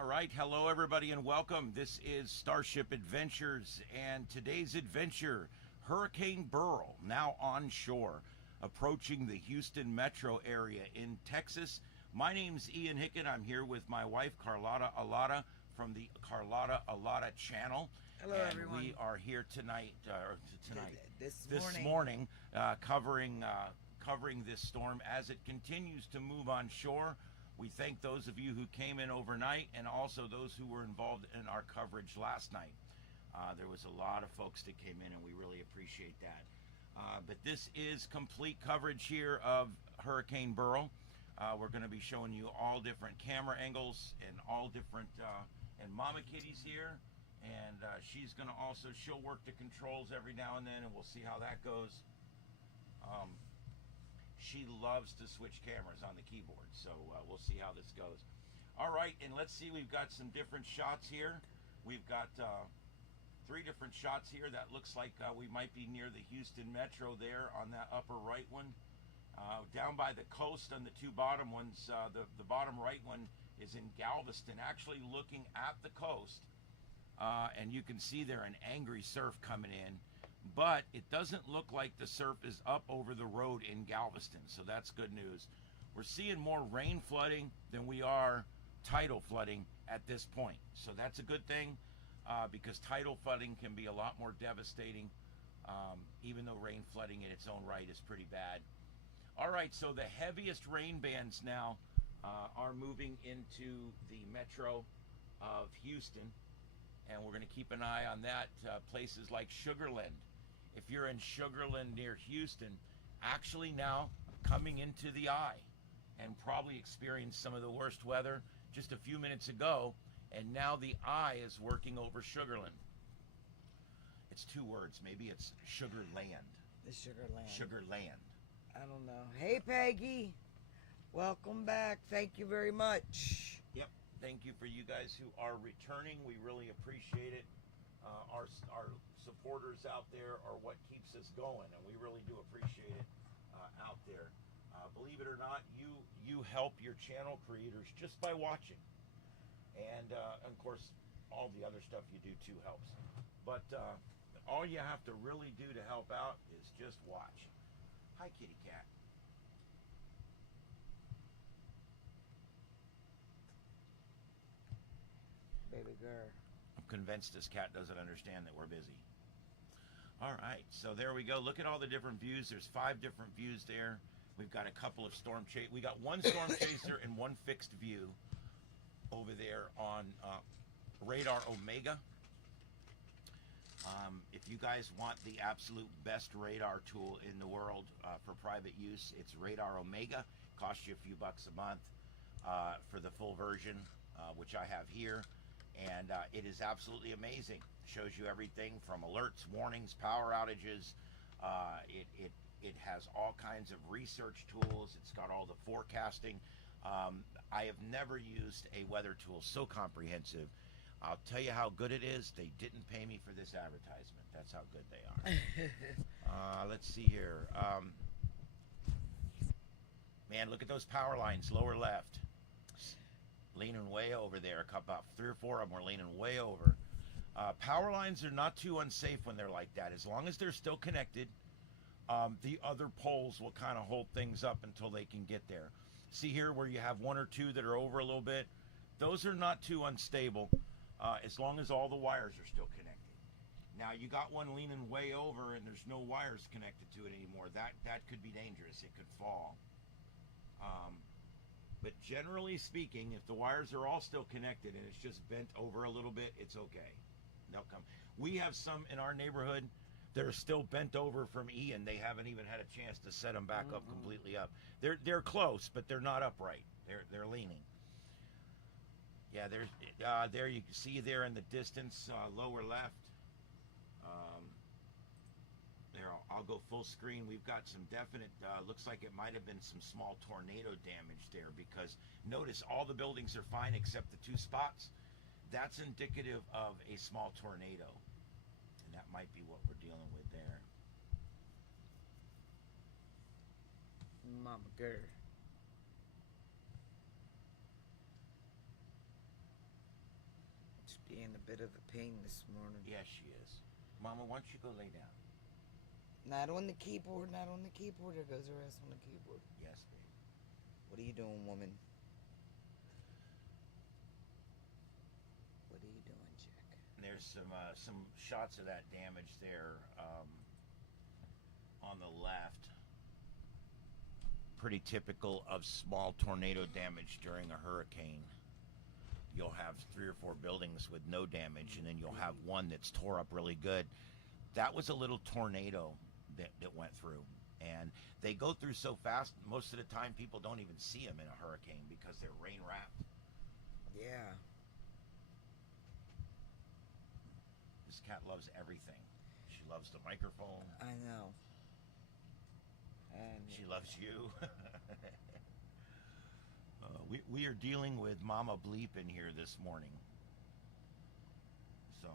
All right, hello everybody and welcome. This is Starship Adventures, and today's adventure, Hurricane Beryl, now onshore, approaching the Houston metro area in Texas. My name's Ian Hicken. I'm here with my wife, Carlotta Alada, from the Carlotta Alada channel. Hello, and everyone. We are here tonight, This morning, covering this storm as it continues to move onshore. We thank those of you who came in overnight and also those who were involved in our coverage last night. There was a lot of folks that came in and we really appreciate that. But this is complete coverage here of Hurricane Beryl. We're going to be showing you all different camera angles and all different, and Mama Kitty's here. And she's going to also, she'll work the controls every now and then and we'll see how that goes. She loves to switch cameras on the keyboard, so we'll see how this goes. All right, and let's see, we've got some different shots here. We've got 3 different shots here. That looks like we might be near the Houston metro there on that upper right one. Down by the coast on the 2 bottom ones, the bottom right one is in Galveston, actually looking at the coast. And you can see there an angry surf coming in. But it doesn't look like the surf is up over the road in Galveston, so that's good news. We're seeing more rain flooding than we are tidal flooding at this point, so that's a good thing because tidal flooding can be a lot more devastating, even though rain flooding in its own right is pretty bad. All right, so the heaviest rain bands now are moving into the metro of Houston, and we're going to keep an eye on that. Places like Sugarland. If you're in Sugarland near Houston, actually now coming into the eye and probably experienced some of the worst weather just a few minutes ago, and now the eye is working over Sugarland. It's 2 words, maybe it's Sugarland. The Sugarland. Sugarland. I don't know. Hey, Peggy. Welcome back. Thank you very much. Yep. Thank you for you guys who are returning. We really appreciate it. Our supporters out there are what keeps us going, and we really do appreciate it out there. Believe it or not, you help your channel creators just by watching, and of course, all the other stuff you do too helps. But all you have to really do to help out is just watch. Hi, kitty cat. Baby girl. I'm convinced this cat doesn't understand that we're busy. All right, so there we go. Look at all the different views. There's 5 different views there. We've got a couple of storm chase. We got 1 storm chaser and 1 fixed view over there on Radar Omega. If you guys want the absolute best radar tool in the world for private use, it's Radar Omega. Costs you a few bucks a month for the full version, which I have here. And it is absolutely amazing. Shows you everything from alerts, warnings, power outages. It has all kinds of research tools. It's got all the forecasting. I have never used a weather tool so comprehensive. I'll tell you how good it is. They didn't pay me for this advertisement. That's how good they are. Let's see here. Man, look at those power lines, lower left. Leaning way over there. About 3 or 4 of them are leaning way over. Power lines are not too unsafe when they're like that. As long as they're still connected, the other poles will kind of hold things up until they can get there. See here where you have 1 or 2 that are over a little bit? Those are not too unstable as long as all the wires are still connected. Now you got one leaning way over and there's no wires connected to it anymore. That could be dangerous. It could fall. But generally speaking, if the wires are all still connected and it's just bent over a little bit, it's okay. They'll come. We have some in our neighborhood that are still bent over from Ian. They haven't even had a chance to set them back up completely up. They're close, but they're not upright. They're leaning. Yeah, there you can see there in the distance, lower left. There, I'll go full screen. We've got some definite, looks like it might have been some small tornado damage there, because notice all the buildings are fine except the 2 spots. That's indicative of a small tornado, and that might be what we're dealing with there. Mama girl. in a bit of a pain this morning. Yes, she is. Mama, why don't you go lay down? Not on the keyboard, not on the keyboard. There goes her ass on the keyboard. Yes, baby. What are you doing, woman? What are you doing, chick? And there's some shots of that damage there on the left. Pretty typical of small tornado damage during a hurricane. You'll have 3 or 4 buildings with no damage, and then you'll have one that's tore up really good. That was a little tornado that went through, and they go through so fast, most of the time people don't even see them in a hurricane because they're rain wrapped. Yeah. This cat loves everything. She loves the microphone. I know. And She loves you. We are dealing with Mama Bleep in here this morning. So.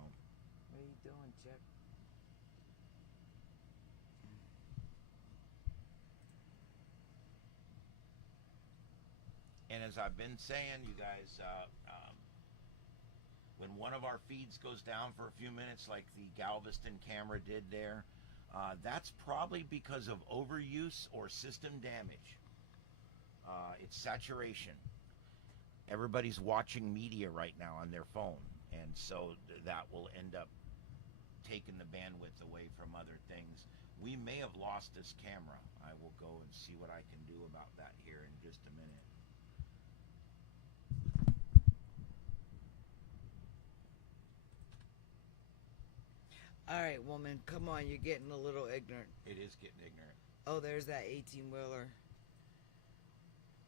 What are you doing, chick? And as I've been saying, you guys, when one of our feeds goes down for a few minutes, like the Galveston camera did there, that's probably because of overuse or system damage. It's saturation. Everybody's watching media right now on their phone, and so that will end up taking the bandwidth away from other things. We may have lost this camera. I will go and see what I can do about that here in just a minute. All right, woman, come on. You're getting a little ignorant. It is getting ignorant. Oh, there's that 18-wheeler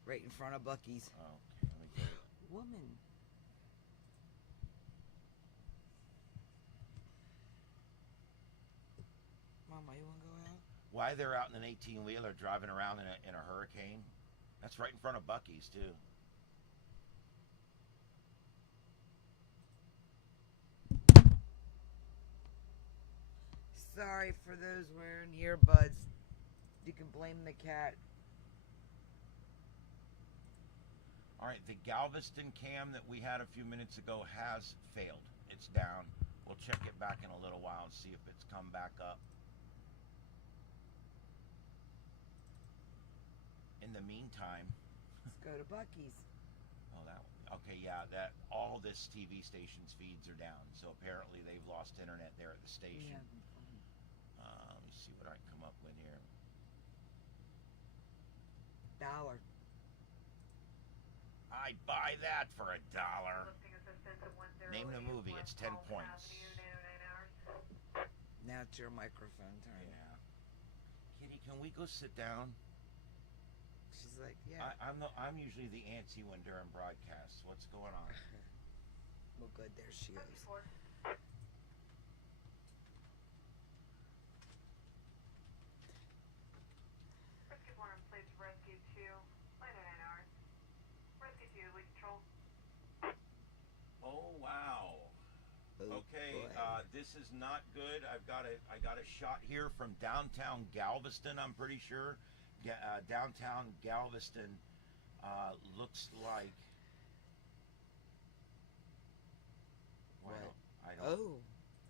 right in front of Bucky's. Oh, okay, let me get it. Woman. Mama, you want to go out? Why they're out in an 18-wheeler driving around in a hurricane? That's right in front of Bucky's, too. Sorry for those wearing earbuds. You can blame the cat. All right, the Galveston cam that we had a few minutes ago has failed. It's down. We'll check it back in a little while and see if it's come back up. In the meantime, Let's go to Bucky's. oh, that one. Okay, yeah, that all this TV station's feeds are down. So apparently they've lost internet there at the station. Yeah. Let me see what I can come up with here. $1. I'd buy that for $1. Name the movie. It's 10 points. Now it's your microphone turn. Yeah. Kitty, can we go sit down? She's like, yeah. I'm usually the antsy one during broadcasts. What's going on? Well, good. There she goes. Oh wow. Oh, Okay, boy. this is not good. I got a shot here from downtown Galveston. I'm pretty sure. Downtown Galveston looks like. Well, Oh.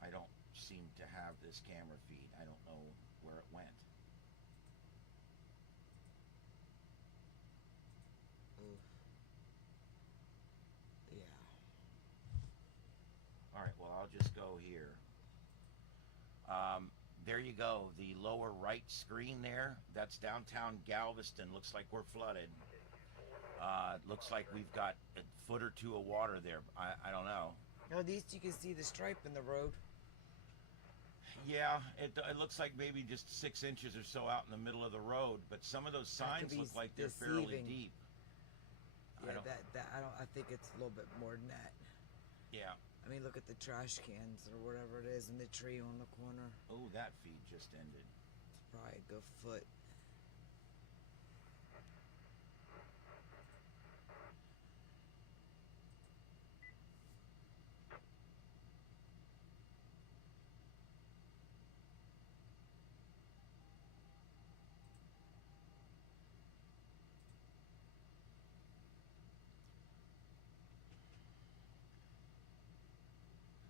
I don't seem to have this camera feed. I don't know where it went. Oof. Yeah. All right, well, I'll just go here. There you go. The lower right screen there, that's downtown Galveston. Looks like we're flooded. Looks like we've got a foot or two of water there. I don't know. No, at least you can see the stripe in the road. Yeah, it looks like maybe just 6 inches or so out in the middle of the road, but some of those That could signs be look like they're fairly deceiving. deep. Yeah, I think it's a little bit more than that. Yeah. I mean, look at the trash cans or whatever it is in the tree on the corner. Oh, that feed just ended. It's probably a good foot.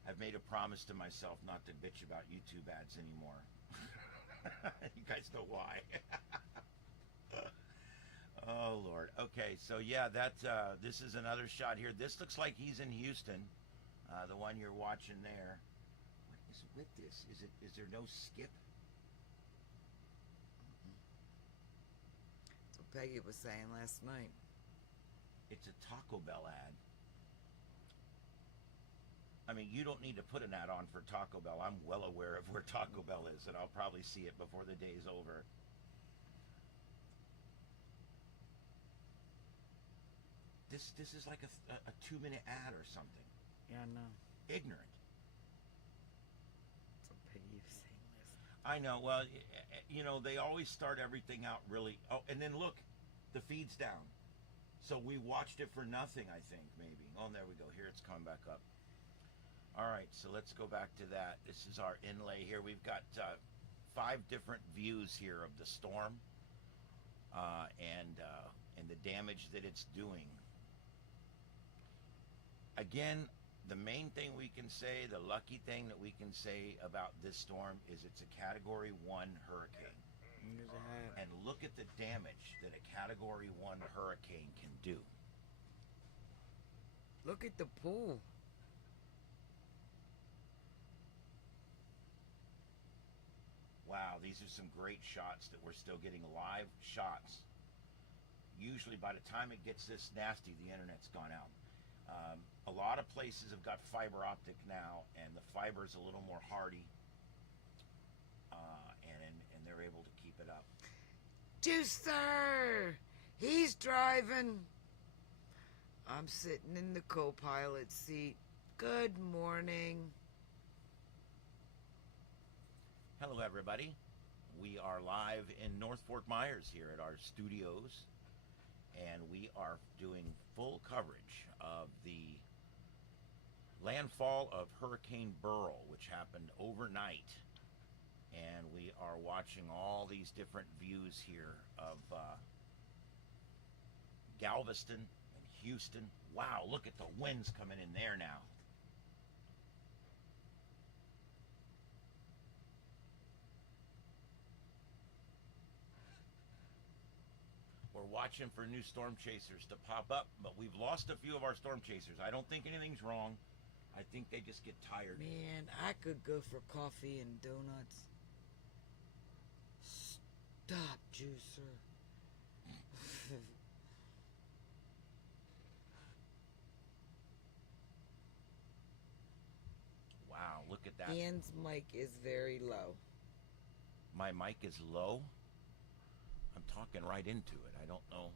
I've made a promise to myself not to bitch about YouTube ads anymore. You guys know why. Oh Lord. Okay, so yeah, this is another shot here. This looks like he's in Houston. The one you're watching there. What is with this? Is there no skip? That's what Peggy was saying last night. It's a Taco Bell ad. I mean, you don't need to put an ad on for Taco Bell. I'm well aware of where Taco Bell is, and I'll probably see it before the day's over. This is like a 2-minute ad or something. Yeah, I know. Ignorant. That's what Peggy was saying last night. I know. Well, you know, they always start everything out really. Oh, and then look, the feed's down. So we watched it for nothing, I think, maybe. Oh, there we go. Here it's come back up. All right, so let's go back to that. This is our inlay here. We've got 5 different views here of the storm and the damage that it's doing. Again, the main thing we can say, the lucky thing that we can say about this storm is it's a Category 1 hurricane. And look at the damage that a Category 1 hurricane can do. Look at the pool. Wow, these are some great shots that we're still getting, live shots. Usually by the time it gets this nasty, the internet's gone out. A lot of places have got fiber optic now, and the fiber's a little more hardy, and they're able to keep it up. Juicer! He's driving. I'm sitting in the co-pilot seat. Good morning. Hello, everybody. We are live in North Fort Myers here at our studios, and we are doing full coverage of the landfall of Hurricane Beryl, which happened overnight. And we are watching all these different views here of Galveston and Houston. Wow, look at the winds coming in there now. We're watching for new storm chasers to pop up, but we've lost a few of our storm chasers. I don't think anything's wrong. I think they just get tired. Man, I could go for coffee and donuts. Stop, Juicer. Wow, look at that. Ian's mic is very low. My mic is low. I'm talking right into it. I don't know.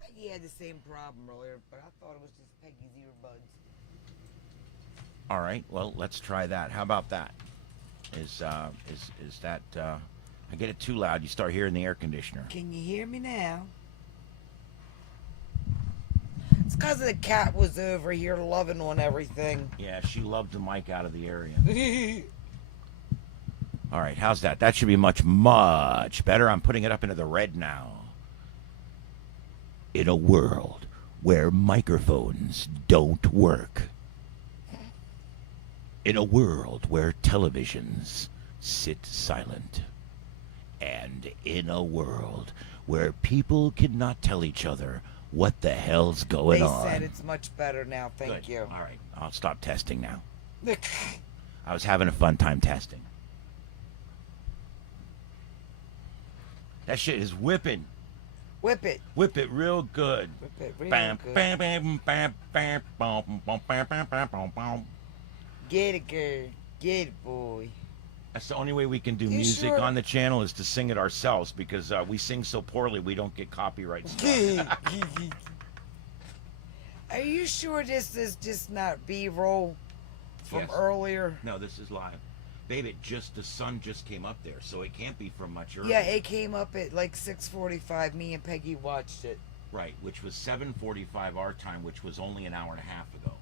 Peggy had the same problem earlier, but I thought it was just Peggy's earbuds. All right, well, let's try that. How about that? Is that I get it too loud, you start hearing the air conditioner. Can you hear me now? It's because the cat was over here loving on everything. Yeah, she loved the mic out of the area. All right, how's that? That should be much, much better. I'm putting it up into the red now. In a world where microphones don't work. In a world where televisions sit silent. And in a world where people cannot tell each other what the hell's going on. They said it's much better now, thank Good. you. All right, I'll stop testing now. I was having a fun time testing. That shit is whipping. Whip it. Whip it real good. Whip it real Bam, good. bam, bam, bam, bam, bam, bam, bam, bam, bam, bam, bam. Get it, girl. Get it, boy. That's the only way we can do You music sure? on the channel is to sing it ourselves, because we sing so poorly we don't get copyright stuff. Are you sure this is just not B-roll from Yes. earlier? No, this is live. Babe, the sun just came up there, so it can't be from much earlier. Yeah, it came up at like 6:45. Me and Peggy watched it. Right, which was 7:45 our time, which was only an hour and a half ago.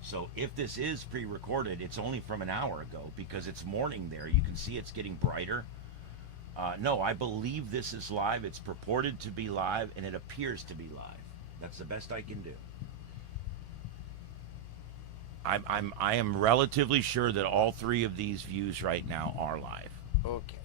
So if this is pre-recorded, it's only from an hour ago, because it's morning there. You can see it's getting brighter. No, I believe this is live. It's purported to be live, and it appears to be live. That's the best I can do. I am relatively sure that all three of these views right now are live. Okay.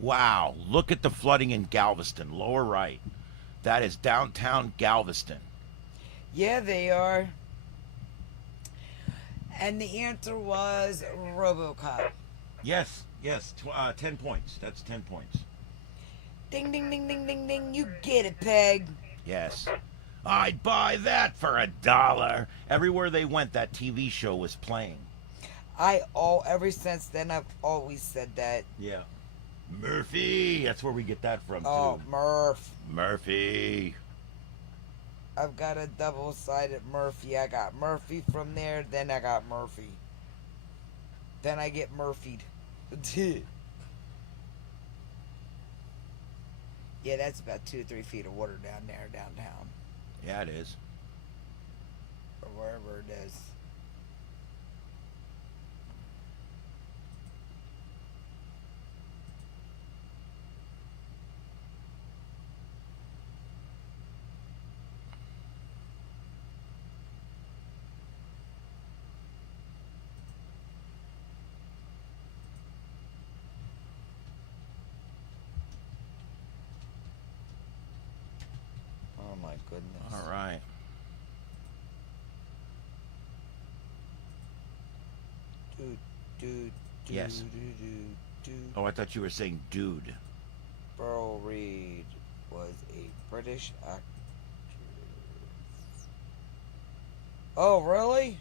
Wow, look at the flooding in Galveston, lower right. That is downtown Galveston. Yeah, they are. And the answer was RoboCop. Yes, 10 points. That's 10 points. Ding, ding, ding, ding, ding, ding. You get it, Peg. Yes. I'd buy that for $1. Everywhere they went, that TV show was playing. Ever since then, I've always said that. Yeah. Murphy. That's where we get that from, Oh, too. Murphy. I've got a double-sided Murphy. I got Murphy from there, then I got Murphy. Then I get Murphy'd. Yeah, that's about 2 or 3 feet of water down there, downtown. Yeah, it is. Or wherever it is. Oh my goodness. All right. Yes. Oh, I thought you were saying dude. Burl Reed was a British actor. Oh, really?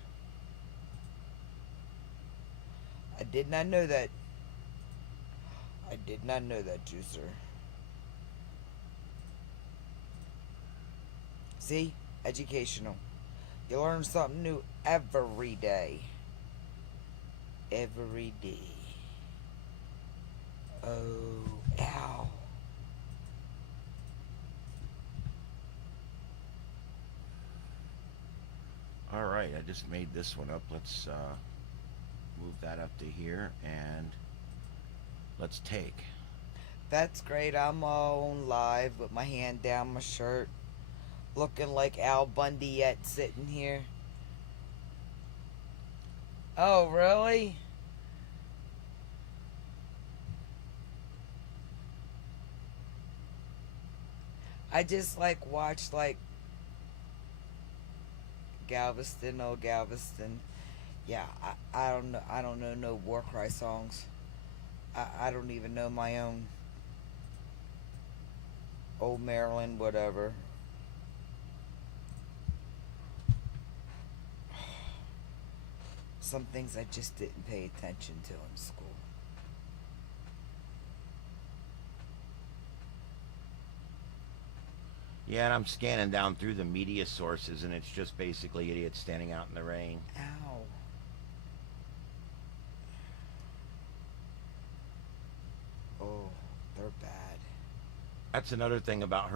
I did not know that. I did not know that, Juicer. See? Educational. You learn something new every day. Every day. Oh, ow. All right, I just made this one up. Let's move that up to here, and let's take. That's great. I'm all on live with my hand down my shirt. Looking like Al Bundy yet sitting here. Oh, really? I just watched Galveston, oh Galveston. Yeah, I don't know. I don't know no war cry songs. I don't even know my own. Old Maryland, whatever. Some things I just didn't pay attention to in school. Yeah, and I'm scanning down through the media sources, and it's just basically idiots standing out in the rain. Ow. Oh, they're bad. That's another thing about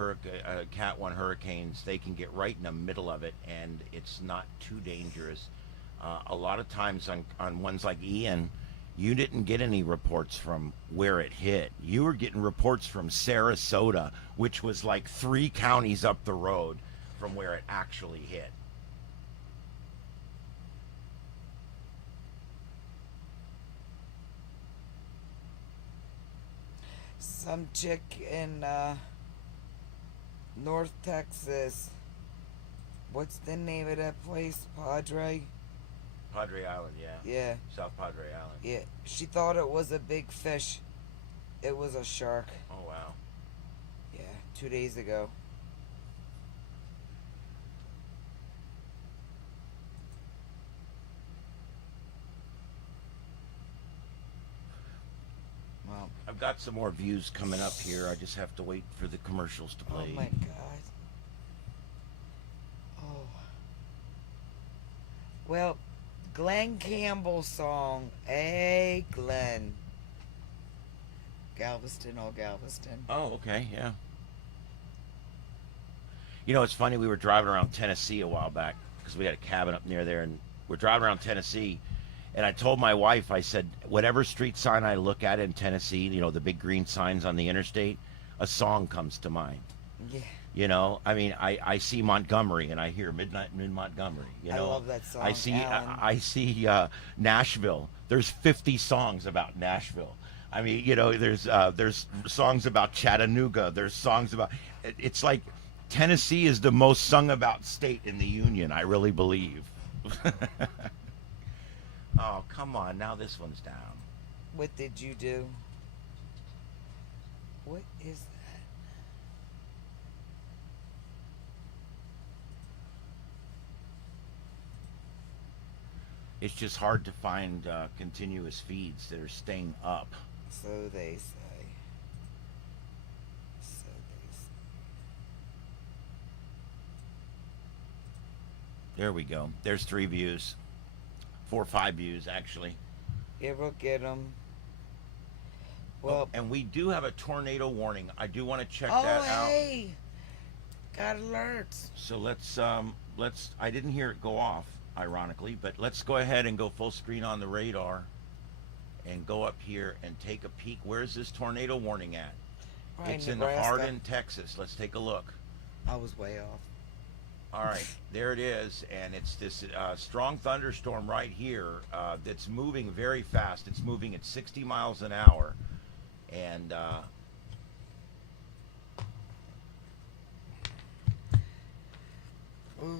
Cat 1 hurricanes. They can get right in the middle of it, and it's not too dangerous. A lot of times on ones like Ian, you didn't get any reports from where it hit. You were getting reports from Sarasota, which was like 3 counties up the road from where it actually hit. Some chick in North Texas. What's the name of that place? Padre? Padre Island, yeah. Yeah. South Padre Island. Yeah. She thought it was a big fish. It was a shark. Oh, wow. Yeah. 2 days ago. Well, I've got some more views coming up here. I just have to wait for the commercials to play. oh my God. Oh. Well, Glenn Campbell's song, Hey Glenn. Galveston, oh Galveston. Oh, okay, yeah. You know, it's funny, we were driving around Tennessee a while back because we had a cabin up near there, and we're driving around Tennessee, and I told my wife, I said, whatever street sign I look at in Tennessee, you know, the big green signs on the interstate, a song comes to mind. Yeah. You know, I mean, I see Montgomery and I hear Midnight in Montgomery. You I know, love that song, I see Alan. I see Nashville. There's 50 songs about Nashville. I mean, you know, there's songs about Chattanooga. There's songs about. It's like Tennessee is the most sung about state in the union. I really believe. Oh, come on! Now this one's down. What did you do? What is that? It's just hard to find continuous feeds that are staying up. So they say. So they say. There we go. There's 3 views. 4 or 5 views, actually. Yeah, we'll get them. Well, and we do have a tornado warning. I do want to check oh, that out. hey! Got alerts. So let's, I didn't hear it go off, ironically, but let's go ahead and go full screen on the radar and go up here and take a peek. Where's this tornado warning at? Right, It's in Nebraska. Hardin, Texas. Let's take a look. I was way off. All right, there it is, and it's this strong thunderstorm right here that's moving very fast. It's moving at 60 miles an hour, and Ooh.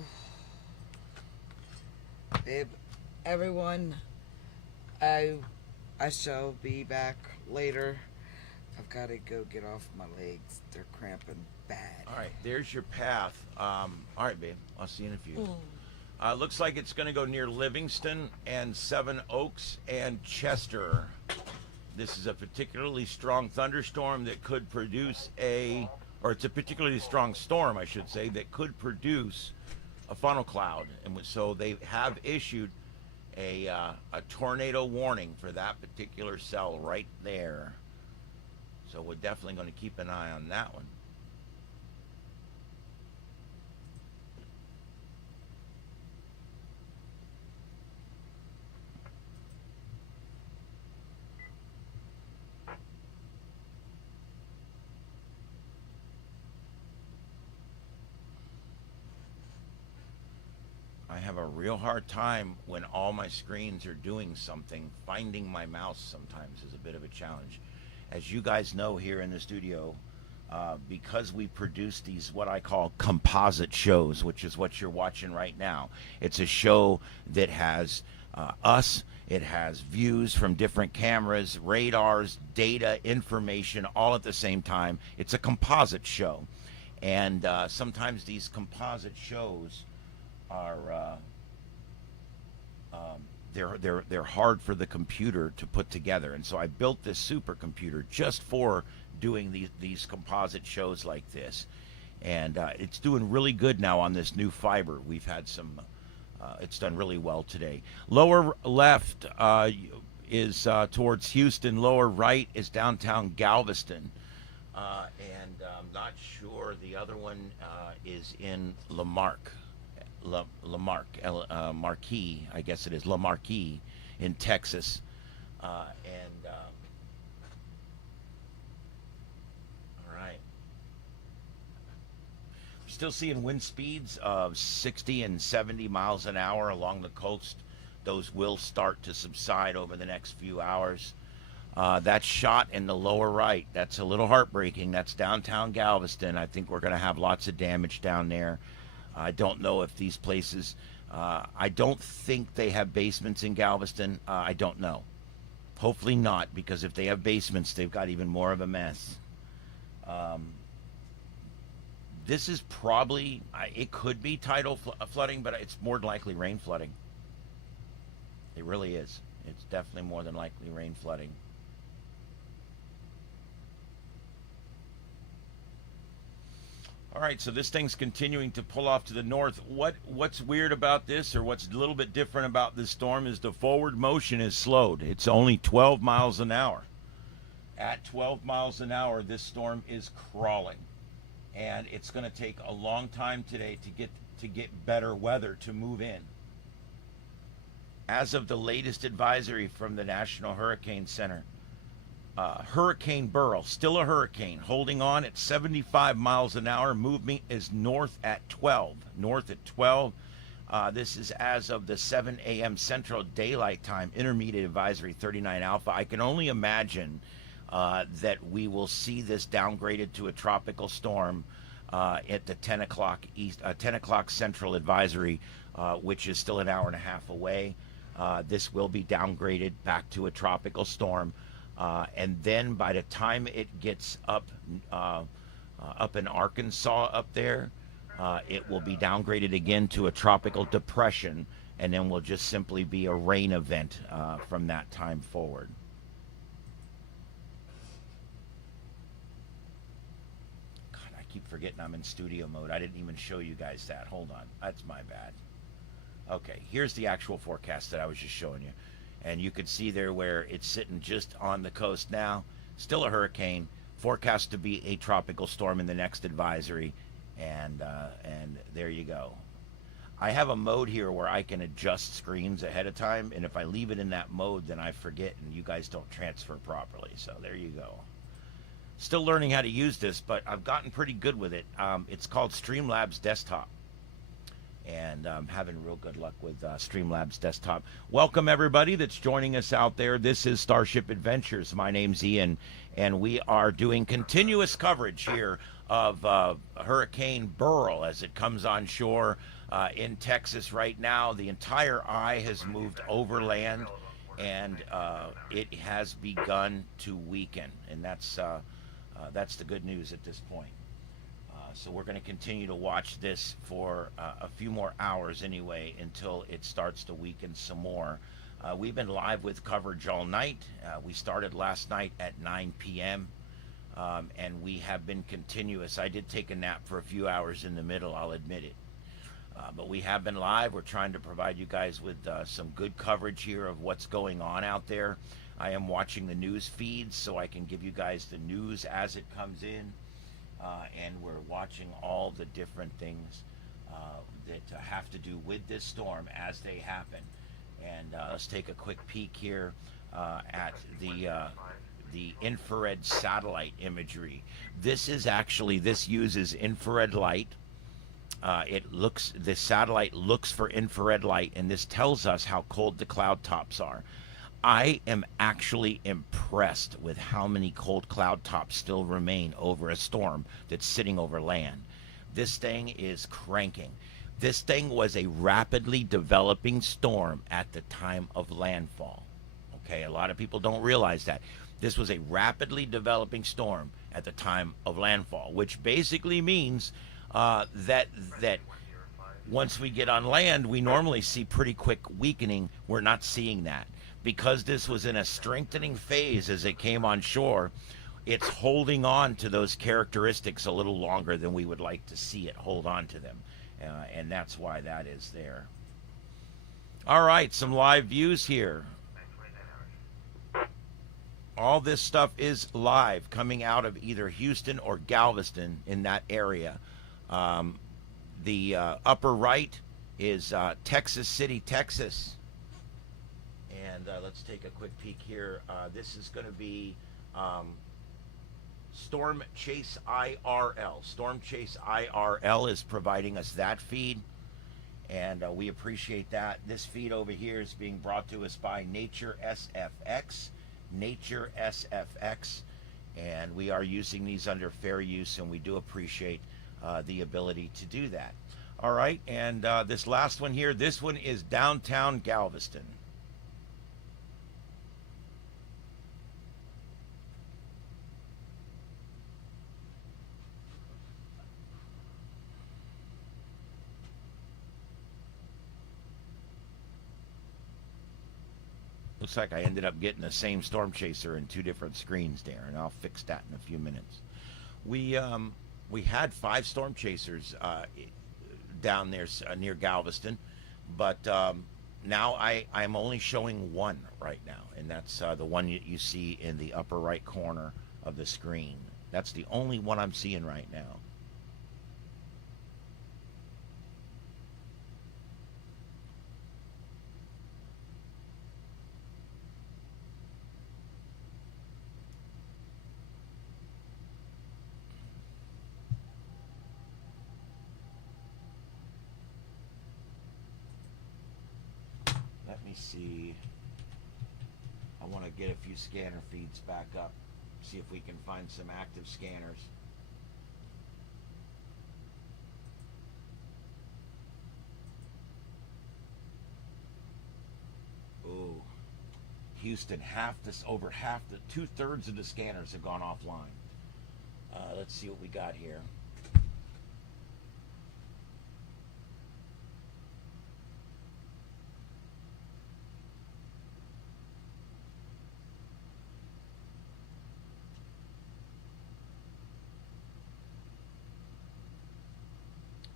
Babe, everyone, I shall be back later. I've got to go get off my legs. They're cramping bad. all right, there's your path. All right, babe, I'll see you in a few. Looks like it's going to go near Livingston and Seven Oaks and Chester. This is a particularly strong thunderstorm that could produce or it's a particularly strong storm, I should say, that could produce a funnel cloud. And so they have issued a tornado warning for that particular cell right there. So we're definitely going to keep an eye on that one. I have a real hard time when all my screens are doing something. Finding my mouse sometimes is a bit of a challenge. As you guys know here in the studio, because we produce these what I call composite shows, which is what you're watching right now. It's a show that has us, it has views from different cameras, radars, data, information, all at the same time. It's a composite show. And sometimes these composite shows are they're hard for the computer to put together, and so I built this supercomputer just for doing these composite shows like this, and it's doing really good now on this new fiber. We've had some it's done really well today. Lower left is towards Houston, lower right is downtown Galveston, and I'm not sure the other one is in Lamarck. Marquis, I guess it is La Marquis in Texas, all right. We're still seeing wind speeds of 60 and 70 miles an hour along the coast. Those will start to subside over the next few hours. That shot in the lower right, that's a little heartbreaking. That's downtown Galveston. I think we're going to have lots of damage down there. I don't know if these places, I don't think they have basements in Galveston. I don't know. Hopefully not, because if they have basements, they've got even more of a mess. This is probably, it could be tidal flooding, but it's more than likely rain flooding. It really is. It's definitely more than likely rain flooding. All right, so this thing's continuing to pull off to the north. What's weird about this, or what's a little bit different about this storm, is the forward motion is slowed. It's only 12 miles an hour. At 12 miles an hour, this storm is crawling, and it's going to take a long time today to get better weather to move in. As of the latest advisory from the National Hurricane Center, Hurricane Beryl, still a hurricane, holding on at 75 miles an hour. Movement is north at 12. North at 12. This is as of the 7 a.m. Central Daylight Time, Intermediate Advisory 39 Alpha. I can only imagine that we will see this downgraded to a tropical storm at the 10 o'clock East, 10 o'clock Central Advisory, which is still an hour and a half away. This will be downgraded back to a tropical storm. And then by the time it gets up in Arkansas up there, it will be downgraded again to a tropical depression, and then will just simply be a rain event from that time forward. God, I keep forgetting I'm in studio mode. I didn't even show you guys that. Hold on. That's my bad. Okay, here's the actual forecast that I was just showing you. And you can see there where it's sitting just on the coast now. Still a hurricane. Forecast to be a tropical storm in the next advisory. And there you go. I have a mode here where I can adjust screens ahead of time. And if I leave it in that mode, then I forget and you guys don't transfer properly. So there you go. Still learning how to use this, but I've gotten pretty good with it. It's called Streamlabs Desktop. And I'm having real good luck with Streamlabs Desktop. Welcome, everybody that's joining us out there. This is Starship Adventures. My name's Ian, and we are doing continuous coverage here of Hurricane Beryl as it comes on shore in Texas right now. The entire eye has moved overland, and it has begun to weaken. And that's the good news at this point. So we're going to continue to watch this for a few more hours anyway until it starts to weaken some more. We've been live with coverage all night. We started last night at 9 p.m. And we have been continuous. I did take a nap for a few hours in the middle, I'll admit it. But we have been live. We're trying to provide you guys with some good coverage here of what's going on out there. I am watching the news feeds so I can give you guys the news as it comes in. And we're watching all the different things that have to do with this storm as they happen. And let's take a quick peek here at the infrared satellite imagery. This uses infrared light. The satellite looks for infrared light, and this tells us how cold the cloud tops are. I am actually impressed with how many cold cloud tops still remain over a storm that's sitting over land. This thing is cranking. This thing was a rapidly developing storm at the time of landfall. Okay, a lot of people don't realize that. This was a rapidly developing storm at the time of landfall, which basically means that once we get on land, we normally see pretty quick weakening. We're not seeing that. Because this was in a strengthening phase as it came on shore, it's holding on to those characteristics a little longer than we would like to see it hold on to them. And that's why that is there. All right, some live views here. All this stuff is live, coming out of either Houston or Galveston in that area. The upper right is Texas City, Texas. And let's take a quick peek here. This is going to be Storm Chase IRL. Storm Chase IRL is providing us that feed, and we appreciate that. This feed over here is being brought to us by Nature SFX. Nature SFX, and we are using these under fair use, and we do appreciate the ability to do that. All right, and this last one here, this one is downtown Galveston. Looks like I ended up getting the same storm chaser in two different screens there, and I'll fix that in a few minutes. We had 5 storm chasers down there near Galveston, but now I'm only showing one right now, and that's the one you see in the upper right corner of the screen. That's the only one I'm seeing right now. me see. I want to get a few scanner feeds back up. See if we can find some active scanners. Ooh. Houston, over half, 2/3 of the scanners have gone offline. Let's see what we got here.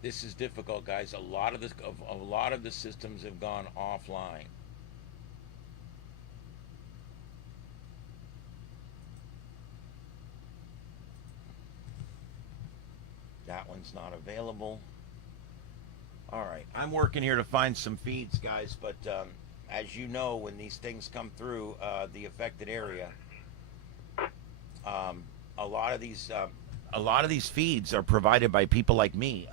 This is difficult, guys. A lot of the systems have gone offline. That one's not available. All right, I'm working here to find some feeds, guys. But as you know, when these things come through the affected area, a lot of these feeds are provided by people like me.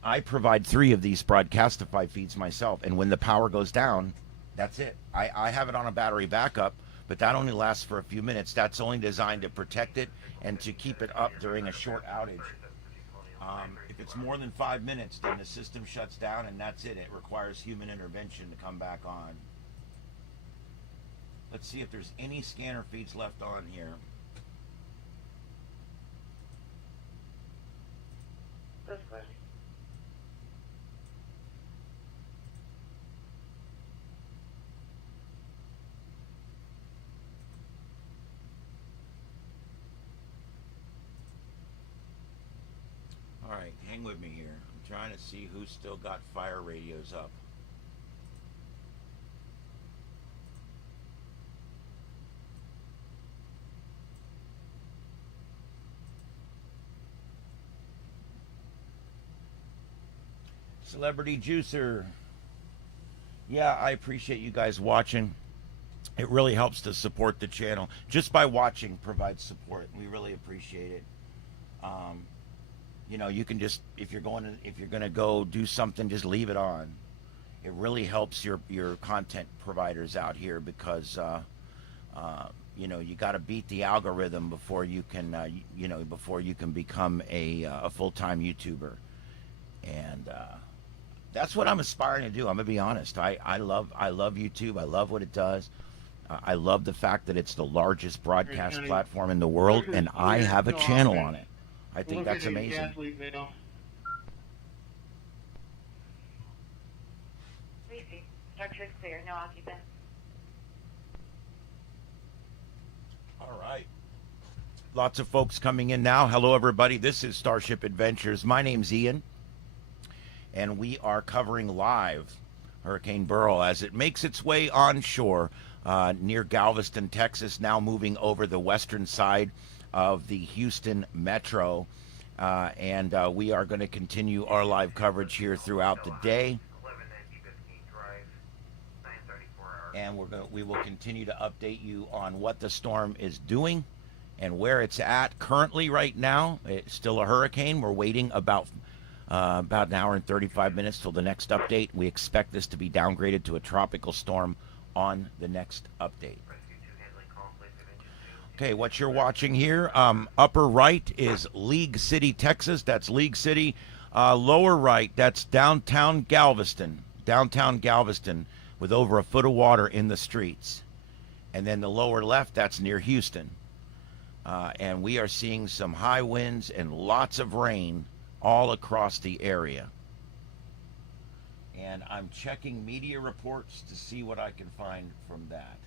I provide 3 of these Broadcastify feeds myself, and when the power goes down, that's it. I have it on a battery backup, but that only lasts for a few minutes. That's only designed to protect it and to keep it up during a short outage. If it's more than 5 minutes, then the system shuts down, and that's it. It requires human intervention to come back on. Let's see if there's any scanner feeds left on here. This way. All right, hang with me here. I'm trying to see who's still got fire radios up. Celebrity Juicer. Yeah, I appreciate you guys watching. It really helps to support the channel. Just by watching provides support. We really appreciate it. You know, you can just, if you're gonna go do something, just leave it on. It really helps your content providers out here because you know, you got to beat the algorithm before you can before you can become a full-time YouTuber. And that's what I'm aspiring to do. I'm gonna be honest. I love YouTube. I love what it does. I love the fact that it's the largest broadcast platform in the world, and I have a channel on it. I think that's amazing. 3C. Structure's clear. No occupants. All right. Lots of folks coming in now. Hello, everybody. This is Starship Adventures. My name's Ian, and we are covering live Hurricane Beryl as it makes its way onshore near Galveston, Texas, now moving over the western side of the Houston metro, and we are going to continue our live coverage here throughout the day, and we will continue to update you on what the storm is doing and where it's at currently. Right now, it's still a hurricane. We're waiting about an hour and 35 minutes till the next update. We expect this to be downgraded to a tropical storm on the next update. Okay, what you're watching here, upper right is League City, Texas. That's League City. Lower right, that's downtown Galveston. Downtown Galveston with over a foot of water in the streets. And then the lower left, that's near Houston. And we are seeing some high winds and lots of rain all across the area. And I'm checking media reports to see what I can find from that.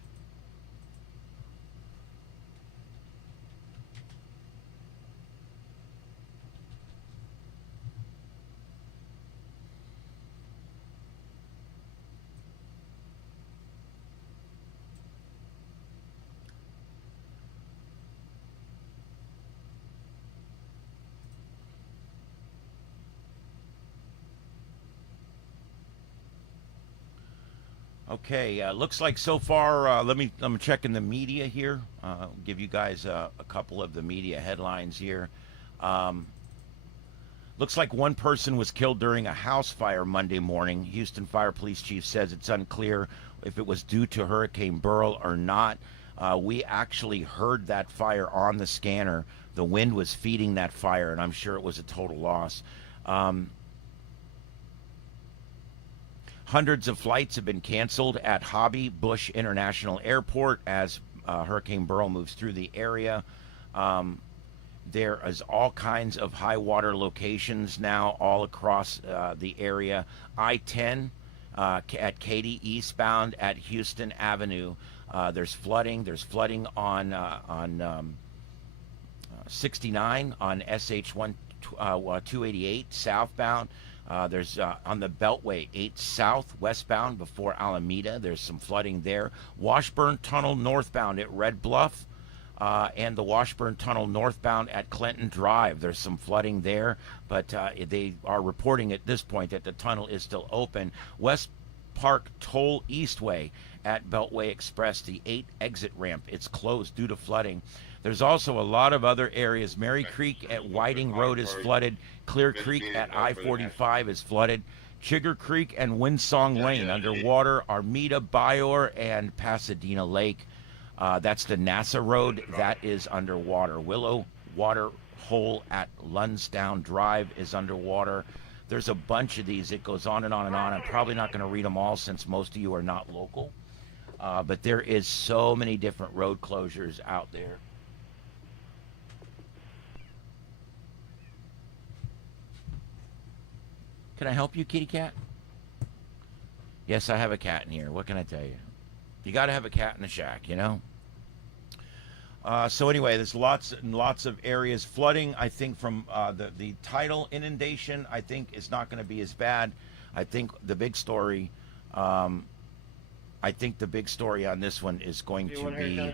Okay, looks like so far, I'm checking the media here. Give you guys a couple of the media headlines here. Looks like one person was killed during a house fire Monday morning. Houston Fire Police Chief says it's unclear if it was due to Hurricane Beryl or not. We actually heard that fire on the scanner. The wind was feeding that fire, and I'm sure it was a total loss. Hundreds of flights have been canceled at Hobby Bush International Airport as Hurricane Beryl moves through the area. There is all kinds of high water locations now all across the area. I-10 at Katy eastbound at Houston Avenue. There's flooding. There's flooding on 69 on SH 288 southbound. There's on the Beltway 8 south westbound before Alameda. There's some flooding there. Washburn Tunnel northbound at Red Bluff. And the Washburn Tunnel northbound at Clinton Drive. There's some flooding there, but they are reporting at this point that the tunnel is still open. West Park Toll Eastway at Beltway Express, the 8 exit ramp, it's closed due to flooding. There's also a lot of other areas. Mary Creek at Whiting Road is flooded. Clear Creek at I-45 is flooded. Chigger Creek and Windsong Lane underwater. Armida, Byor, and Pasadena Lake. That's the NASA Road. That is underwater. Willow Water Hole at Lunsdown Drive is underwater. There's a bunch of these. It goes on and on and on. I'm probably not going to read them all since most of you are not local. But there is so many different road closures out there. Can I help you, kitty cat? Yes, I have a cat in here. What can I tell you? You got to have a cat in the shack, you know? So anyway, there's lots and lots of areas flooding. I think from the tidal inundation, I think is not going to be as bad. I think the big story, on this one is going to be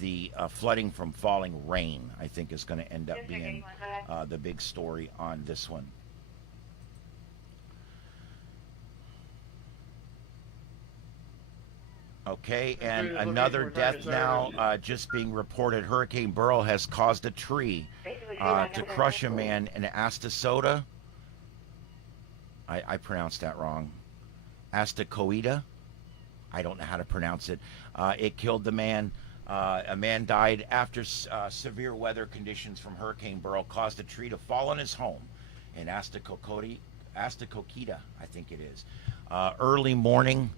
the flooding from falling rain. I think is going to end up being the big story on this one. Okay, and another death now just being reported. Hurricane Beryl has caused a tree to crush a man in Astacoda. I pronounced that wrong. Astacoda. I don't know how to pronounce it. It killed the man. A man died after severe weather conditions from Hurricane Beryl caused a tree to fall on his home in Astacoda, I think it is. Early morning.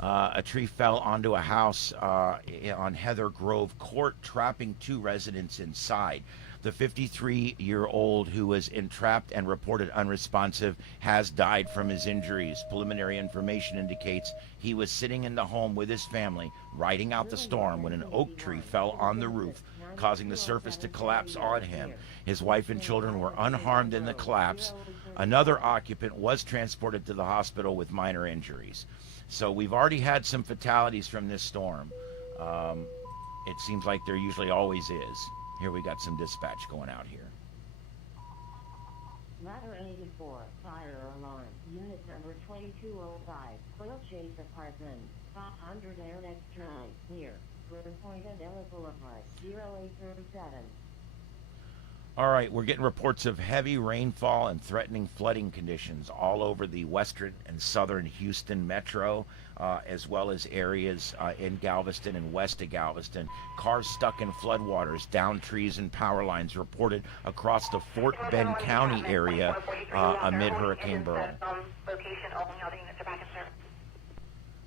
A tree fell onto a house on Heather Grove Court, trapping 2 residents inside. The 53-year-old who was entrapped and reported unresponsive has died from his injuries. Preliminary information indicates he was sitting in the home with his family, riding out the storm, when an oak tree fell on the roof, causing the surface to collapse on him. His wife and children were unharmed in the collapse. Another occupant was transported to the hospital with minor injuries. So we've already had some fatalities from this storm. It seems like there usually always is. Here we got some dispatch going out here. Ladder 84, fire alarm, unit number 2205, Oil Chase Apartment, 500 Airnex Drive, near Point Adela Boulevard, 0837. All right, we're getting reports of heavy rainfall and threatening flooding conditions all over the western and southern Houston metro, as well as areas in Galveston and west of Galveston. Cars stuck in floodwaters, down trees and power lines reported across the Fort Bend County area amid Hurricane Beryl.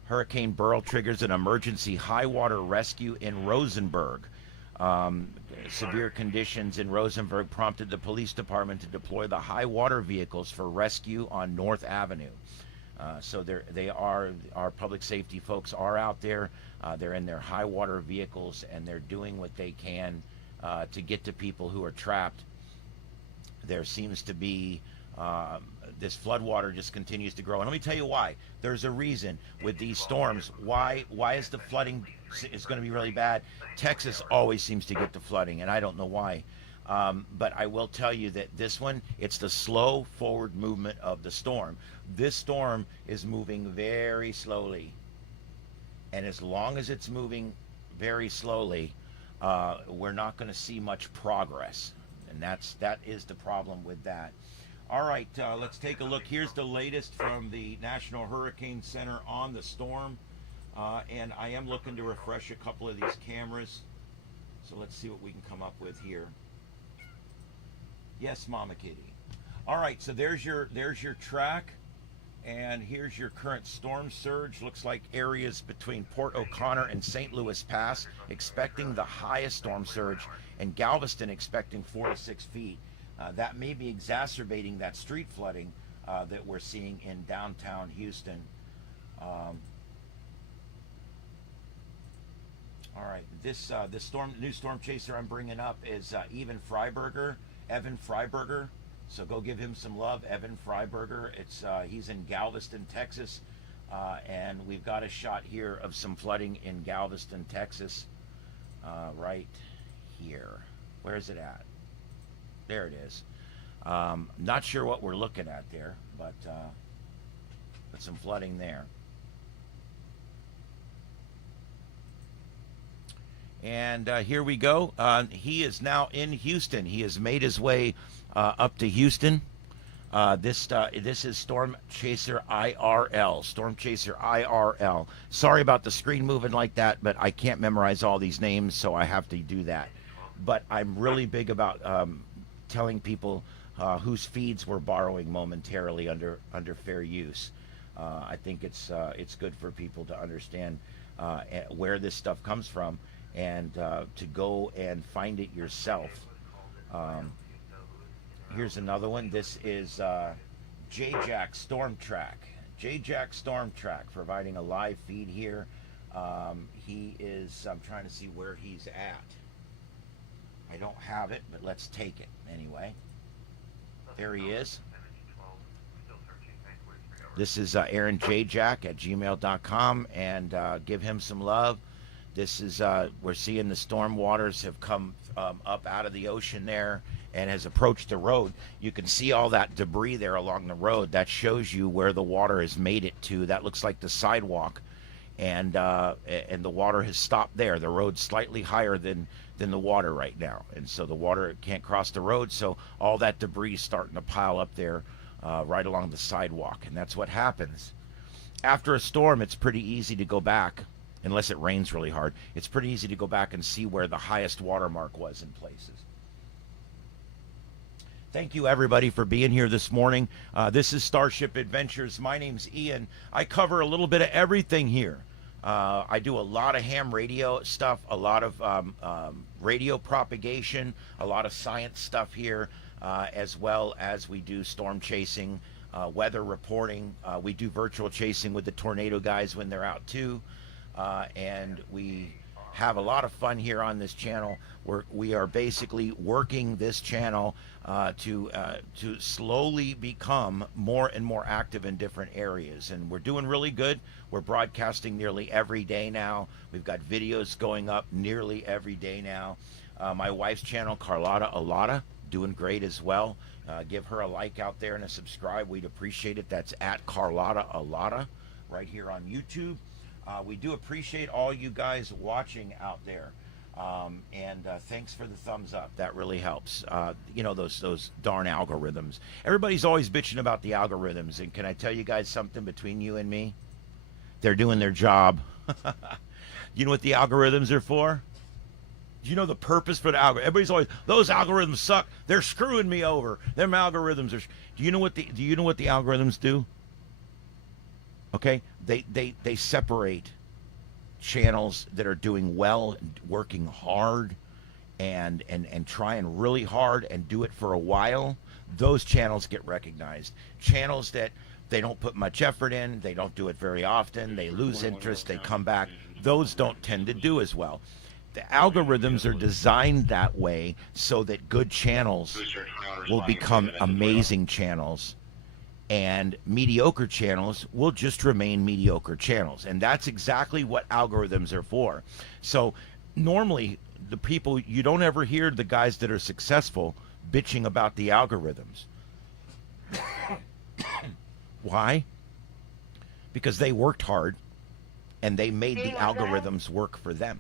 Hurricane Beryl triggers an emergency high water rescue in Rosenberg. Severe conditions in Rosenberg prompted the police department to deploy the high water vehicles for rescue on North Avenue. So our public safety folks are out there. They're in their high water vehicles and they're doing what they can to get to people who are trapped. There seems to be this flood water just continues to grow. And let me tell you why. There's a reason with these storms. Why is the flooding is going to be really bad? Texas always seems to get the flooding, and I don't know why. But I will tell you that this one, it's the slow forward movement of the storm. This storm is moving very slowly. And as long as it's moving very slowly, we're not going to see much progress. And that is the problem with that. All right, let's take a look. Here's the latest from the National Hurricane Center on the storm. And I am looking to refresh a couple of these cameras. So let's see what we can come up with here. Yes, Mama Kitty. All right, so there's your track. And here's your current storm surge. Looks like areas between Port O'Connor and St. Louis Pass expecting the highest storm surge, and Galveston expecting 4 to 6 feet. That may be exacerbating that street flooding that we're seeing in downtown Houston. All right, this new storm chaser I'm bringing up is Evan Freiberger. So go give him some love, Evan Freiberger. He's in Galveston, Texas, and we've got a shot here of some flooding in Galveston, Texas, right here. Where is it at? There it is. Not sure what we're looking at there, but some flooding there. And here we go. He is now in Houston. He has made his way up to Houston. This is Storm Chaser IRL. Storm Chaser IRL. Sorry about the screen moving like that, but I can't memorize all these names, so I have to do that. But I'm really big about telling people whose feeds we're borrowing momentarily under fair use. I think it's good for people to understand where this stuff comes from, and to go and find it yourself. Here's another one. This is J-Jack Storm Track. J-Jack Storm Track providing a live feed here. He is, I'm trying to see where he's at. I don't have it, but let's take it anyway. There he is. This is Aaron J-Jack at gmail.com, and give him some love. This is, we're seeing the storm waters have come up out of the ocean there and has approached the road. You can see all that debris there along the road. That shows you where the water has made it to. That looks like the sidewalk, and the water has stopped there. The road's slightly higher than the water right now, and so the water can't cross the road, so all that debris is starting to pile up there right along the sidewalk. And that's what happens after a storm. It's pretty easy to go back, unless it rains really hard. It's pretty easy to go back and see where the highest water mark was in places. Thank you, everybody, for being here this morning. This is Starship Adventures. My name's Ian. I cover a little bit of everything here. I do a lot of ham radio stuff, a lot of radio propagation, a lot of science stuff here, as well as we do storm chasing, weather reporting. We do virtual chasing with the tornado guys when they're out too. And we have a lot of fun here on this channel. We are basically working this channel to slowly become more and more active in different areas, and we're doing really good. We're broadcasting nearly every day now. We've got videos going up nearly every day now. My wife's channel, Carlotta Alata, doing great as well. Give her a like out there and a subscribe. We'd appreciate it. That's at Carlotta Alata right here on YouTube. We do appreciate all you guys watching out there, and thanks for the thumbs up. That really helps. You know, those darn algorithms. Everybody's always bitching about the algorithms, and can I tell you guys something between you and me? They're doing their job. You know what the algorithms are for? Do you know the purpose for the algorithm? Everybody's always, those algorithms suck. They're screwing me over. Them algorithms are. Do you know what the algorithms do? Okay, they separate channels that are doing well, working hard, and trying really hard and do it for a while. Those channels get recognized. Channels that they don't put much effort in, they don't do it very often, they lose interest, they come back. Those don't tend to do as well. The algorithms are designed that way so that good channels will become amazing channels, and mediocre channels will just remain mediocre channels. And that's exactly what algorithms are for. So normally the people, you don't ever hear the guys that are successful bitching about the algorithms. Why? Because they worked hard and they made the algorithms work for them.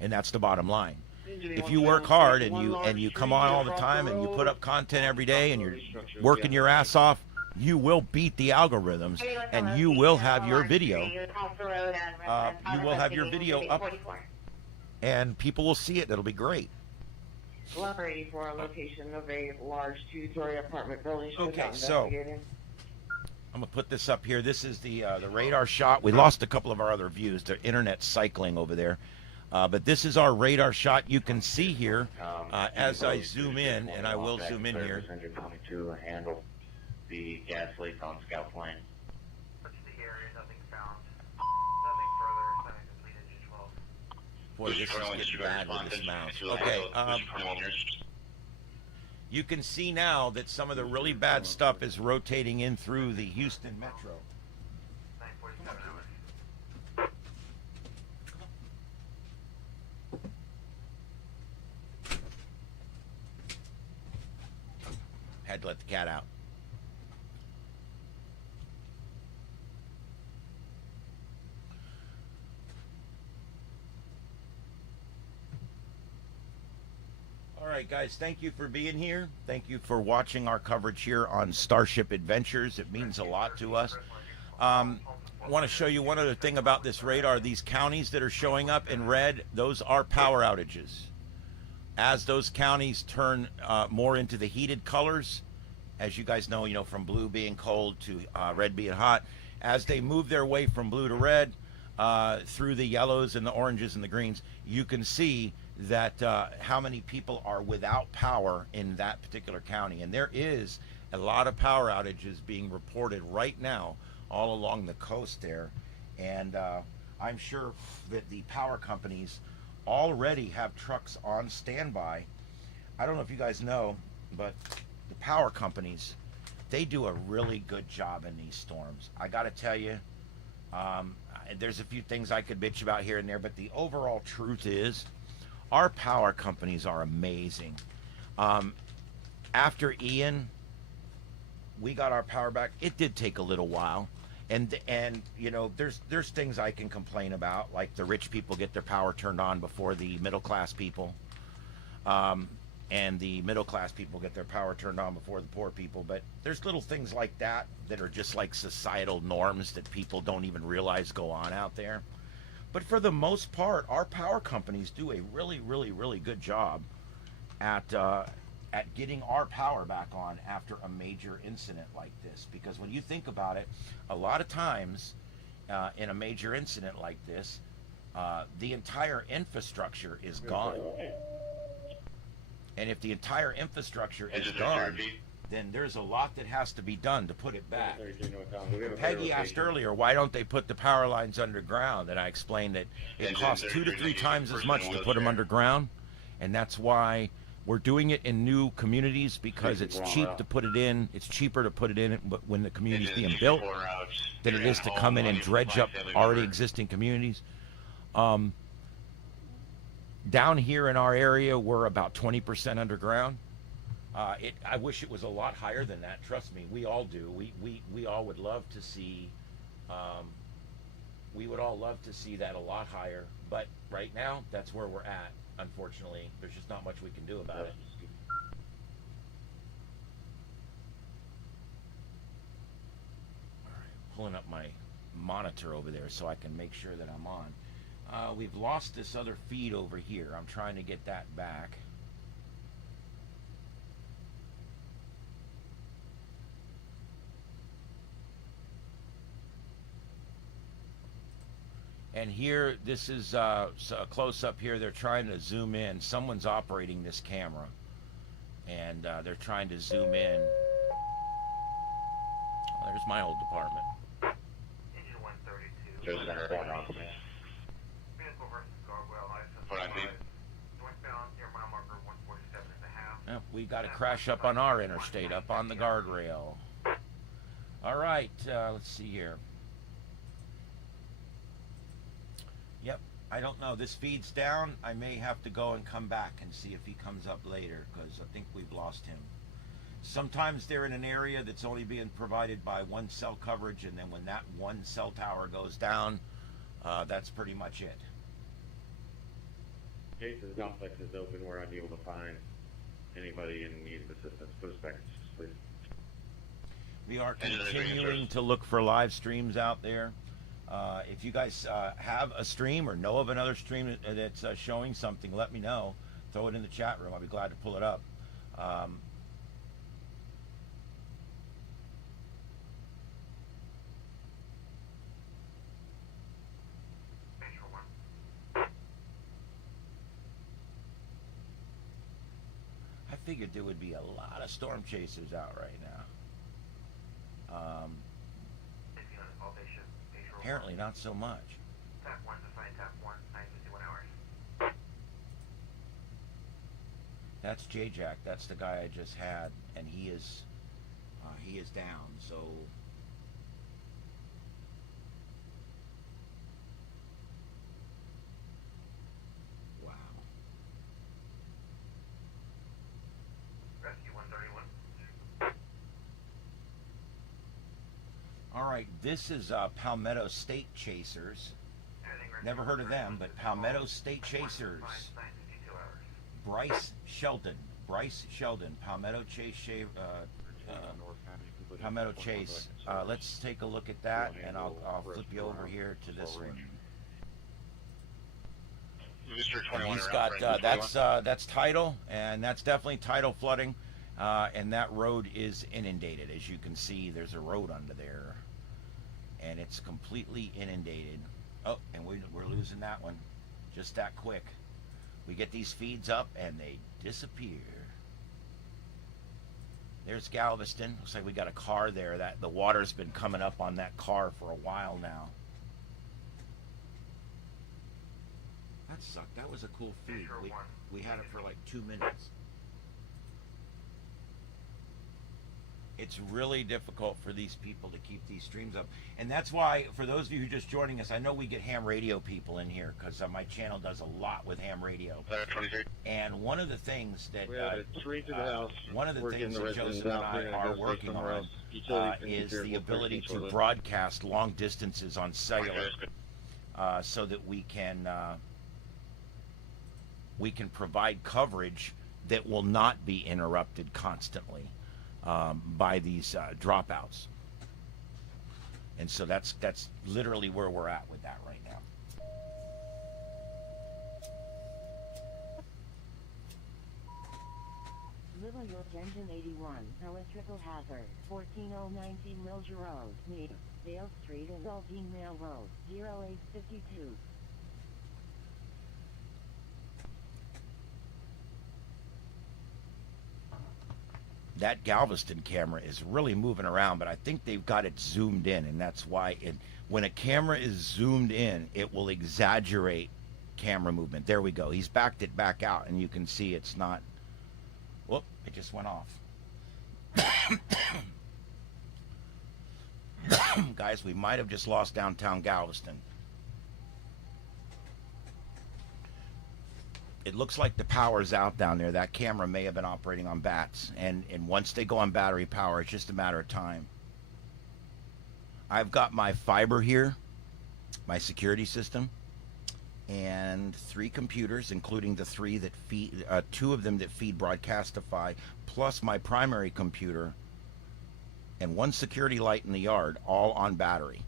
And that's the bottom line. if you work hard and you come on all the time and you put up content every day and you're working your ass off, you will beat the algorithms and you will have your video. You will have your video up and people will see it. It'll be great. Block 84, location of a large two-story apartment building. Okay, so I'm gonna put this up here. This is the radar shot. We lost a couple of our other views. The internet's cycling over there, but this is our radar shot. You can see here as I zoom in, and I will zoom in here. To handle the gas leak on Scout Plane. Search the area, nothing found. Nothing further. Nothing complete engine 12. Boy, this is getting bad with this mouse. Okay, you can see now that some of the really bad stuff is rotating in through the Houston Metro. 947 hours. Had to let the cat out. All right, guys, thank you for being here. Thank you for watching our coverage here on Starship Adventures. It means a lot to us. I want to show you one other thing about this radar. These counties that are showing up in red, those are power outages. As those counties turn more into the heated colors, as you guys know, from blue being cold to red being hot, as they move their way from blue to red through the yellows and the oranges and the greens, you can see that how many people are without power in that particular county. And there is a lot of power outages being reported right now all along the coast there. And I'm sure that the power companies already have trucks on standby. I don't know if you guys know, but the power companies, they do a really good job in these storms. I got to tell you, there's a few things I could bitch about here and there, but the overall truth is our power companies are amazing. After Ian, we got our power back. It did take a little while. And there's things I can complain about, like the rich people get their power turned on before the middle class people. And the middle class people get their power turned on before the poor people. But there's little things like that that are just like societal norms that people don't even realize go on out there. But for the most part, our power companies do a really, really, really good job at getting our power back on after a major incident like this. Because when you think about it, a lot of times in a major incident like this, the entire infrastructure is gone. And if the entire infrastructure is gone, then there's a lot that has to be done to put it back. Peggy asked earlier, why don't they put the power lines underground? And I explained that it costs 2 to 3 times as much to put them underground. And that's why we're doing it in new communities, because it's cheap to put it in. It's cheaper to put it in when the community's being built than it is to come in and dredge up already existing communities. Down here in our area, we're about 20% underground. I wish it was a lot higher than that. Trust me, we all do. We all would love to see. We would all love to see that a lot higher. But right now, that's where we're at. Unfortunately, there's just not much we can do about it. All right, pulling up my monitor over there so I can make sure that I'm on. We've lost this other feed over here. I'm trying to get that back. And here, this is a close-up here. They're trying to zoom in. Someone's operating this camera. And they're trying to zoom in. Oh, there's my old department. Engine 132. There's another one on Vehicle versus guardrail license. Northbound near mile marker 147.5. Yep, we got to crash up on our interstate, up on the guardrail. All right, let's see here. Yep, I don't know. This feed's down. I may have to go and come back and see if he comes up later, because I think we've lost him. Sometimes they're in an area that's only being provided by one cell coverage, and then when that one cell tower goes down, that's pretty much it. Jason's complex is open. We're unable to find anybody in need of assistance. Put us back, please. We are continuing to look for live streams out there. If you guys have a stream or know of another stream that's showing something, let me know. Throw it in the chat room. I'll be glad to pull it up. Central 1. I figured there would be a lot of storm chasers out right now. Busy on all day shift. Central Apparently 1. not so much. Tap 1 to find tap 1. 9:51 hours. That's J-Jack. That's the guy I just had, and he is down. So wow. Rescue 131. All right, this is Palmetto State Chasers. Heading Never heard of them, but Palmetto State Chasers. 9:52 hours. Bryce Sheldon, Palmetto Palmetto Chase. Let's take a look at that, and I'll flip you over here to this one. Mr. And 21. he's got that's tidal, and that's definitely tidal flooding, and that road is inundated. As you can see, there's a road under there, and it's completely inundated. Oh, and we're losing that one, just that quick. We get these feeds up, and they disappear. There's Galveston. Looks like we got a car there. That the water's been coming up on that car for a while now. That sucked. That was a cool feed. We had it for like 2 minutes. It's really difficult for these people to keep these streams up. And that's why, for those of you who are just joining us, I know we get ham radio people in here, because my channel does a lot with ham radio. And one of the things that Joseph and I are working on is the ability to broadcast long distances on cellular, so that we can provide coverage that will not be interrupted constantly by these dropouts. And so that's literally where we're at with that right now. Little York Engine 81, electrical hazard, 14019 Mills Road, near Dale Street and Aldine Mail Road, 0852. That Galveston camera is really moving around, but I think they've got it zoomed in, and that's why when a camera is zoomed in, it will exaggerate camera movement. There we go. He's backed it back out, and you can see it's not. Whoop, it just went off. Guys, we might have just lost downtown Galveston. It looks like the power's out down there. That camera may have been operating on bats, and once they go on battery power, it's just a matter of time. I've got my fiber here, my security system, and 3 computers, including the 3 that feed, 2 of them that feed Broadcastify, plus my primary computer, and 1 security light in the yard, all on battery.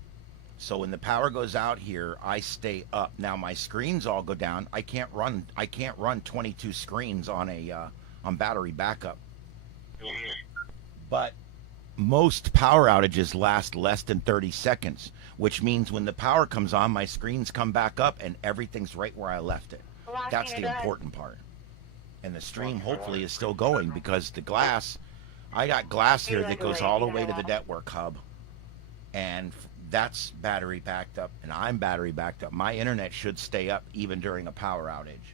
So when the power goes out here, I stay up. Now my screens all go down. I can't run 22 screens on on battery backup. But most power outages last less than 30 seconds, which means when the power comes on, my screens come back up and everything's right where I left it. That's the important part. And the stream hopefully is still going, because the glass, I got glass here that goes all the way to the network hub, and that's battery backed up, and I'm battery backed up. My internet should stay up even during a power outage.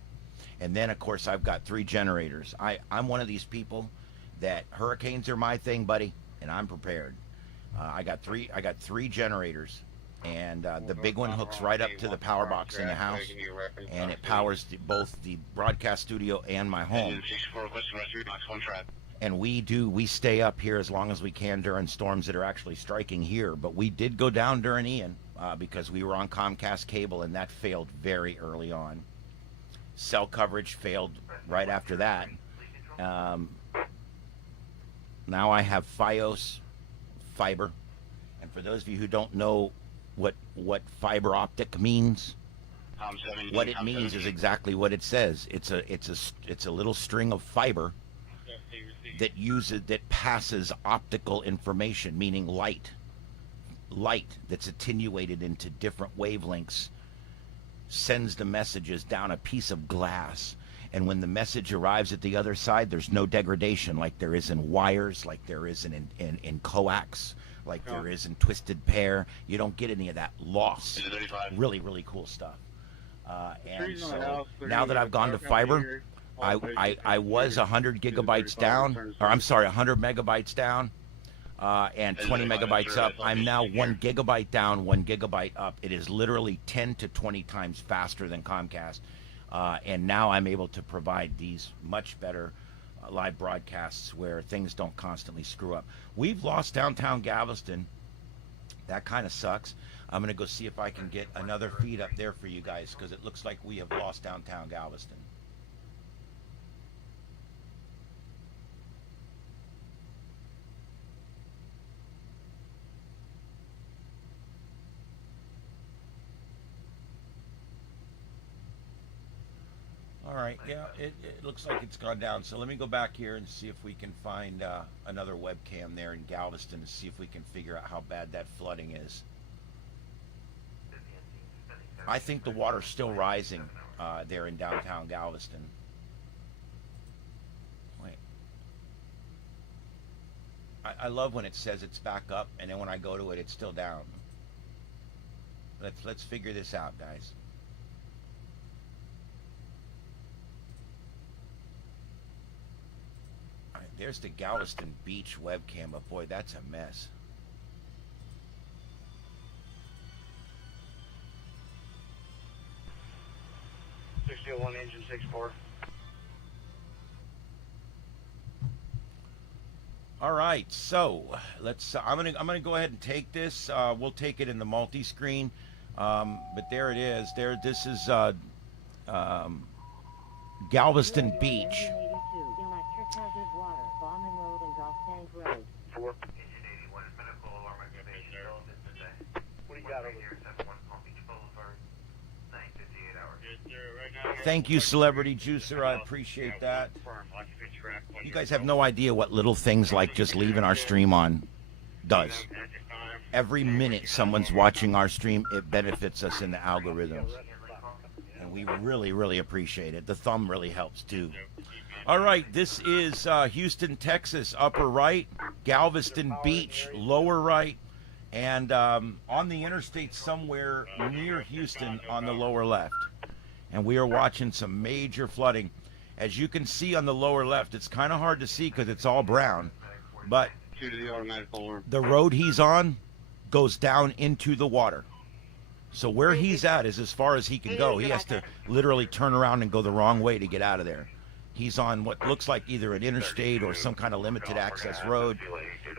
And then of course I've got 3 generators. I'm one of these people that hurricanes are my thing, buddy, and I'm prepared. I got 3 generators, and the big one hooks right up to the power box in the house, and it powers both the broadcast studio and my home. And we stay up here as long as we can during storms that are actually striking here. But we did go down during Ian, because we were on Comcast cable, and that failed very early on. Cell coverage failed right after that. Now I have Fios fiber, and for those of you who don't know what fiber optic means, what it means is exactly what it says. It's a little string of fiber that passes optical information, meaning light that's attenuated into different wavelengths, sends the messages down a piece of glass. And when the message arrives at the other side, there's no degradation like there is in wires, like there is in coax, like there is in twisted pair. You don't get any of that loss. Really, really cool stuff. And so now that I've gone to fiber, I was 100 gigabytes down, or I'm sorry, 100 megabytes down, and 20 megabytes up. I'm now 1 gigabyte down, 1 gigabyte up. It is literally 10 to 20 times faster than Comcast. And now I'm able to provide these much better live broadcasts where things don't constantly screw up. We've lost downtown Galveston. That kind of sucks. I'm going to go see if I can get another feed up there for you guys, because it looks like we have lost downtown Galveston. All right, yeah, it looks like it's gone down. So let me go back here and see if we can find another webcam there in Galveston and see if we can figure out how bad that flooding is. I think the water's still rising there in downtown Galveston. Wait. I love when it says it's back up, and then when I go to it, it's still down. Let's figure this out, guys. There's the Galveston Beach webcam, but boy, that's a mess. One engine 6-4. All right, so let's. I'm gonna go ahead and take this. We'll take it in the multi-screen, but there it is. There, this is Galveston Beach. Engine 81, medical alarm activation. What do you got over here? 71 Palm Beach Boulevard, 9:58 hours. Thank you, Celebrity Juicer. I appreciate that. You guys have no idea what little things like just leaving our stream on does. Every minute someone's watching our stream, it benefits us in the algorithms. And we really, really appreciate it. The thumb really helps too. All right, this is Houston, Texas, upper right, Galveston Beach, lower right, and on the interstate somewhere near Houston on the lower left. And we are watching some major flooding. As you can see on the lower left, it's kind of hard to see because it's all brown, but the road he's on goes down into the water. So where he's at is as far as he can go. He has to literally turn around and go the wrong way to get out of there. He's on what looks like either an interstate or some kind of limited access road,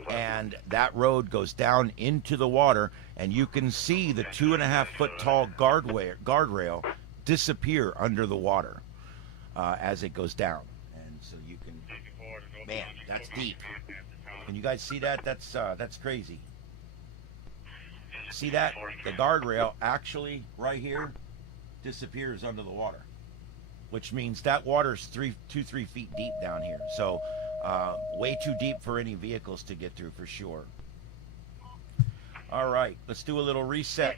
and that road goes down into the water, and you can see the 2.5 foot tall guardrail disappear under the water as it goes down. And so you can, man, that's deep. Can you guys see that? That's crazy. See that? The guardrail actually right here disappears under the water, which means that water's 2-3 feet deep down here. So way too deep for any vehicles to get through for sure. All right, let's do a little reset.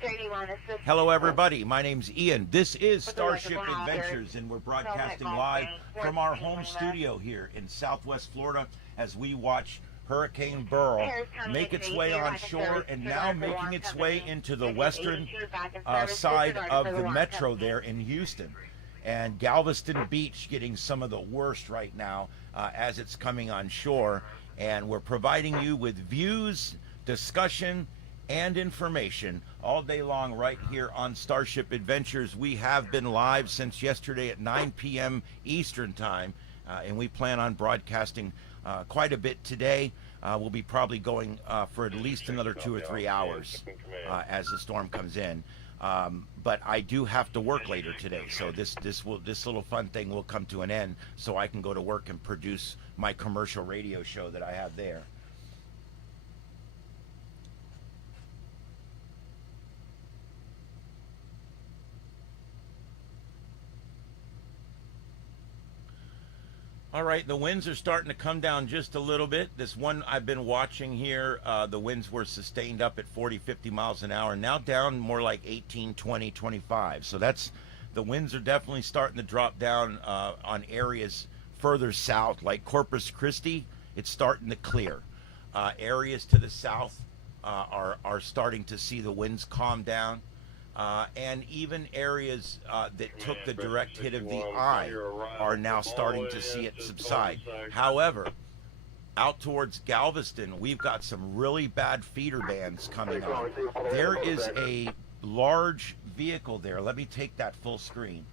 Hello, everybody. My name's Ian. This is Starship Adventures, and we're broadcasting live from our home studio here in Southwest Florida as we watch Hurricane Beryl make its way on shore and now making its way into the western side of the metro there in Houston. And Galveston Beach getting some of the worst right now as it's coming on shore. And we're providing you with views, discussion, and information all day long right here on Starship Adventures. We have been live since yesterday at 9 p.m. Eastern Time, and we plan on broadcasting quite a bit today. We'll be probably going for at least another 2 or 3 hours as the storm comes in. But I do have to work later today, so this little fun thing will come to an end, so I can go to work and produce my commercial radio show that I have there. All right, the winds are starting to come down just a little bit. This one I've been watching here, the winds were sustained up at 40, 50 miles an hour, now down more like 18, 20, 25. So the winds are definitely starting to drop down on areas further south, like Corpus Christi. It's starting to clear. Areas to the south are starting to see the winds calm down. And even areas that took the direct hit of the eye are now starting to see it subside. However, out towards Galveston, we've got some really bad feeder bands coming on. There is a large vehicle there. Let me take that full screen.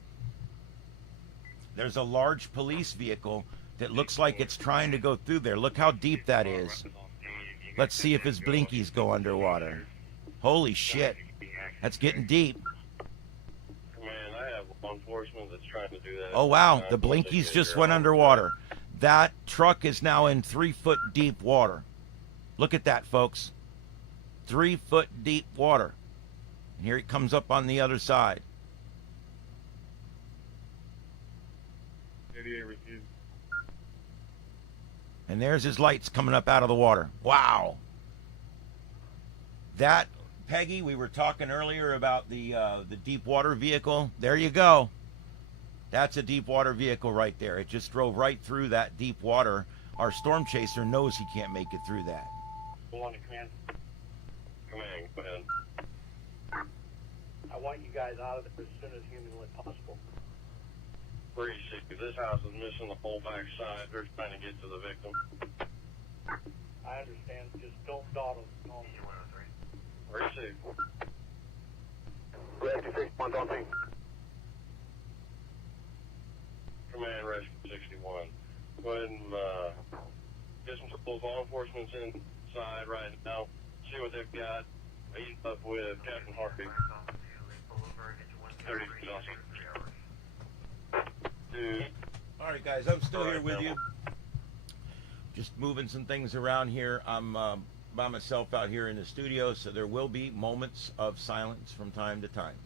There's a large police vehicle that looks like it's trying to go through there. Look how deep that is. Let's see if his blinkies go underwater. Holy shit. That's getting deep. Man, I have law enforcement that's trying to do that. Oh, wow. The blinkies just went underwater. That truck is now in 3-foot deep water. Look at that, folks. 3-foot deep water. And here it comes up on the other side. And there's his lights coming up out of the water. Wow. That... Peggy, we were talking earlier about the deep water vehicle. There you go. That's a deep water vehicle right there. It just drove right through that deep water. Our storm chaser knows he can't make it through that. Hold on to command. Command, go ahead. I want you guys out of there as soon as humanly possible. Where you see this house is missing the whole back side. They're trying to get to the victim. I understand. Just don't dawdle. Where you see? Command Rescue 61. Go ahead and get some tools. Law enforcement's inside right now. See what they've got. Meet up with Captain Harvey. 30 Dude. All right, guys, I'm still here with you. Just moving some things around here. I'm by myself out here in the studio, so there will be moments of silence from time to time.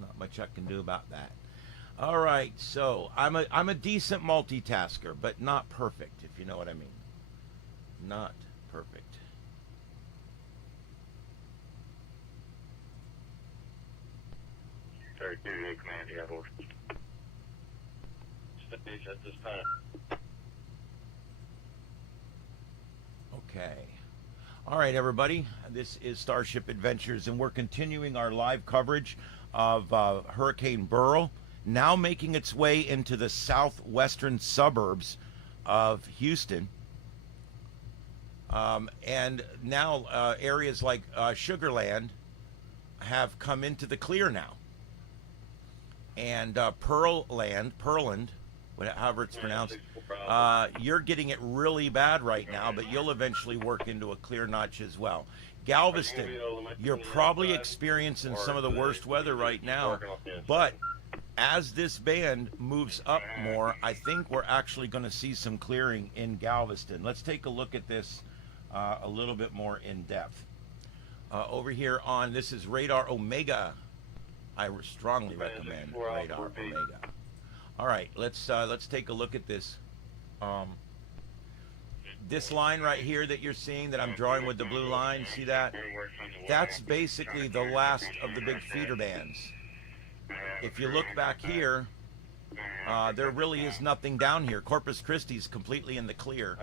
Not much I can do about that. All right, so I'm a decent multitasker, but not perfect, if you know what I mean. Not perfect. Sorry, dude, command, you have orders. Stays at this time. Okay. All right, everybody. This is Starship Adventures, and we're continuing our live coverage of Hurricane Beryl, now making its way into the southwestern suburbs of Houston. And now areas like Sugarland have come into the clear now. And Pearland, however it's pronounced, you're getting it really bad right now, but you'll eventually work into a clear notch as well. Galveston, you're probably experiencing some of the worst weather right now, but as this band moves up more, I think we're actually going to see some clearing in Galveston. Let's take a look at this a little bit more in depth. Over here on, this is Radar Omega. I strongly recommend Radar Omega. All right, let's take a look at this. This line right here that you're seeing that I'm drawing with the blue line, see that? That's basically the last of the big feeder bands. If you look back here, there really is nothing down here. Corpus Christi is completely in the clear.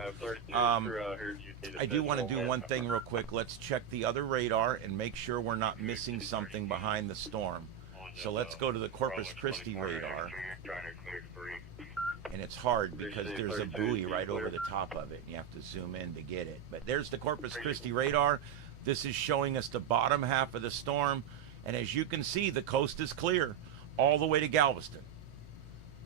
I do want to do one thing real quick. Let's check the other radar and make sure we're not missing something behind the storm. So let's go to the Corpus Christi radar. And it's hard because there's a buoy right over the top of it, and you have to zoom in to get it. But there's the Corpus Christi radar. This is showing us the bottom half of the storm, and as you can see, the coast is clear all the way to Galveston.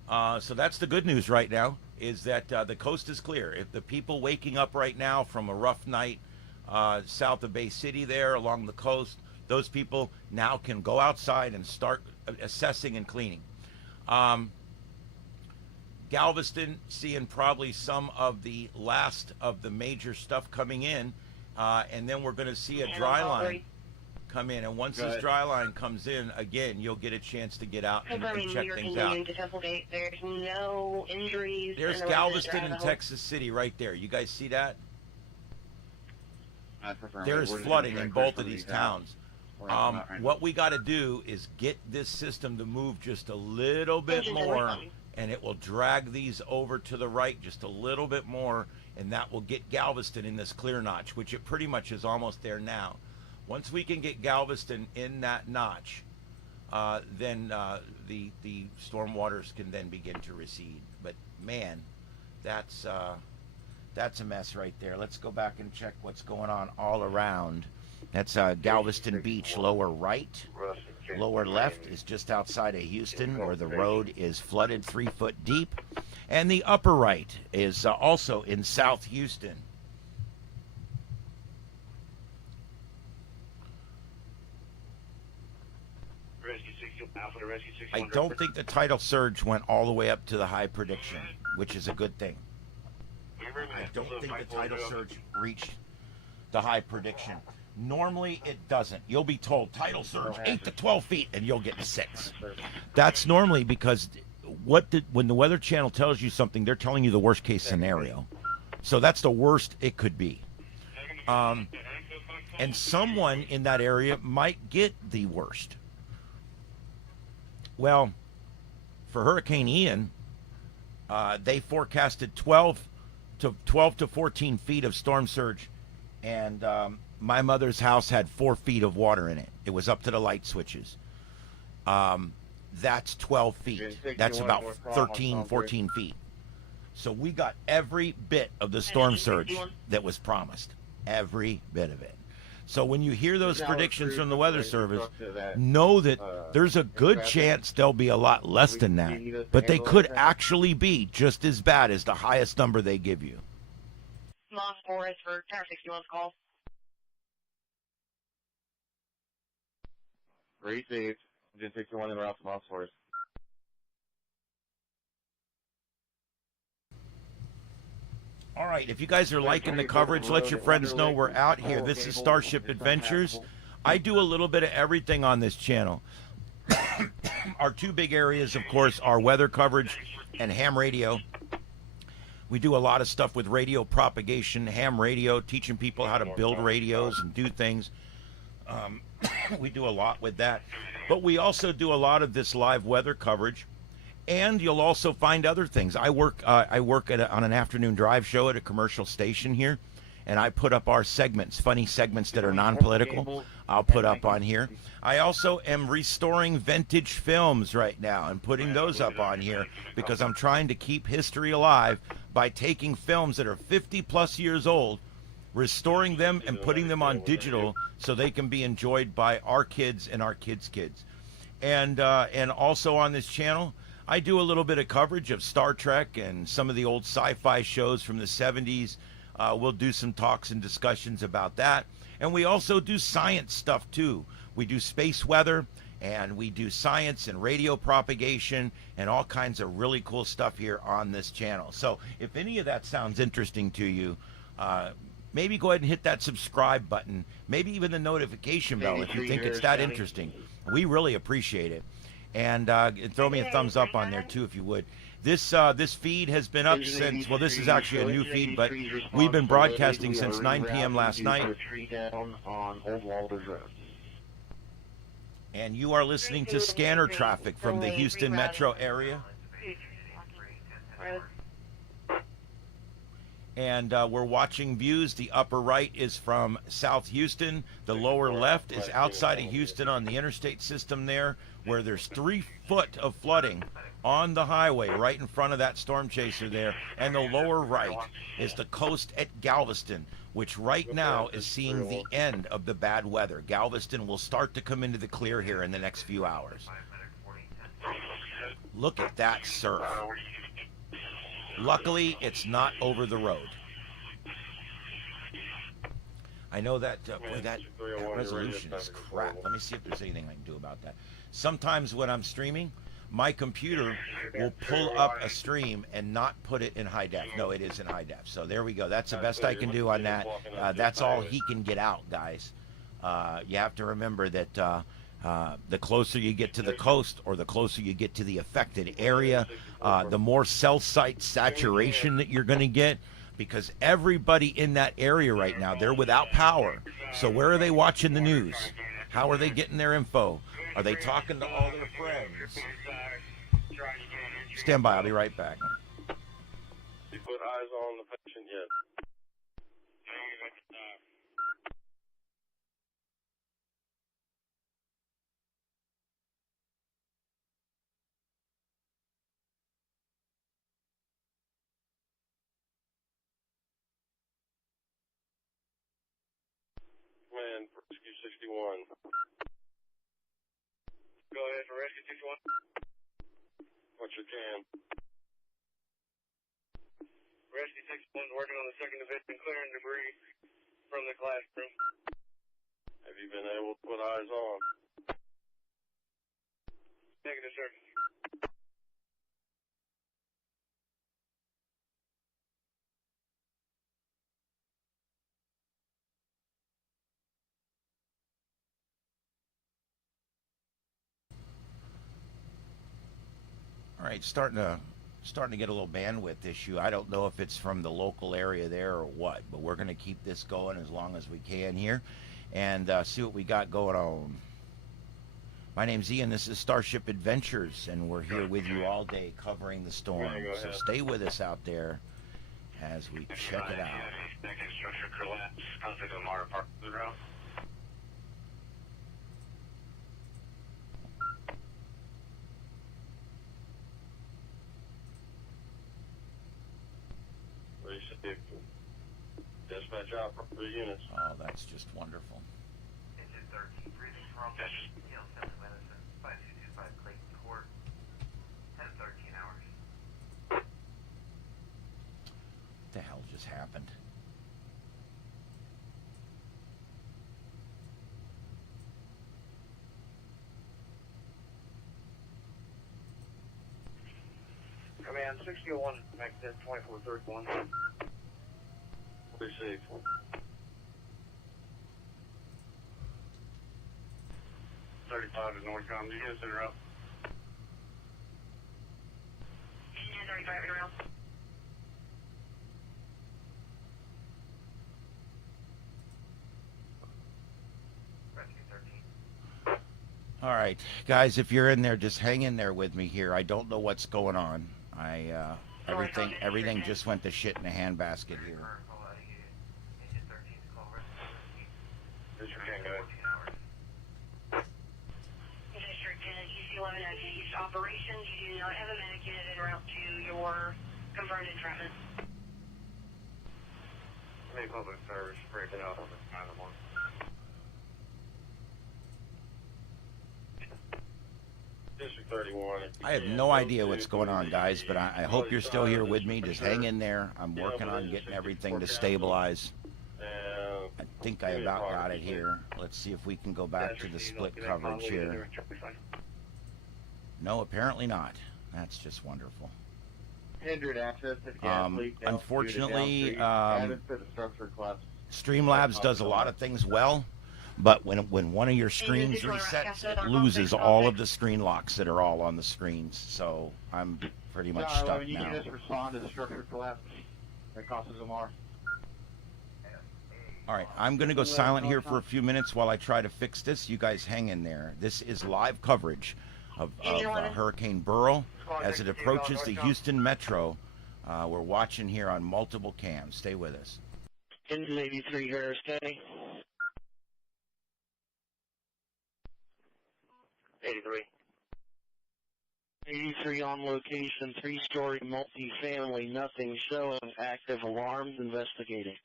So that's the good news right now, is that the coast is clear. If the people waking up right now from a rough night south of Bay City there along the coast, those people now can go outside and start assessing and cleaning. Galveston seeing probably some of the last of the major stuff coming in, and then we're going to see a dry line come in. And once this dry line comes in, again, you'll get a chance to get out and check things out. There's no injuries. There's Galveston and Texas City right there. You guys see that? There's flooding in both of these towns. What we got to do is get this system to move just a little bit more, and it will drag these over to the right just a little bit more, and that will get Galveston in this clear notch, which it pretty much is almost there now. Once we can get Galveston in that notch, then the storm waters can then begin to recede. But man, that's a mess right there. Let's go back and check what's going on all around. That's Galveston Beach, lower right. Lower left is just outside of Houston, where the road is flooded 3 foot deep. And the upper right is also in South Houston. I don't think the tidal surge went all the way up to the high prediction, which is a good thing. I don't think the tidal surge reached the high prediction. Normally it doesn't. You'll be told tidal surge 8 to 12 feet and you'll get 6. That's normally because when the Weather Channel tells you something, they're telling you the worst case scenario. So that's the worst it could be. And someone in that area might get the worst. Well, for Hurricane Ian, they forecasted 12 to 14 feet of storm surge, and my mother's house had 4 feet of water in it. It was up to the light switches. That's 12 feet. That's about 13, 14 feet. So we got every bit of the storm surge that was promised. Every bit of it. So when you hear those predictions from the Weather Service, know that there's a good chance they'll be a lot less than that. But they could actually be just as bad as the highest number they give you. Lost Forest for Tower 61's call. Received. Engine 61 in route to Moss Forest. All right, if you guys are liking the coverage, let your friends know we're out here. This is Starship Adventures. I do a little bit of everything on this channel. Our two big areas, of course, are weather coverage and ham radio. We do a lot of stuff with radio propagation, ham radio, teaching people how to build radios and do things. We do a lot with that. But we also do a lot of this live weather coverage. And you'll also find other things. I work on an afternoon drive show at a commercial station here, and I put up our segments, funny segments that are non-political. I'll put up on here. I also am restoring vintage films right now and putting those up on here because I'm trying to keep history alive by taking films that are 50 plus years old, restoring them and putting them on digital so they can be enjoyed by our kids and our kids' kids. And also on this channel, I do a little bit of coverage of Star Trek and some of the old sci-fi shows from the 70s. We'll do some talks and discussions about that. And we also do science stuff too. We do space weather, and we do science and radio propagation and all kinds of really cool stuff here on this channel. So if any of that sounds interesting to you, maybe go ahead and hit that subscribe button, maybe even the notification bell if you think it's that interesting. We really appreciate it. And throw me a thumbs up on there too if you would. This feed has been up since, well, this is actually a new feed, but we've been broadcasting since 9 p.m. last night. And you are listening to scanner traffic from the Houston metro area. And we're watching views. The upper right is from South Houston. The lower left is outside of Houston on the interstate system there, where there's 3 foot of flooding on the highway right in front of that storm chaser there. And the lower right is the coast at Galveston, which right now is seeing the end of the bad weather. Galveston will start to come into the clear here in the next few hours. Look at that surf. Luckily, it's not over the road. I know that boy, that 301, resolution you're ready is to start crap. recording. Let me see if there's anything I can do about that. Sometimes when I'm streaming, my computer will pull up a stream and not put it in high def. No, it is in high def. So there we go. That's the best I can do on that. That's all he can get out, guys. You have to remember that the closer you get to the coast or the closer you get to the affected area, the more cell site saturation that you're going to get, because everybody in that area right now, they're without power. So where are they watching the news? How are they getting their info? Are they talking to all their friends? Stand by, I'll be right back. You put eyes on the patient yet? Man, Rescue 61. Go ahead for Rescue 61. What's your can? Rescue 61 is working on the second division, clearing debris from the classroom. Have you been able to put eyes on? Negative, sir. All right, starting to get a little bandwidth issue. I don't know if it's from the local area there or what, but we're going to keep this going as long as we can here and see what we got going on. My name's Ian. This is Starship Adventures, and we're here with you all day covering the storm. So stay with us out there as we check it out. Expected structure collapse. Contact the Mara Park route. Receive. Dispatch out for the units. Oh, that's just wonderful. Engine 13, breathing from Yale Family Medicine, 5225 Clayton Court, 10-13 hours. What the hell just happened? Command 601, Mac 10-2431. Receive. 35 is Northcom. Do you guys interrupt? Engine 35 around. Rescue 13. All right, guys, if you're in there, just hang in there with me here. I don't know what's going on. Everything just went to shit in a handbasket here. Engine 13 to call rescue. This your can, guys. 14 hours. District EC11 at East Operations. You do not have a medicated en route to your confirmed entrapment. Any public service breaking up on the 911. District 31. I have no idea what's going on, guys, but I hope you're still here with me. Just hang in there. I'm working on getting everything to stabilize. I think I about got it here. Let's see if we can go back to the split coverage here. No, apparently not. That's just wonderful. Hindered access if gas leak. Unfortunately, Added to the structure class. Streamlabs does a lot of things well, but when one of your screens resets, it loses all of the screen locks that are all on the screens. So I'm pretty much stuck You now. can just respond to the structure collapse. That costs us more. All right, I'm going to go silent here for a few minutes while I try to fix this. You guys hang in there. This is live coverage of Hurricane Beryl as it approaches the Houston Metro. We're watching here on multiple cams. Stay with us. Engine 83 here, steady. 83. 83 on location, 3-story multi-family, nothing showing, active alarms investigating.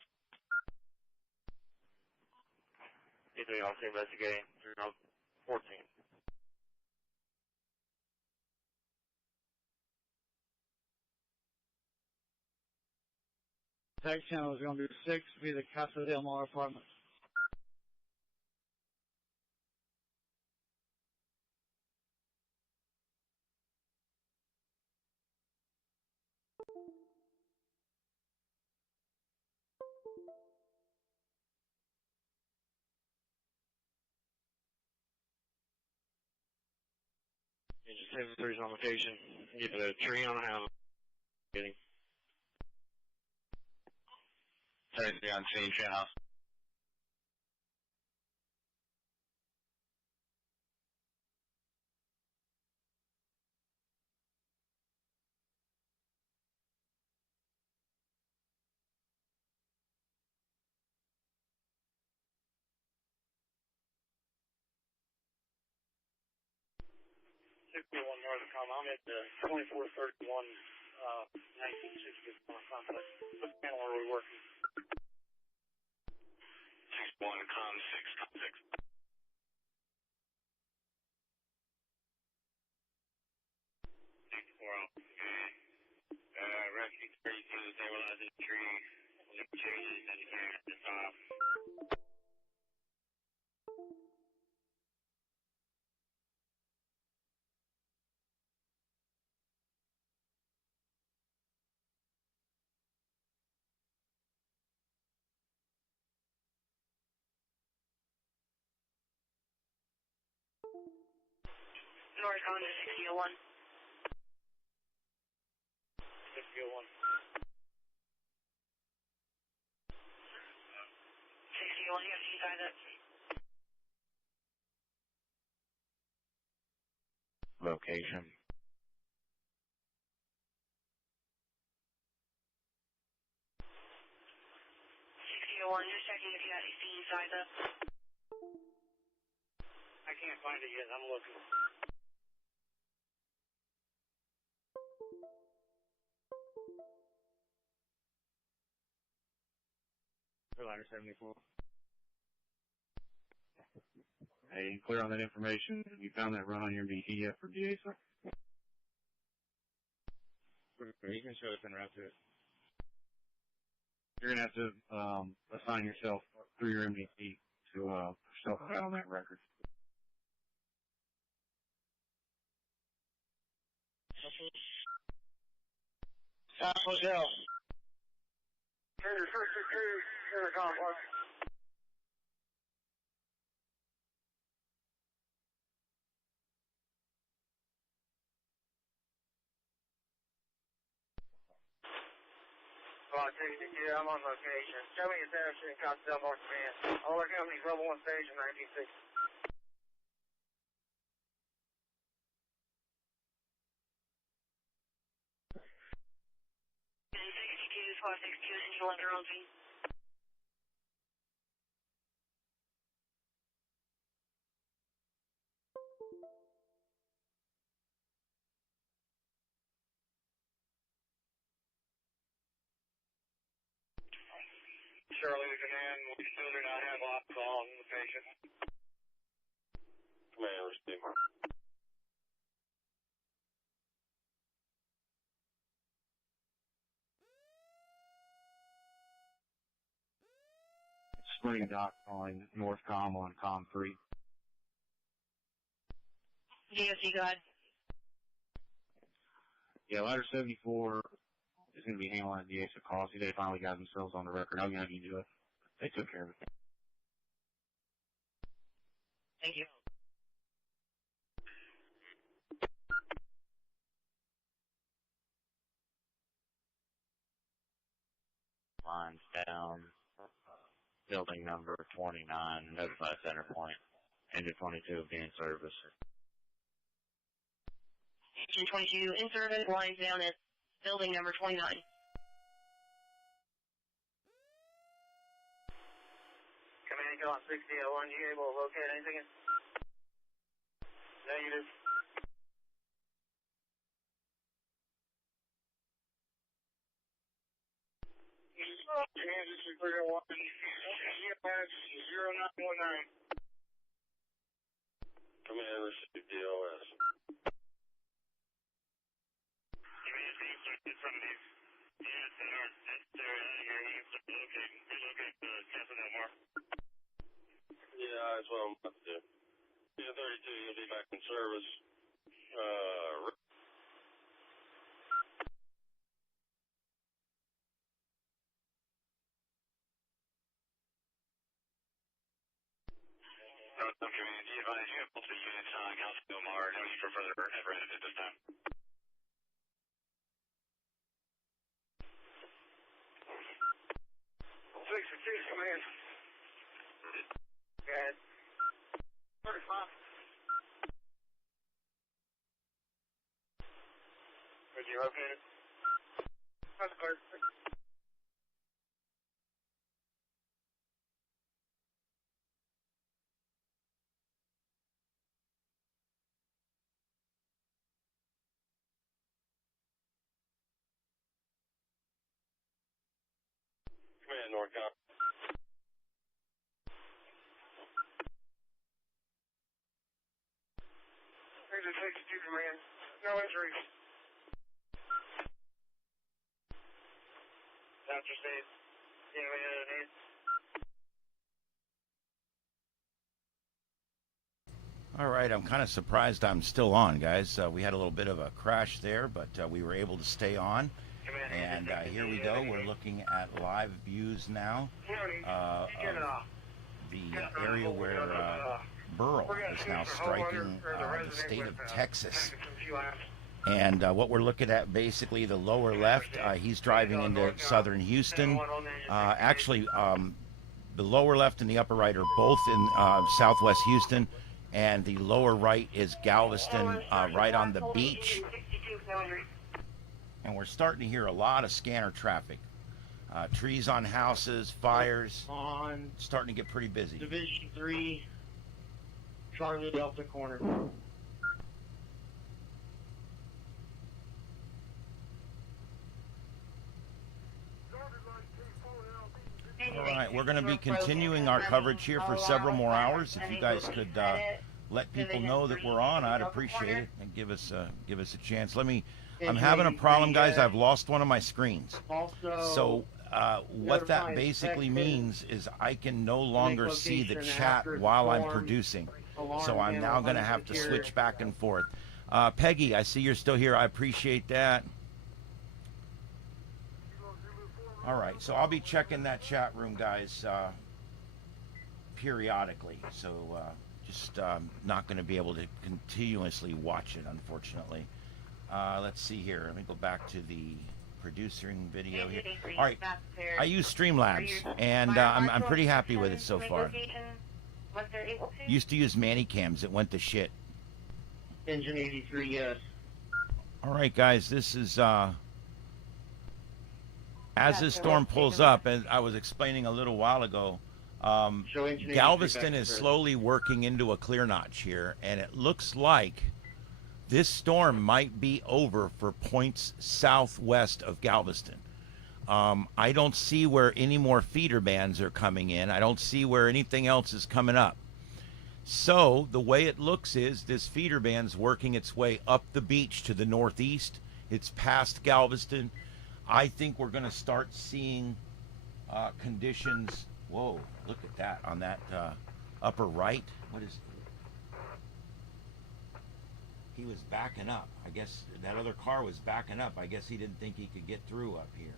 83 also investigating, 14. Tag channel is going to be 6 via the Casa del Mar apartment. 73's on location. Get a tree on a house. Getting. 73 on scene, tree house. North of I'm at the 2431, 1960 complex. What panel are we working? 61, com 6, com 6. Rescue 32, stabilize the tree. Loop changes, indicator at the top. North on to 6001. 6001. 6001, you have to decide that. Location. 6001, just checking if you had AC inside the. I can't find it yet. I'm looking. Ladder 74. Hey, clear on that information. Have you found that run on your MDT yet for DA, sir? You can show us en route to it. You're going to have to assign yourself through your MDT to self on that record. South Hotel. Turner, first recruit, Turner complex. Block 62, I'm on location. Show me your Patterson, Costa North Command. All our companies, level 1 station, 1960. And 62, squad 62, engine under on scene. Charlie to command, we still do not have alcohol on the patient. Command, receive. Spring dock on North Com on Com 3. DOC, go ahead. Yeah, Ladder 74 is going to be handling the exit policy. They finally got themselves on the record. I'm going to have you do it. They took care of it. Thank you. Lines down. Building number 29, notify center point. Engine 22 being service. Engine 22 in service, lines down at building number 29. Command, go on 6001, you able to locate anything? Negative. Kansas 301, EMS 0919. Command, receive DOS. Command, get some of these units that aren't necessary out of here. We can relocate the Castle Del Mar. Yeah, that's what I'm about to do. Yeah, 32, you'll be back in service. roundup community. Advise you have multiple units on Galveston, Omar. No need for further apparatus at this time. 66, command. Good. 35. Are you located? That's clear. Command, Northcom. There's a 62, command. No injuries. After state. All right, I'm kind of surprised I'm still on, guys. We had a little bit of a crash there, but we were able to stay on. And here we go. We're looking at live views now of the area where Burl is now striking the state of Texas. And what we're looking at, basically the lower left, he's driving into southern Houston. Actually, the lower left and the upper right are both in southwest Houston. And the lower right is Galveston, right on the beach. And we're starting to hear a lot of scanner traffic. Trees on houses, fires. On Starting to get pretty busy. Division 3, Charlie Delta corner. All right, we're going to be continuing our coverage here for several more hours. If you guys could let people know that we're on, I'd appreciate it, and give us a chance. I'm having a problem, guys. I've lost one of my screens. So what that basically means is I can no longer see the chat while I'm producing. So I'm now going to have to switch back and forth. Peggy, I see you're still here. I appreciate that. All right, so I'll be checking that chat room, guys, periodically. So just not going to be able to continuously watch it, unfortunately. Let's see here. Let me go back to the producing video here. All right, I use Streamlabs, and I'm pretty happy with it so far. Used to use Manicams. It went to shit. Engine 83, yes. All right, guys, this is... as this storm pulls up, as I was explaining a little while ago, Galveston is slowly working into a clear notch here, and it looks like this storm might be over for points southwest of Galveston. I don't see where any more feeder bands are coming in. I don't see where anything else is coming up. So the way it looks is this feeder band's working its way up the beach to the northeast. It's past Galveston. I think we're going to start seeing conditions. Whoa, look at that on that upper right. What is? He was backing up. I guess that other car was backing up. I guess he didn't think he could get through up here.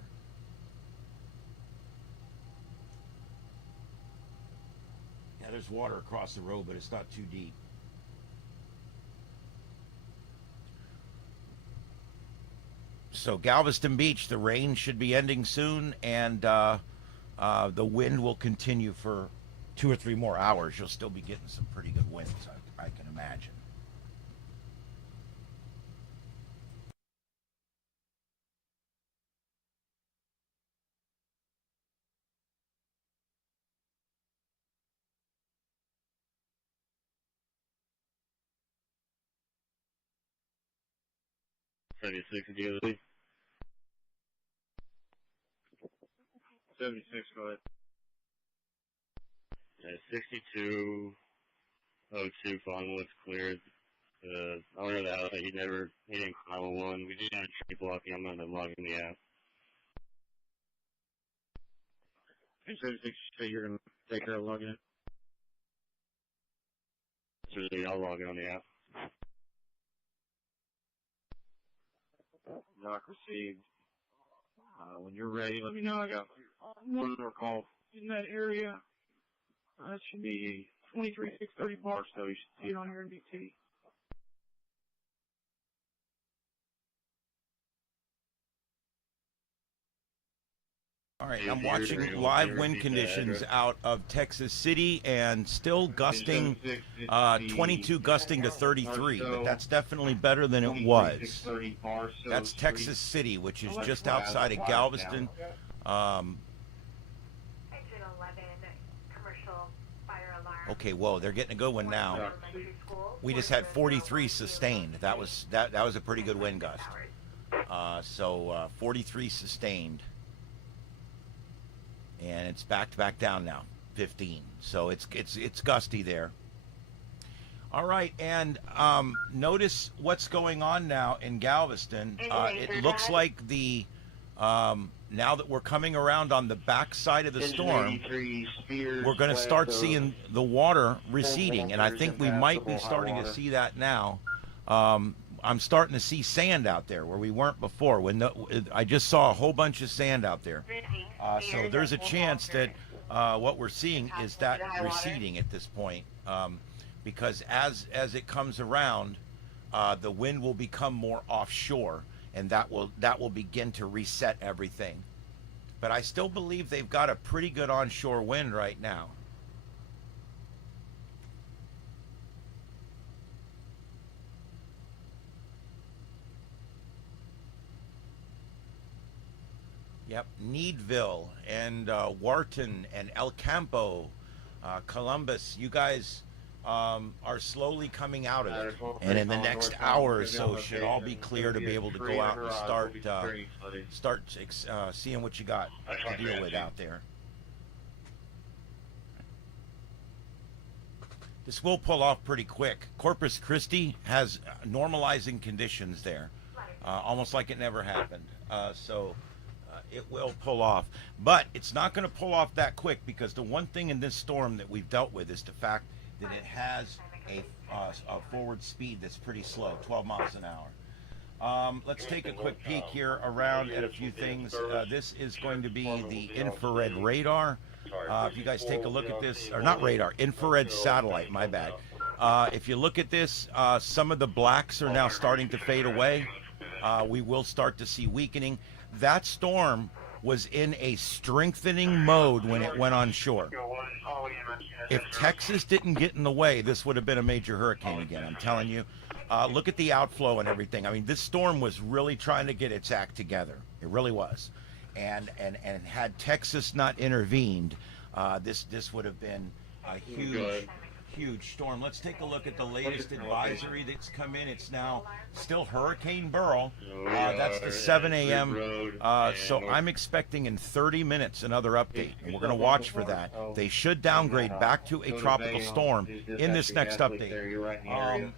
Yeah, there's water across the road, but it's not too deep. So Galveston Beach, the rain should be ending soon, and the wind will continue for 2 or 3 more hours. You'll still be getting some pretty good winds, I can imagine. Is the other way? 76, go ahead. 6202, following what's cleared. Owner of the house, he didn't call one. We did have a tree blocking. I'm not logging the app. 76, so you're going to take care of logging it? So I'll log in on the app. Knock received. When you're ready, let me know. I got one more call in that area. That should be 23,630 bar, so you should see it on your NBT. All right, I'm watching live wind conditions out of Texas City, and still gusting, 22 gusting to 33, but that's definitely better than it was. That's Texas City, which is just outside of Galveston. Okay, whoa, they're getting a good one now. We just had 43 sustained. That was a pretty good wind gust. 43 sustained. And it's back down now, 15. So it's gusty there. All right, and notice what's going on now in Galveston. It looks like the now that we're coming around on the back side of the storm, we're going to start seeing the water receding, and I think we might be starting to see that now. I'm starting to see sand out there where we weren't before. I just saw a whole bunch of sand out there. So there's a chance that what we're seeing is that receding at this point, because as it comes around, the wind will become more offshore, and that will begin to reset everything. But I still believe they've got a pretty good onshore wind right now. Yep, Needville and Wharton and El Campo, Columbus, you guys are slowly coming out of it. And in the next hour or so should all be clear to be able to go out and start seeing what you got to deal with out there. This will pull off pretty quick. Corpus Christi has normalizing conditions there, almost like it never happened. It will pull off, but it's not going to pull off that quick, because the one thing in this storm that we've dealt with is the fact that it has a forward speed that's pretty slow, 12 miles an hour. Let's take a quick peek here around at a few things. This is going to be the infrared radar. If you guys take a look at this, or not radar, infrared satellite, my bad. If you look at this, some of the blacks are now starting to fade away. We will start to see weakening. That storm was in a strengthening mode when it went on shore. If Texas didn't get in the way, this would have been a major hurricane again, I'm telling you. Look at the outflow and everything. I mean, this storm was really trying to get its act together. It really was. And had Texas not intervened, this would have been a huge storm. Let's take a look at the latest advisory that's come in. It's now still Hurricane Beryl. That's the 7 a.m. So I'm expecting in 30 minutes another update, and we're going to watch for that. They should downgrade back to a tropical storm in this next update.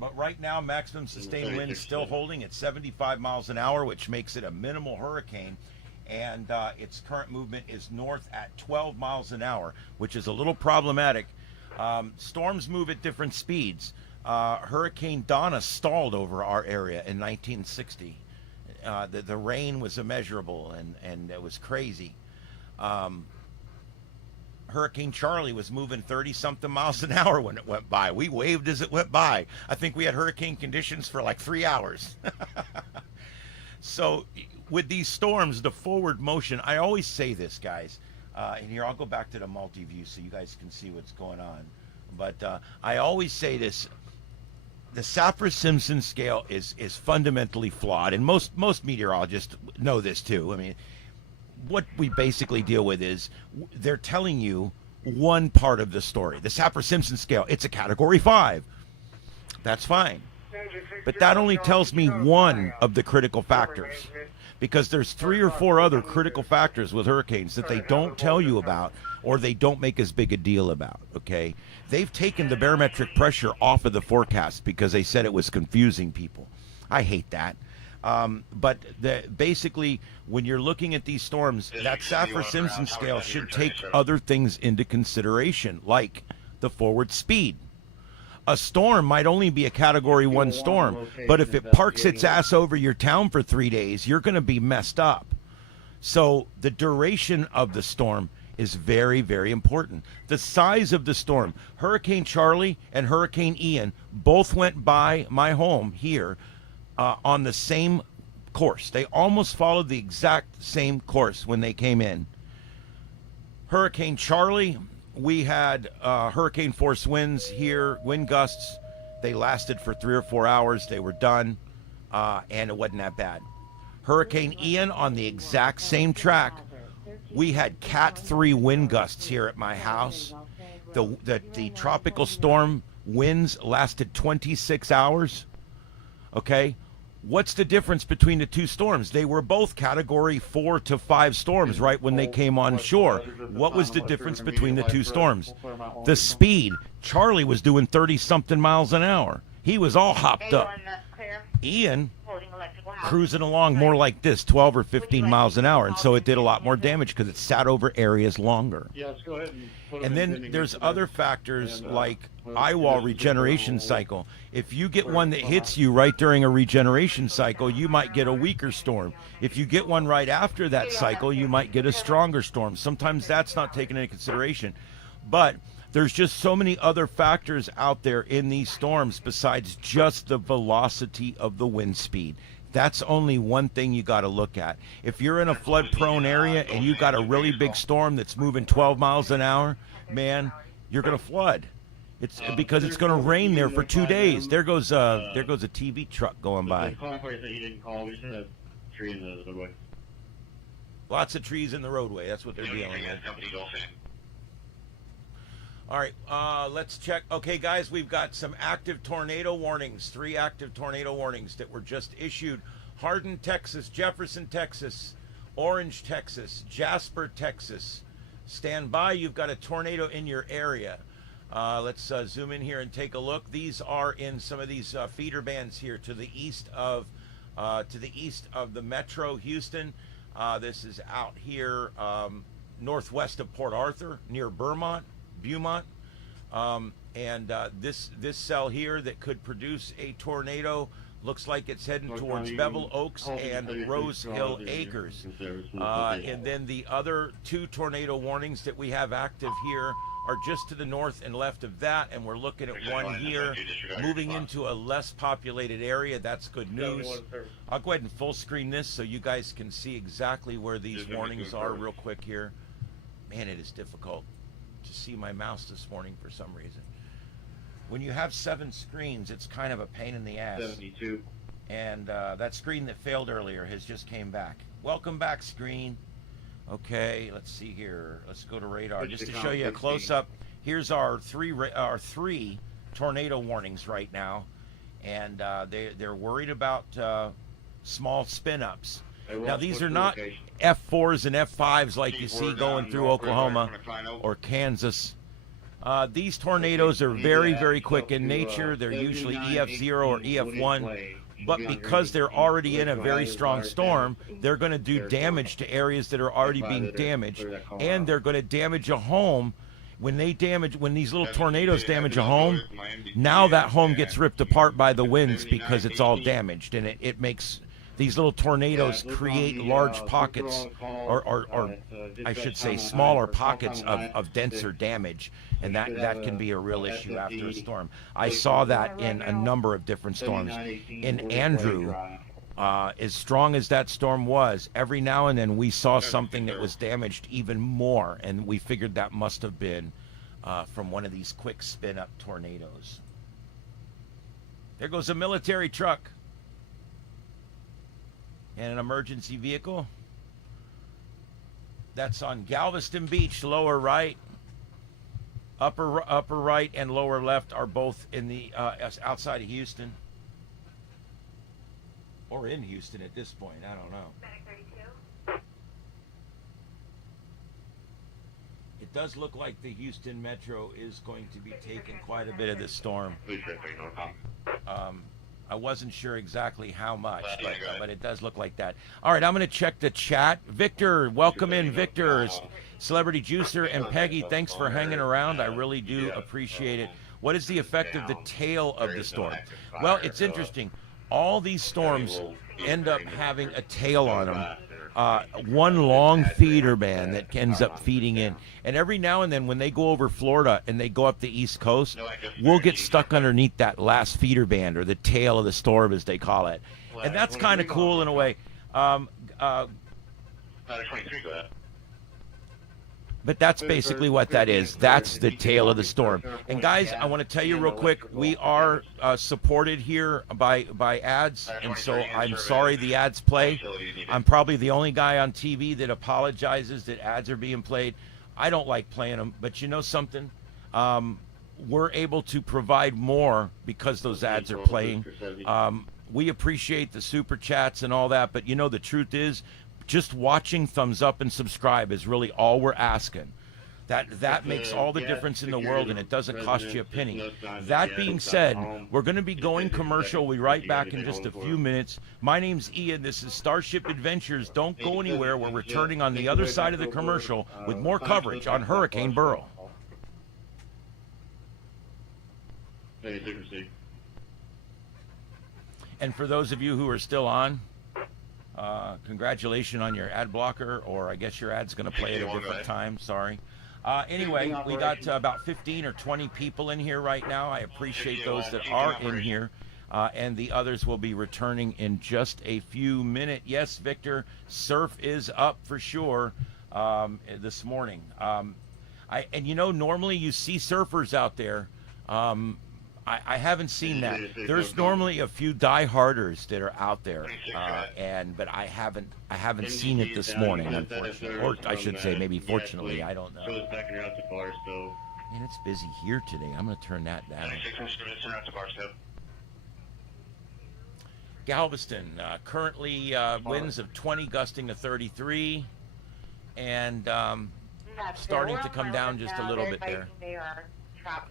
But right now, maximum sustained wind is still holding at 75 miles an hour, which makes it a minimal hurricane. And its current movement is north at 12 miles an hour, which is a little problematic. Storms move at different speeds. Hurricane Donna stalled over our area in 1960. The rain was immeasurable, and it was crazy. Hurricane Charlie was moving 30-something miles an hour when it went by. We waved as it went by. I think we had hurricane conditions for like 3 hours. So with these storms, the forward motion, I always say this, guys. And here, I'll go back to the multi-view so you guys can see what's going on. But I always say this: the Saffir-Simpson scale is fundamentally flawed, and most meteorologists know this too. I mean, what we basically deal with is they're telling you one part of the story. The Saffir-Simpson scale, it's a category 5. That's fine. But that only tells me one of the critical factors, because there's 3 or 4 other critical factors with hurricanes that they don't tell you about, or they don't make as big a deal about, okay? They've taken the barometric pressure off of the forecast because they said it was confusing people. I hate that. But basically, when you're looking at these storms, that Saffir-Simpson scale should take other things into consideration, like the forward speed. A storm might only be a category 1 storm, but if it parks its ass over your town for 3 days, you're going to be messed up. So the duration of the storm is very, very important. The size of the storm. Hurricane Charlie and Hurricane Ian both went by my home here on the same course. They almost followed the exact same course when they came in. Hurricane Charlie, we had hurricane force winds here, wind gusts. They lasted for 3 or 4 hours. They were done, and it wasn't that bad. Hurricane Ian on the exact same track. We had Cat 3 wind gusts here at my house. The tropical storm winds lasted 26 hours. Okay? What's the difference between the two storms? They were both category 4 to 5 storms right when they came on shore. What was the difference between the two storms? The speed. Charlie was doing 30-something miles an hour. He was all hopped up. Ian cruising along more like this, 12 or 15 miles an hour, and so it did a lot more damage because it sat over areas longer. Yeah, let's go ahead and put And then there's other factors like eye wall regeneration cycle. If you get one that hits you right during a regeneration cycle, you might get a weaker storm. If you get one right after that cycle, you might get a stronger storm. Sometimes that's not taken into consideration. But there's just so many other factors out there in these storms besides just the velocity of the wind speed. That's only one thing you got to look at. If you're in a flood-prone area and you got a really big storm that's moving 12 miles an hour, man, you're going to flood. It's because it's going to rain there for 2 days. There goes a TV truck going by. He didn't call. We just had a tree in the roadway. Lots of trees in the roadway. That's what they're dealing with. All right, let's check. Okay, guys, we've got some active tornado warnings, 3 active tornado warnings that were just issued. Hardin, Texas, Jefferson, Texas, Orange, Texas, Jasper, Texas. Stand by. You've got a tornado in your area. Let's zoom in here and take a look. These are in some of these feeder bands here to the east of the Metro Houston. This is out here northwest of Port Arthur, near Beaumont. This cell here that could produce a tornado looks like it's heading towards Bevel Oaks and Rose Hill Acres. And then the other 2 tornado warnings that we have active here are just to the north and left of that, and we're looking at one here moving into a less populated area. That's good news. I'll go ahead and full screen this so you guys can see exactly where these warnings are real quick here. Man, it is difficult to see my mouse this morning for some reason. When you have 7 screens, it's kind of a pain in the ass. 72. And that screen that failed earlier has just came back. Welcome back, screen. Okay, let's see here. Let's go to radar just to show you a close-up. Here's our three tornado warnings right now, and they're worried about small spin-ups. Now, these are not F4s and F5s like you see going through Oklahoma or Kansas. These tornadoes are very, very quick in nature. They're usually EF0 or EF1, but because they're already in a very strong storm, they're going to do damage to areas that are already being damaged, and they're going to damage a home. When these little tornadoes damage a home, now that home gets ripped apart by the winds because it's all damaged, and it makes these little tornadoes create large pockets, or I should say smaller pockets of denser damage, and that can be a real issue after a storm. I saw that in a number of different storms. In Andrew, as strong as that storm was, every now and then we saw something that was damaged even more, and we figured that must have been from one of these quick spin-up tornadoes. There goes a military truck and an emergency vehicle. That's on Galveston Beach, lower right. Upper right and lower left are both in the outside of Houston, or in Houston at this point. I don't know. It does look like the Houston Metro is going to be taking quite a bit of this storm. I wasn't sure exactly how much, but it does look like that. All right, I'm going to check the chat. Victor, welcome in, Victor. Celebrity Juicer and Peggy, thanks for hanging around. I really do appreciate it. What is the effect of the tail of the storm? Well, it's interesting. All these storms end up having a tail on them. one long feeder band that ends up feeding in. And every now and then when they go over Florida and they go up the East Coast, we'll get stuck underneath that last feeder band, or the tail of the storm as they call it. And that's kind of cool in a way. But that's basically what that is. That's the tail of the storm. And guys, I want to tell you real quick, we are supported here by ads, and so I'm sorry the ads play. I'm probably the only guy on TV that apologizes that ads are being played. I don't like playing them, but you know something? We're able to provide more because those ads are playing. We appreciate the super chats and all that, but you know the truth is, just watching, thumbs up, and subscribe is really all we're asking. That makes all the difference in the world, and it doesn't cost you a penny. That being said, we're going to be going commercial. We'll be right back in just a few minutes. My name's Ian. This is Starship Adventures. Don't go anywhere. We're returning on the other side of the commercial with more coverage on Hurricane Beryl. And for those of you who are still on, congratulations on your ad blocker, or I guess your ad's going to play at a different time. Sorry. Anyway, we got about 15 or 20 people in here right now. I appreciate those that are in here, and the others will be returning in just a few minutes. Yes, Victor, surf is up for sure this morning. And you know, normally you see surfers out there. I haven't seen that. There's normally a few die-harders that are out there, but I haven't seen it this morning, unfortunately, or I should say maybe fortunately. I don't know. Man, it's busy here today. I'm going to turn that down. Galveston, currently winds of 20, gusting to 33, and starting to come down just a little bit there.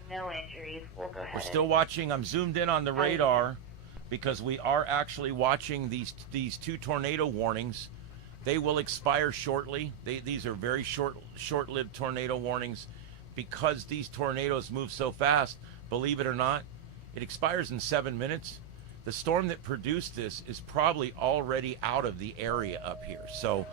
No injuries. We'll go ahead. We're still watching. I'm zoomed in on the radar because we are actually watching these two tornado warnings. They will expire shortly. These are very short-lived tornado warnings because these tornadoes move so fast. Believe it or not, it expires in 7 minutes. The storm that produced this is probably already out of the area up here. So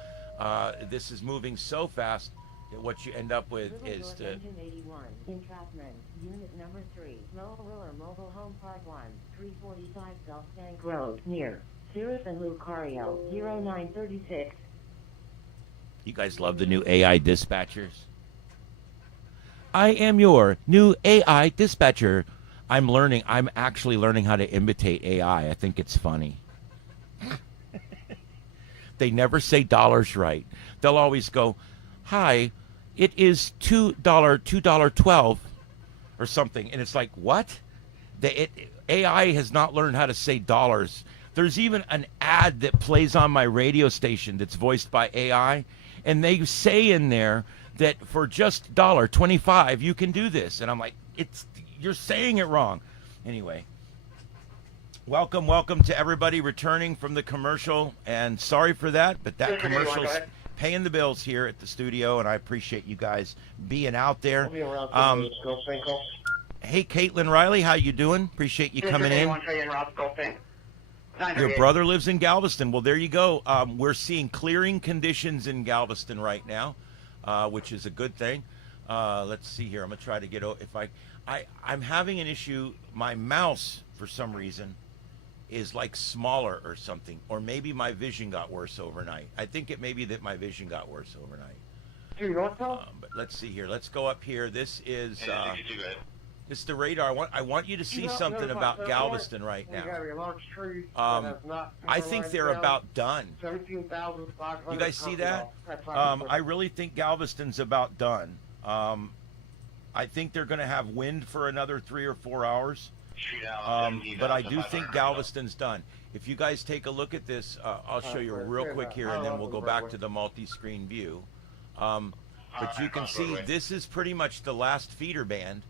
this is moving so fast. What you end up with is the Engine 81, entrapment, unit number 3, Lower Mobile Home Park 1, 345 South Bank Road, near Cirrus and Lucario, 0936. You guys love the new AI dispatchers. I am your new AI dispatcher. I'm actually learning how to imitate AI. I think it's funny. They never say dollars right. They'll always go, "Hi, it is $2.12 or something," and it's like, what? AI has not learned how to say dollars. There's even an ad that plays on my radio station that's voiced by AI, and they say in there that for just $1.25 you can do this, and I'm like, you're saying it wrong. Anyway, welcome to everybody returning from the commercial, and sorry for that, but that commercial's paying the bills here at the studio, and I appreciate you guys being out there. Hey, Caitlin Riley, how you doing? Appreciate you coming in. Your brother lives in Galveston. Well, there you go. We're seeing clearing conditions in Galveston right now, which is a good thing. Let's see here. I'm gonna try to get I'm having an issue. My mouse, for some reason, is like smaller or something, or maybe my vision got worse overnight. I think it may be that my vision got worse overnight. But let's see here. Let's go up here. This is the radar. I want you to see something about Galveston right now. I think they're about done. You guys see that? I really think Galveston's about done. I think they're going to have wind for another 3 or 4 hours. But I do think Galveston's done. If you guys take a look at this, I'll show you real quick here, and then we'll go back to the multi-screen view. But you can see this is pretty much the last feeder band,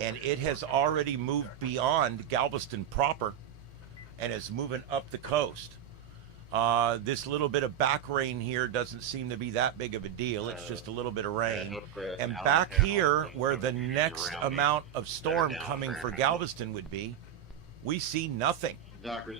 and it has already moved beyond Galveston proper and is moving up the coast. This little bit of back rain here doesn't seem to be that big of a deal. It's just a little bit of rain. And back here, where the next amount of storm coming for Galveston would be, we see nothing.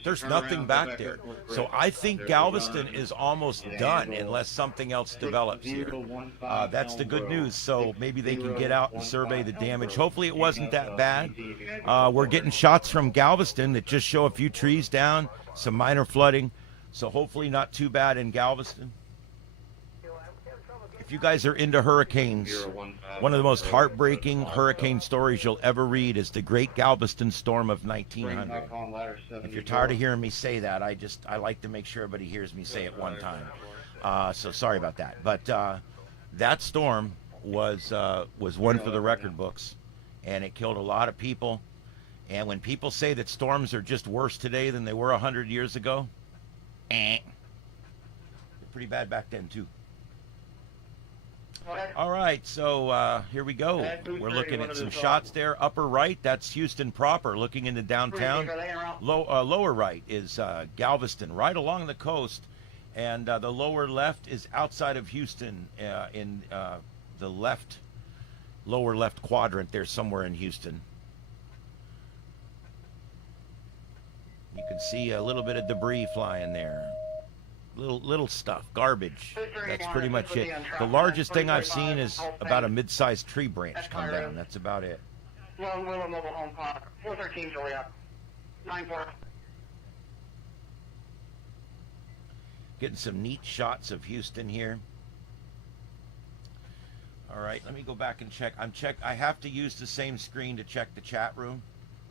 There's nothing back there. So I think Galveston is almost done unless something else develops here. That's the good news. So maybe they can get out and survey the damage. Hopefully it wasn't that bad. We're getting shots from Galveston that just show a few trees down, some minor flooding. So hopefully not too bad in Galveston. If you guys are into hurricanes, one of the most heartbreaking hurricane stories you'll ever read is the Great Galveston Storm of 1900. If you're tired of hearing me say that, I like to make sure everybody hears me say it one time. So sorry about that. But that storm was one for the record books, and it killed a lot of people. And when people say that storms are just worse today than they were 100 years ago, they're pretty bad back then too. All right, so here we go. We're looking at some shots there. Upper right, that's Houston proper, looking into downtown. Lower right is Galveston, right along the coast. And the lower left is outside of Houston in the lower left quadrant there, somewhere in Houston. You can see a little bit of debris flying there. Little stuff, garbage. That's pretty much it. The largest thing I've seen is about a mid-sized tree branch come down. That's about it. Mobile home park. 413 Julia. 9-4. Getting some neat shots of Houston here. All right, let me go back and check. I have to use the same screen to check the chat room,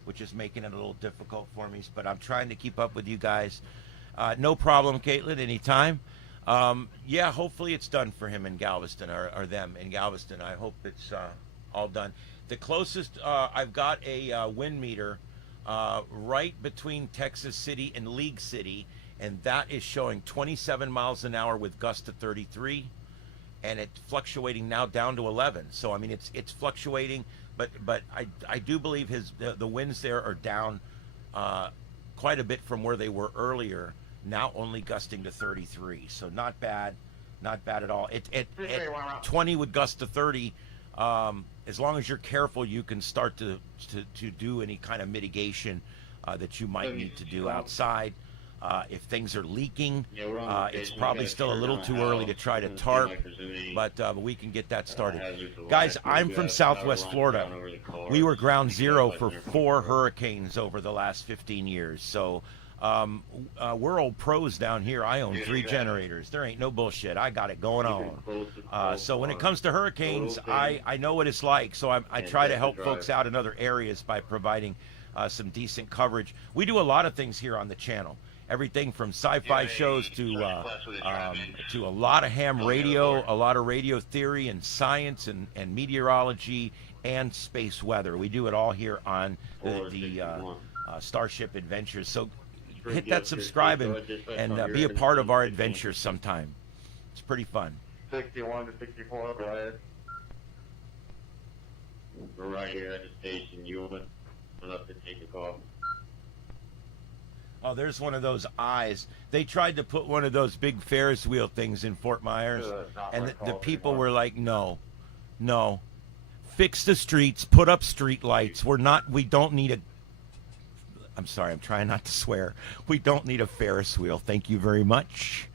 which is making it a little difficult for me, but I'm trying to keep up with you guys. No problem, Caitlin, anytime. Yeah, hopefully it's done for him in Galveston, or them in Galveston. I hope it's all done. The closest, I've got a wind meter right between Texas City and League City, and that is showing 27 miles an hour with gusts to 33, and it's fluctuating now down to 11. So, I mean, it's fluctuating, but I do believe the winds there are down quite a bit from where they were earlier, now only gusting to 33. So not bad at all. At 20 with gust to 30, as long as you're careful, you can start to do any kind of mitigation that you might need to do outside. If things are leaking, it's probably still a little too early to try to tarp, but we can get that started. Guys, I'm from Southwest Florida. We were ground zero for 4 hurricanes over the last 15 years. So we're old pros down here. I own 3 generators. There ain't no bullshit. I got it going on. So when it comes to hurricanes, I know what it's like. So I try to help folks out in other areas by providing some decent coverage. We do a lot of things here on the channel. Everything from sci-fi shows to a lot of ham radio, a lot of radio theory and science and meteorology and space weather. We do it all here on the Starship Adventures. So hit that subscribe and be a part of our adventures sometime. It's pretty fun. 61 to 64, go ahead. We're right here at the station. You would love to take a call. Oh, there's one of those eyes. They tried to put one of those big Ferris wheel things in Fort Myers, and the people were like, no. Fix the streets, put up street lights. We don't need I'm sorry, I'm trying not to swear. We don't need a Ferris wheel. Thank you very much.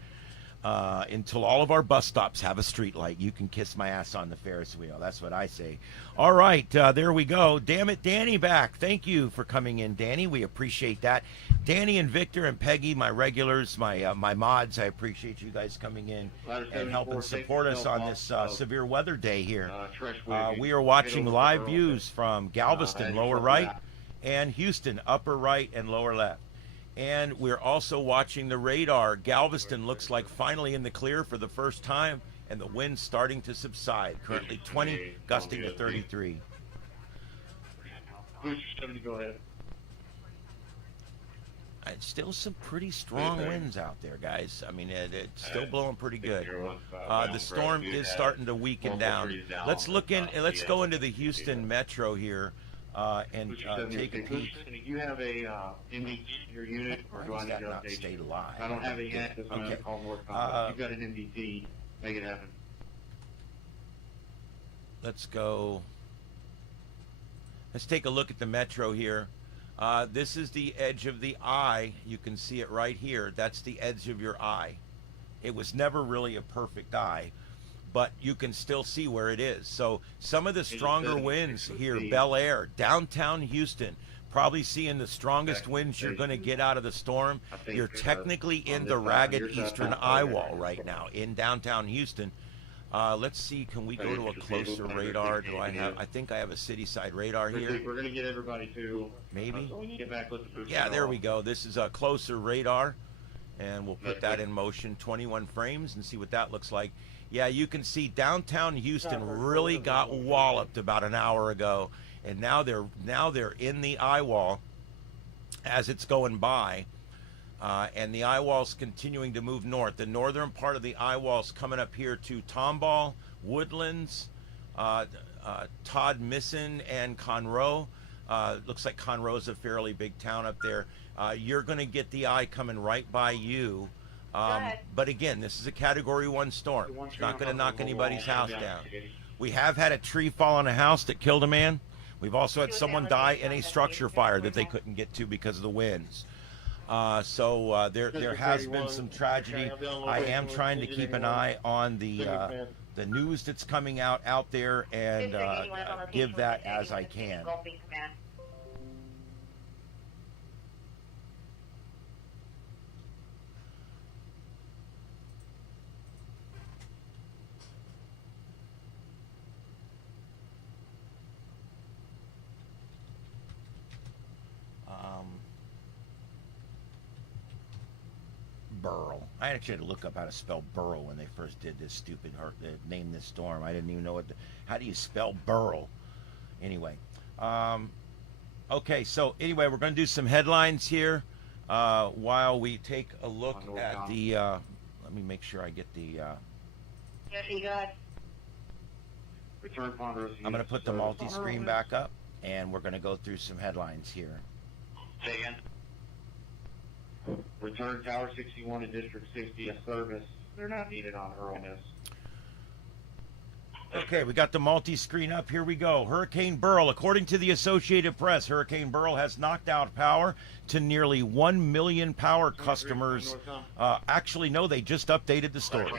Until all of our bus stops have a street light, you can kiss my ass on the Ferris wheel. That's what I say. All right, there we go. Damn it, Danny back. Thank you for coming in, Danny. We appreciate that. Danny and Victor and Peggy, my regulars, my mods, I appreciate you guys coming in and helping support us on this severe weather day here. We are watching live views from Galveston, lower right, and Houston, upper right and lower left. And we're also watching the radar. Galveston looks like finally in the clear for the first time, and the wind's starting to subside. Currently 20, gusting to 33. Go ahead. It's still some pretty strong winds out there, guys. I mean, it's still blowing pretty good. The storm is starting to weaken down. Let's go into the Houston metro here. And take a peek. Do you have a MDT in your unit, or do I need to update stay you? live? I don't have any access on Okay. call more contact. You've got an MDT. Make it happen. Let's go. Let's take a look at the metro here. This is the edge of the eye. You can see it right here. That's the edge of your eye. It was never really a perfect eye, but you can still see where it is. So some of the stronger winds here, Bel Air, downtown Houston, probably seeing the strongest winds you're going to get out of the storm. You're technically in the ragged eastern eye wall right now in downtown Houston. Let's see, can we go to a closer radar? I think I have a city side radar here. We're going to get everybody to... Maybe? So when you get back, let the booster Yeah, there off. we go. This is a closer radar, and we'll put that in motion, 21 frames, and see what that looks like. Yeah, you can see downtown Houston really got walloped about an hour ago, and now they're in the eye wall as it's going by, and the eye wall's continuing to move north. The northern part of the eye wall's coming up here to Tomball, Woodlands, Todd Misson, and Conroe. Looks like Conroe's a fairly big town up there. You're going to get the eye coming right by you. But again, this is a Category 1 storm. It's not going to knock anybody's house down. We have had a tree fall on a house that killed a man. We've also had someone die in a structure fire that they couldn't get to because of the winds. So there has been some tragedy. I am trying to keep an eye on the news that's coming out there and give that as I can. Burl. I actually had to look up how to spell Burl when they first did this stupid name this storm. I didn't even know how do you spell Burl. Anyway, okay. So anyway, we're going to do some headlines here while we take a look at the. Let me make sure I get the. Yes, you got. I'm going to put the multi-screen back up, and we're going to go through some headlines here. Say again. Return Tower 61 and District 60 a service. They're not needed on Earl Miss. Okay, we got the multi-screen up. Here we go. Hurricane Beryl. According to the Associated Press, Hurricane Beryl has knocked out power to nearly 1 million power customers. Actually, no, they just updated the story.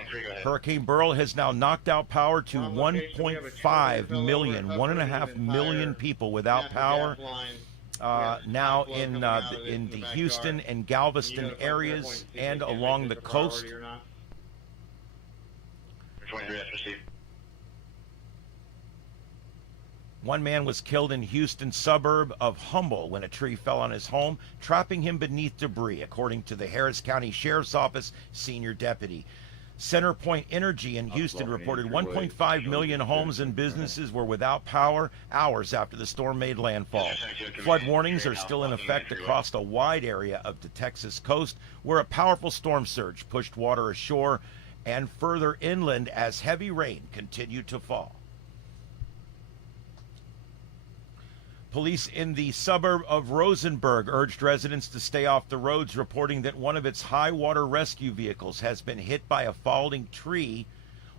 Hurricane Beryl has now knocked out power to 1.5 million, 1.5 million people without power. Now in the Houston and Galveston areas and along the coast. One man was killed in Houston suburb of Humble when a tree fell on his home, trapping him beneath debris, according to the Harris County Sheriff's Office senior deputy. CenterPoint Energy in Houston reported 1.5 million homes and businesses were without power hours after the storm made landfall. Flood warnings are still in effect across a wide area of the Texas coast, where a powerful storm surge pushed water ashore and further inland as heavy rain continued to fall. Police in the suburb of Rosenberg urged residents to stay off the roads, reporting that one of its high water rescue vehicles has been hit by a falling tree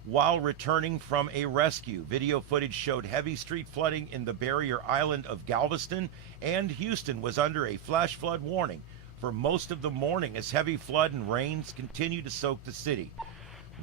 while returning from a rescue. Video footage showed heavy street flooding in the barrier island of Galveston, and Houston was under a flash flood warning for most of the morning as heavy flood and rains continue to soak the city.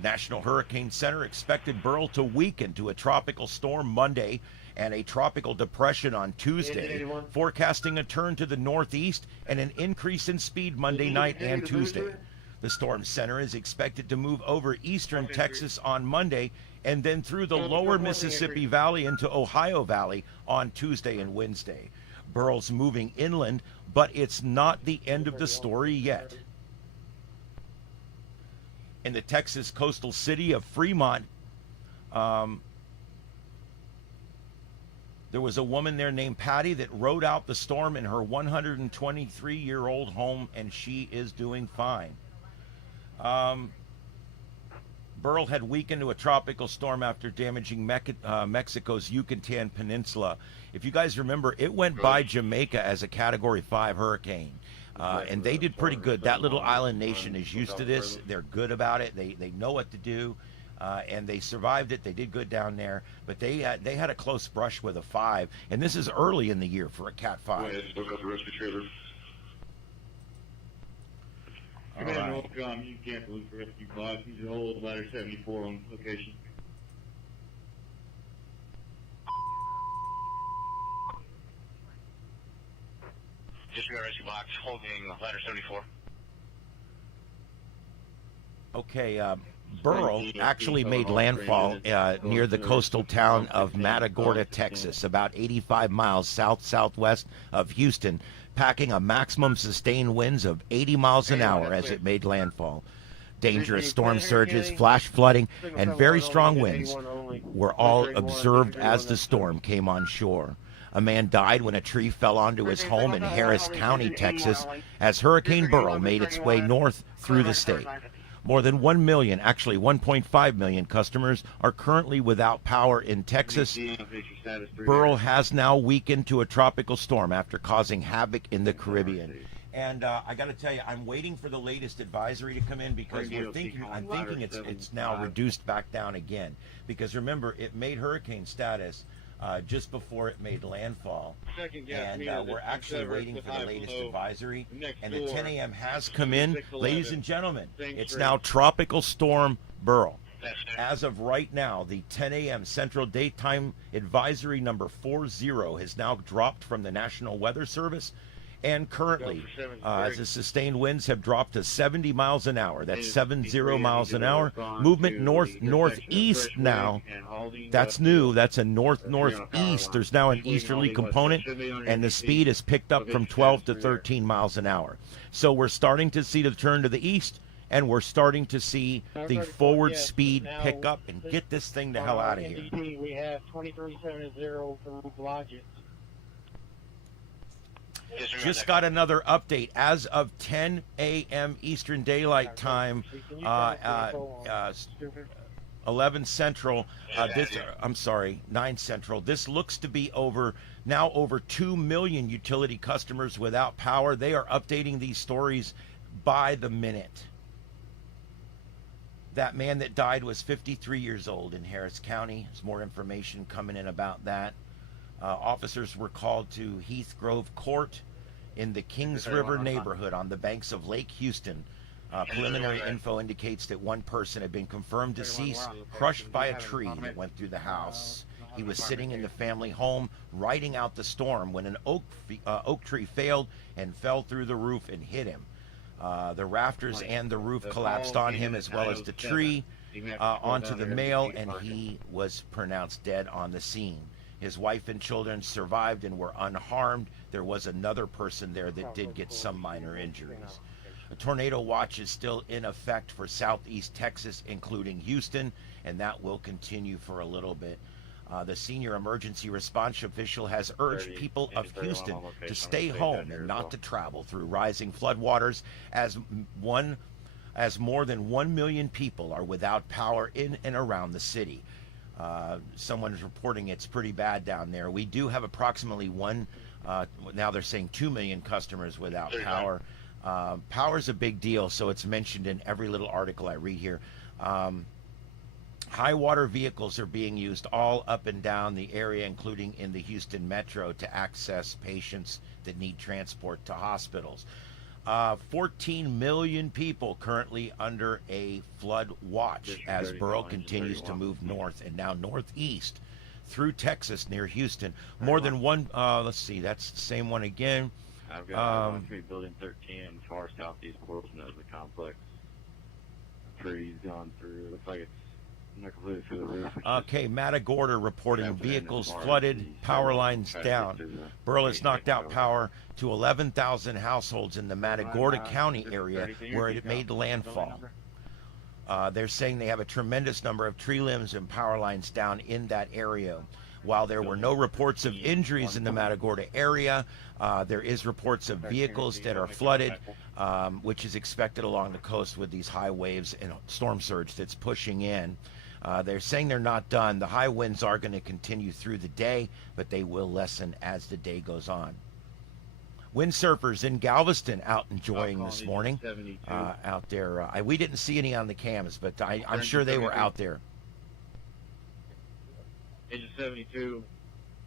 National Hurricane Center expected Burl to weaken to a tropical storm Monday and a tropical depression on Tuesday, forecasting a turn to the northeast and an increase in speed Monday night and Tuesday. The storm center is expected to move over eastern Texas on Monday and then through the lower Mississippi Valley into Ohio Valley on Tuesday and Wednesday. Burl's moving inland, but it's not the end of the story yet. In the Texas coastal city of Fremont, there was a woman there named Patty that rode out the storm in her 123-year-old home, and she is doing fine. Burl had weakened to a tropical storm after damaging Mexico's Yucatan Peninsula. If you guys remember, it went by Jamaica as a Category 5 hurricane. And they did pretty good. That little island nation is used to this. They're good about it. They know what to do. and they survived it. They did good down there, but they had a close brush with a 5, and this is early in the year for a Cat 5. Go ahead, look up the rescue trailer. All Command right. Northcom, you can't lose for rescue box. He's a hold ladder 74 on location. Disregard rescue box, holding ladder 74. Okay, Burl actually made landfall near the coastal town of Matagorda, Texas, about 85 miles south-southwest of Houston, packing a maximum sustained winds of 80 miles an hour as it made landfall. Dangerous storm surges, flash flooding, and very strong winds were all observed as the storm came on shore. A man died when a tree fell onto his home in Harris County, Texas, as Hurricane Beryl made its way north through the state. More than 1 million, actually 1.5 million customers are currently without power in Texas. Burl has now weakened to a tropical storm after causing havoc in the Caribbean. And I got to tell you, I'm waiting for the latest advisory to come in because I'm thinking it's now reduced back down again. Because remember, it made hurricane status just before it made landfall, and we're actually waiting for the latest advisory, and the 10 a.m. has come in. Ladies and gentlemen, it's now Tropical Storm Burl. As of right now, the 10 a.m. Central Daytime Advisory number 40 has now dropped from the National Weather Service, and currently, as the sustained winds have dropped to 70 miles an hour. That's 70 miles an hour. Movement northeast now. That's new. That's a northeast. There's now an easterly component, and the speed is picked up from 12 to 13 miles an hour. So we're starting to see the turn to the east, and we're starting to see the forward speed pick up and get this thing the hell out of here. We have 2370 for Logic. Just got another update. As of 10 a.m. Eastern Daylight Time, 11 Central, 9 Central. This looks to be over 2 million utility customers without power. They are updating these stories by the minute. That man that died was 53 years old in Harris County. There's more information coming in about that. Officers were called to Heath Grove Court in the Kings River neighborhood on the banks of Lake Houston. Preliminary info indicates that one person had been confirmed deceased, crushed by a tree that went through the house. He was sitting in the family home, riding out the storm, when an oak tree failed and fell through the roof and hit him. The rafters and the roof collapsed on him, as well as the tree onto the male, and he was pronounced dead on the scene. His wife and children survived and were unharmed. There was another person there that did get some minor injuries. A tornado watch is still in effect for southeast Texas, including Houston, and that will continue for a little bit. The senior emergency response official has urged people of Houston to stay home and not to travel through rising floodwaters, as more than 1 million people are without power in and around the city. Someone is reporting it's pretty bad down there. We do have approximately now they're saying 2 million customers without power. Power is a big deal, so it's mentioned in every little article I read here. High water vehicles are being used all up and down the area, including in the Houston metro, to access patients that need transport to hospitals. 14 million people currently under a flood watch as Burl continues to move north and now northeast through Texas near Houston. More than one, let's see, that's the same one again. I've got building 13 far southeast portion of the complex. Trees gone through. Looks like it's not completely through the roof. Okay, Matagorda reporting vehicles flooded, power lines down. Burl has knocked out power to 11,000 households in the Matagorda County area where it made landfall. They're saying they have a tremendous number of tree limbs and power lines down in that area. While there were no reports of injuries in the Matagorda area, there is reports of vehicles that are flooded, which is expected along the coast with these high waves and storm surge that's pushing in. They're saying they're not done. The high winds are going to continue through the day, but they will lessen as the day goes on. Windsurfers in Galveston out enjoying this Agent morning. 72. Out there, we didn't see any on the cams, but I'm sure they were out there. Agent 72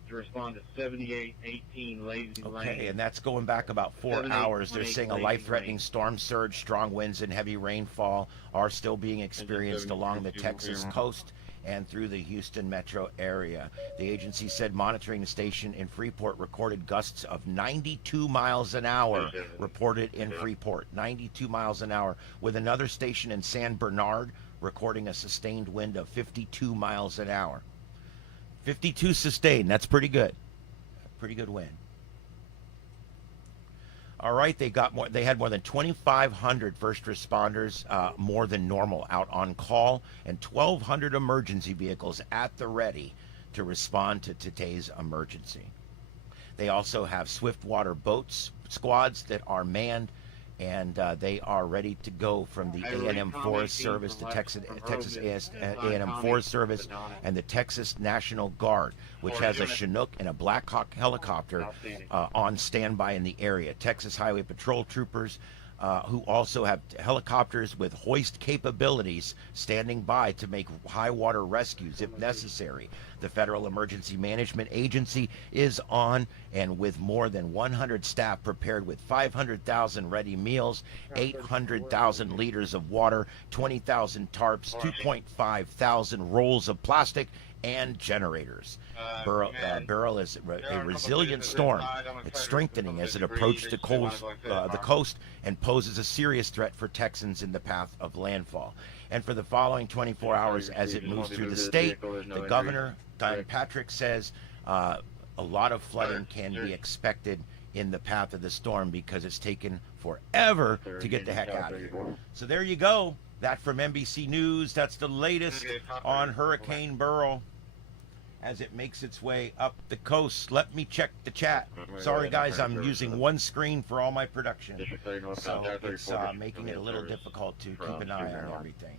to respond to 7818 Lazy Lane. Okay, and that's going back about 4 hours. They're saying a life-threatening storm surge, strong winds, and heavy rainfall are still being experienced along the Texas coast and through the Houston metro area. The agency said monitoring the station in Freeport recorded gusts of 92 miles an hour reported in Freeport, 92 miles an hour, with another station in San Bernard recording a sustained wind of 52 miles an hour. 52 sustained, that's pretty good. Pretty good wind. All right, they had more than 2,500 first responders, more than normal, out on call, and 1,200 emergency vehicles at the ready to respond to today's emergency. They also have swiftwater boats squads that are manned, and they are ready to go from the A&M Forest Service, the Texas A&M Forest Service, and the Texas National Guard, which has a Chinook and a Black Hawk helicopter on standby in the area. Texas Highway Patrol troopers, who also have helicopters with hoist capabilities standing by to make high water rescues if necessary. The Federal Emergency Management Agency is on, and with more than 100 staff prepared with 500,000 ready meals, 800,000 liters of water, 20,000 tarps, 2.5 thousand rolls of plastic, and generators. Beryl is a resilient storm. It's strengthening as it approaches the coast and poses a serious threat for Texans in the path of landfall. And for the following 24 hours as it moves through the state, the governor, Don Patrick, says a lot of flooding can be expected in the path of the storm because it's taken forever to get the heck out of here. So there you go. That from NBC News. That's the latest on Hurricane Beryl as it makes its way up the coast. Let me check the chat. Sorry, guys, I'm using one screen for all my production, so it's making it a little difficult to keep an eye on everything.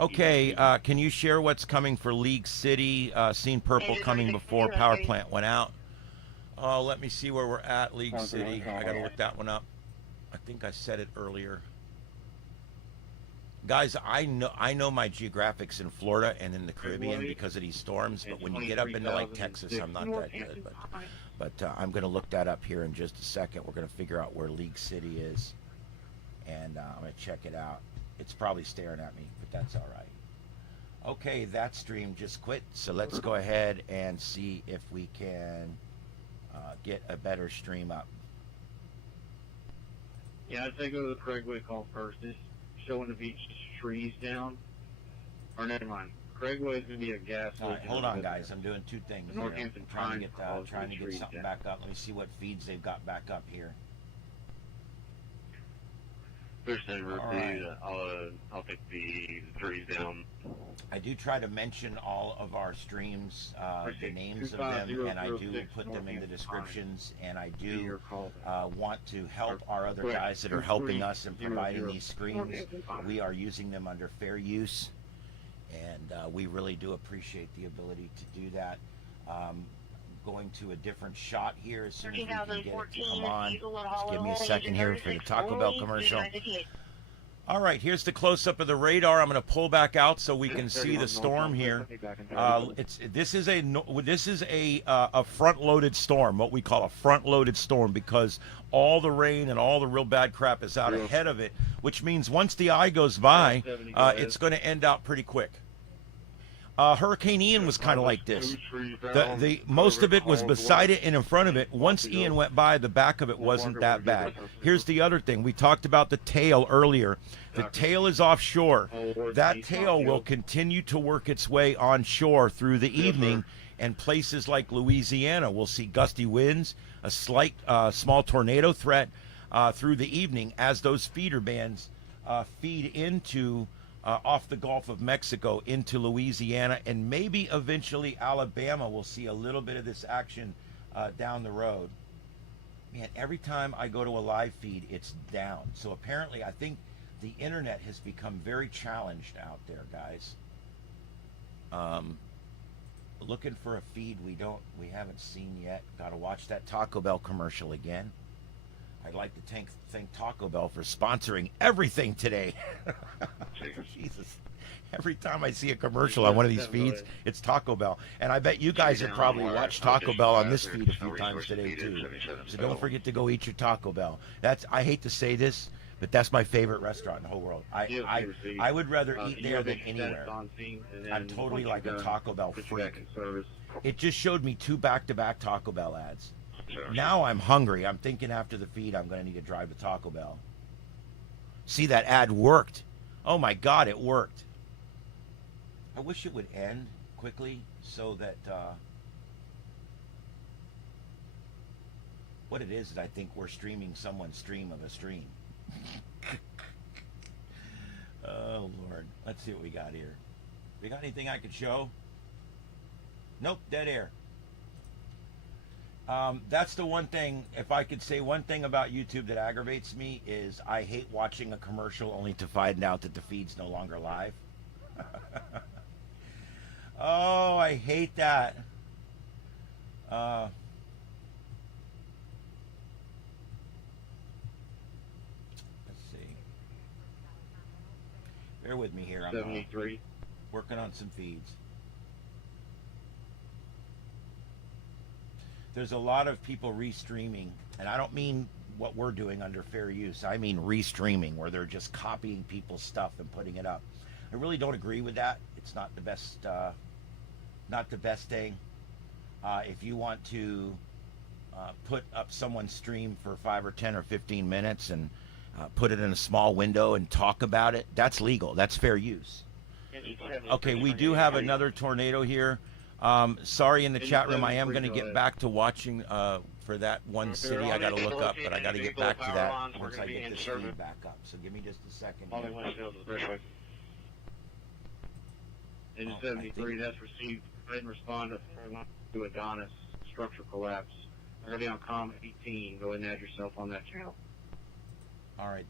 Okay, can you share what's coming for League City? Seen purple coming before power plant went out. Oh, let me see where we're at, League City. I gotta look that one up. I think I said it earlier. Guys, I know my geographics in Florida and in the Caribbean because of these storms, but when you get up into like Texas, I'm not that good. But I'm gonna look that up here in just a second. We're gonna figure out where League City is, and I'm gonna check it out. It's probably staring at me, but that's all right. Okay, that stream just quit, so let's go ahead and see if we can get a better stream up. Yeah, I'd say go to the Craigway call first. It's showing the beach trees down. Or never mind. Craigway is going to be a gas. All right, hold on, guys. I'm doing two things here. I'm trying to get something back up. Let me see what feeds they've got back up here. First, I'll take the trees down. I do try to mention all of our streams, the names of them, and I do put them in the descriptions, and I do want to help our other guys that are helping us in providing these screens. We are using them under fair use, and we really do appreciate the ability to do that. Going to a different shot here as soon as we can get it to come on. Just give me a second here for the Taco Bell commercial. All right, here's the close-up of the radar. I'm going to pull back out so we can see the storm here. This is a front-loaded storm, what we call a front-loaded storm, because all the rain and all the real bad crap is out ahead of it, which means once the eye goes by, it's going to end out pretty quick. Hurricane Ian was kind of like this. The most of it was beside it and in front of it. Once Ian went by, the back of it wasn't that bad. Here's the other thing. We talked about the tail earlier. The tail is offshore. That tail will continue to work its way onshore through the evening, and places like Louisiana will see gusty winds, a slight small tornado threat through the evening as those feeder bands feed into off the Gulf of Mexico into Louisiana, and maybe eventually Alabama will see a little bit of this action down the road. Man, every time I go to a live feed, it's down. So apparently, I think the internet has become very challenged out there, guys. looking for a feed we haven't seen yet. Got to watch that Taco Bell commercial again. I'd like to thank Taco Bell for sponsoring everything today. Jesus. Every time I see a commercial on one of these feeds, it's Taco Bell. And I bet you guys have probably watched Taco Bell on this feed a few times today too. So don't forget to go eat your Taco Bell. I hate to say this, but that's my favorite restaurant in the whole world. I would rather eat there than anywhere. I'm totally like a Taco Bell freak. It just showed me 2 back-to-back Taco Bell ads. Now I'm hungry. I'm thinking after the feed I'm going to need to drive to Taco Bell. See, that ad worked. Oh my God, it worked. I wish it would end quickly so that what it is I think we're streaming someone's stream of a stream. Oh Lord, let's see what we got here. We got anything I could show? Nope, dead air. That's the one thing, if I could say one thing about YouTube that aggravates me, is I hate watching a commercial only to find out that the feed's no longer live. Oh, I hate that. Let's see. Bear with me here. I'm 73. Working on some feeds. There's a lot of people restreaming, and I don't mean what we're doing under fair use. I mean restreaming, where they're just copying people's stuff and putting it up. I really don't agree with that. It's not the best thing. If you want to put up someone's stream for 5 or 10 or 15 minutes and put it in a small window and talk about it, that's legal. That's fair use. Okay, we do have another tornado here. Sorry, in the chat room, I am going to get back to watching for that one city I got to look up, but I got to get back to that once I get this feed back up. So give me just a second. In 73, that's received. Go ahead and respond to Adonis structure collapse. I'm going to be on COM 18. Go ahead and add yourself on that channel. All right,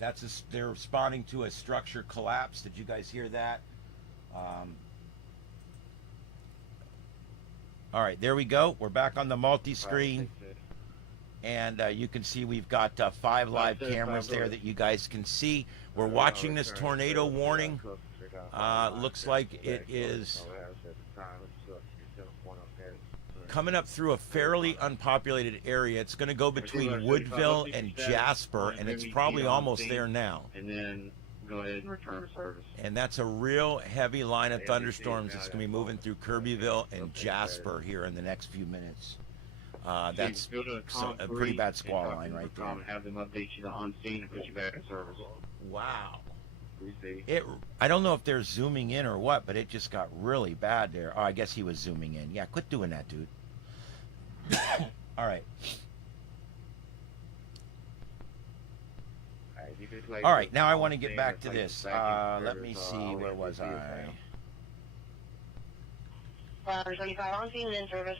they're responding to a structure collapse. Did you guys hear that? All right, there we go. We're back on the multi-screen. And you can see we've got 5 live cameras there that you guys can see. We're watching this tornado warning. Looks like it is coming up through a fairly unpopulated area. It's going to go between Woodville and Jasper, and it's probably almost there now. And then go ahead and return service. And that's a real heavy line of thunderstorms that's going to be moving through Kirbyville and Jasper here in the next few minutes. That's a pretty bad squall line right there. Have them update you on scene and put you back in service. Wow. I don't know if they're zooming in or what, but it just got really bad there. Oh, I guess he was zooming in. Yeah, quit doing that, dude. All right. All right, now I want to get back to this. Let me see, where was I? 75 on scene and in service.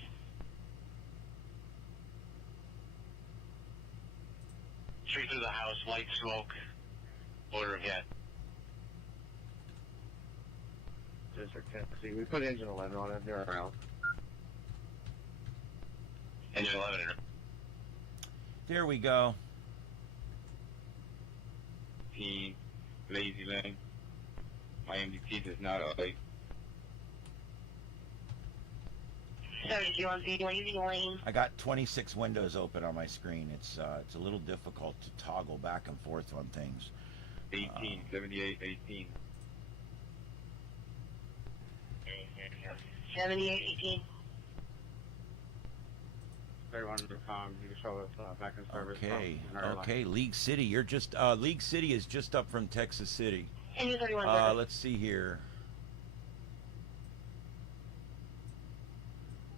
Straight through the house, light smoke, order of yet. District Tennessee. We put engine 11 on it. They're around. Engine 11. There we go. Team, Lazy Lane. My MDT does not update. 72 on scene, Lazy Lane. I got 26 windows open on my screen. It's a little difficult to toggle back and forth on things. 18, 78, 18. 7818. Everyone under COM, you can show us back in service. Okay. League City, you're just League City is just up from Texas City. And you 31 let's see here.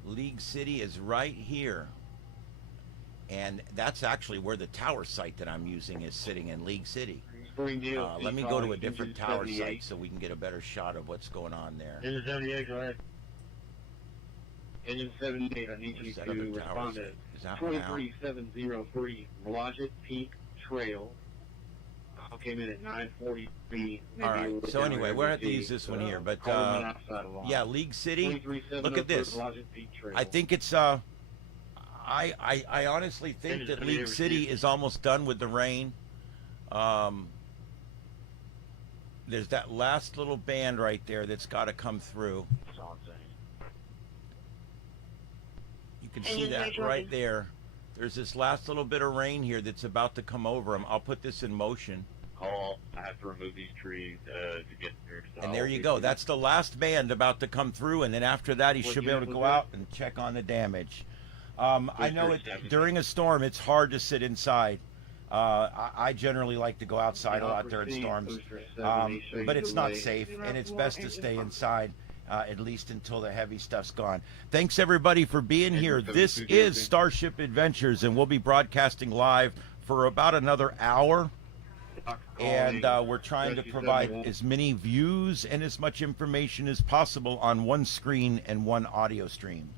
League City is right here. And that's actually where the tower site that I'm using is sitting, in League City. Let me go to a different tower site so we can get a better shot of what's going on there. Engine 78, go ahead. Engine 78, I need you to respond to 23703 Blodgett Peak Trail, came in at 9:43. All right. So anyway, we're going to have to use this one here. But, yeah, League City, look at this. I think it's, I honestly think that League City is almost done with the rain. There's that last little band right there that's got to come through. You can see that right there. There's this last little bit of rain here that's about to come over them. I'll put this in motion. I have to remove these trees to get there. So And there you go. That's the last band about to come through, and then after that, he should be able to go out and check on the damage. I know during a storm, it's hard to sit inside. I generally like to go outside a lot during storms, but it's not safe, and it's best to stay inside. At least until the heavy stuff's gone. Thanks, everybody, for being here. This is Starship Adventures, and we'll be broadcasting live for about another hour. And we're trying to provide as many views and as much information as possible on one screen and one audio stream.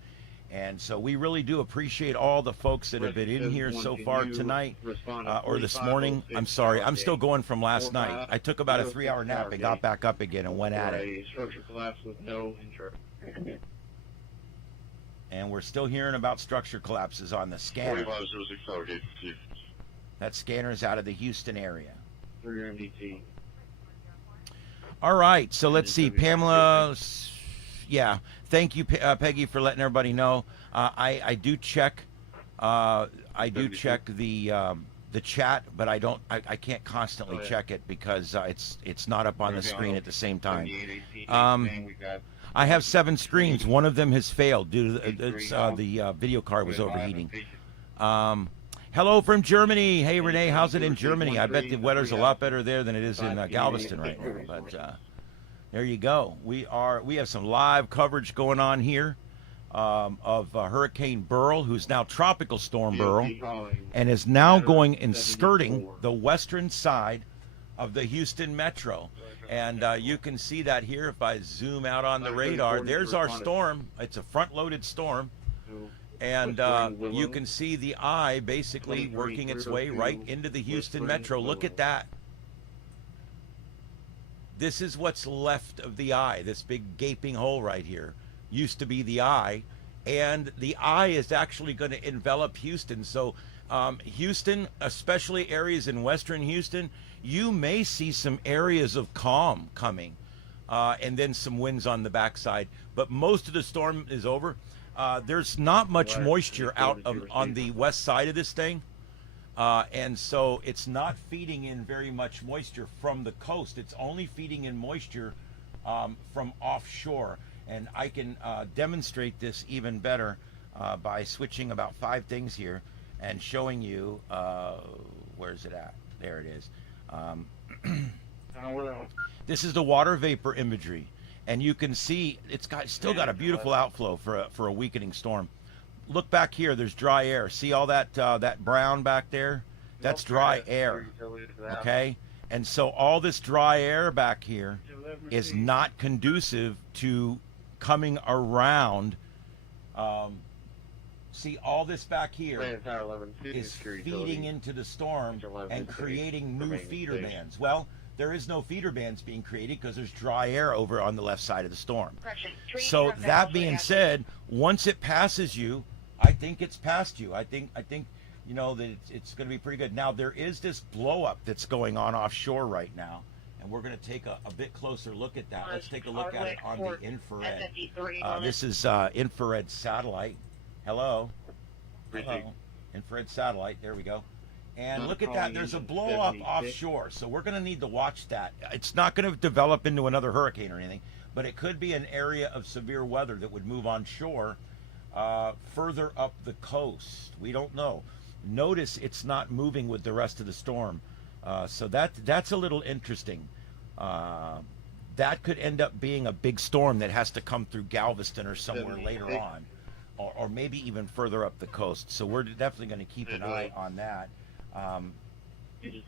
And so we really do appreciate all the folks that have been in here so far tonight or this morning. I'm sorry, I'm still going from last night. I took about a 3-hour nap and got back up again and went at it. Structure collapse with no intro. And we're still hearing about structure collapses on the scanner. That scanner is out of the Houston area. All right, so let's see. Pamela, yeah, thank you, Peggy, for letting everybody know. I do check. I do check the chat, but I can't constantly check it because it's not up on the screen at the same time. I have 7 screens. One of them has failed due to the video card was overheating. Hello from Germany. Hey, Renee, how's it in Germany? I bet the weather's a lot better there than it is in Galveston right now. But there you go. We have some live coverage going on here of Hurricane Beryl, who's now Tropical Storm Burl, and is now going and skirting the western side of the Houston metro. And you can see that here if I zoom out on the radar. There's our storm. It's a front-loaded storm. And you can see the eye basically working its way right into the Houston metro. Look at that. This is what's left of the eye, this big gaping hole right here. Used to be the eye, and the eye is actually going to envelop Houston. So Houston, especially areas in western Houston, you may see some areas of calm coming, and then some winds on the backside. But most of the storm is over. There's not much moisture out on the west side of this thing, and so it's not feeding in very much moisture from the coast. It's only feeding in moisture from offshore. And I can demonstrate this even better by switching about 5 things here and showing you, where's it at? There it is. This is the water vapor imagery. And you can see it's still got a beautiful outflow for a weakening storm. Look back here. There's dry air. See all that that brown back there? That's dry air. Okay? And so all this dry air back here is not conducive to coming around. See, all this back here is feeding into the storm and creating new feeder bands. Well, there is no feeder bands being created because there's dry air over on the left side of the storm. So that being said, once it passes you, I think it's past you. I think you know that it's going to be pretty good. Now there is this blow up that's going on offshore right now, and we're going to take a bit closer look at that. Let's take a look at it on the infrared. This is infrared satellite. Hello. Hello. Infrared satellite. There we go. And look at that. There's a blow up offshore. So we're going to need to watch that. It's not going to develop into another hurricane or anything, but it could be an area of severe weather that would move on shore further up the coast. We don't know. Notice it's not moving with the rest of the storm. So that's a little interesting. That could end up being a big storm that has to come through Galveston or somewhere later on, or maybe even further up the coast. So we're definitely going to keep an eye on that.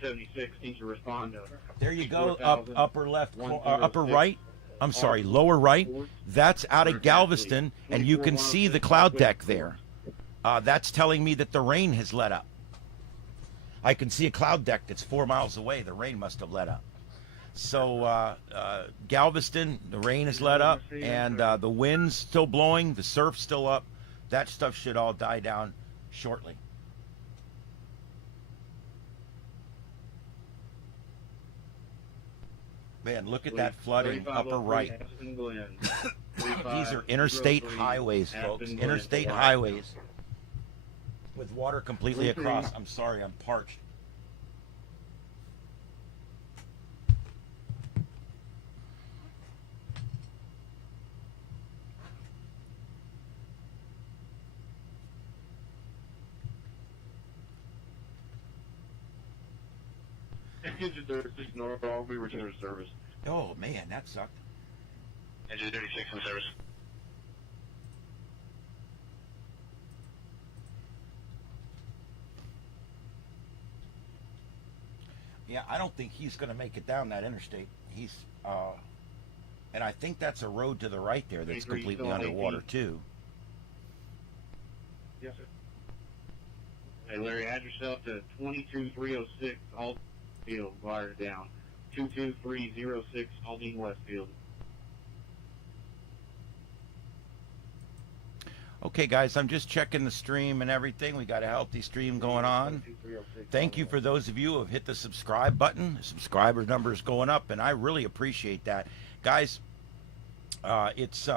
76 needs to respond to. There you go, upper left, upper right. I'm sorry, lower right. That's out of Galveston, and you can see the cloud deck there. That's telling me that the rain has let up. I can see a cloud deck that's 4 miles away. The rain must have let up. So Galveston, the rain has let up, and the wind's still blowing, the surf's still up. That stuff should all die down shortly. Man, look at that flooding upper right. These are interstate highways, folks. Interstate highways with water completely across. I'm sorry, I'm parched. Engine 36 northbound, we return to service. Oh man, that sucked. Engine 36 in service. Yeah, I don't think he's going to make it down that interstate. He's, and I think that's a road to the right there that's completely underwater too. Yes, sir. Hey, Larry, add yourself to 22306 Aldine Field, wired down. 22306 Aldine Westfield. Okay, guys, I'm just checking the stream and everything. We got a healthy stream going on. Thank you for those of you who have hit the subscribe button. The subscriber number is going up, and I really appreciate that. Guys, it's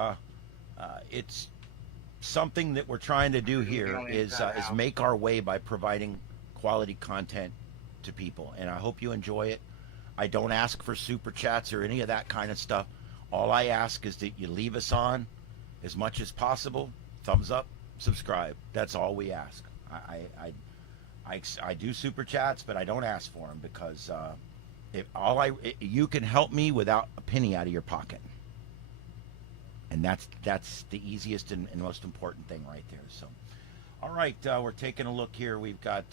something that we're trying to do here is make our way by providing quality content to people, and I hope you enjoy it. I don't ask for super chats or any of that kind of stuff. All I ask is that you leave us on as much as possible. Thumbs up, subscribe. That's all we ask. I do super chats, but I don't ask for them because you can help me without a penny out of your pocket, and that's the easiest and most important thing right there. So, all right, we're taking a look here. We've got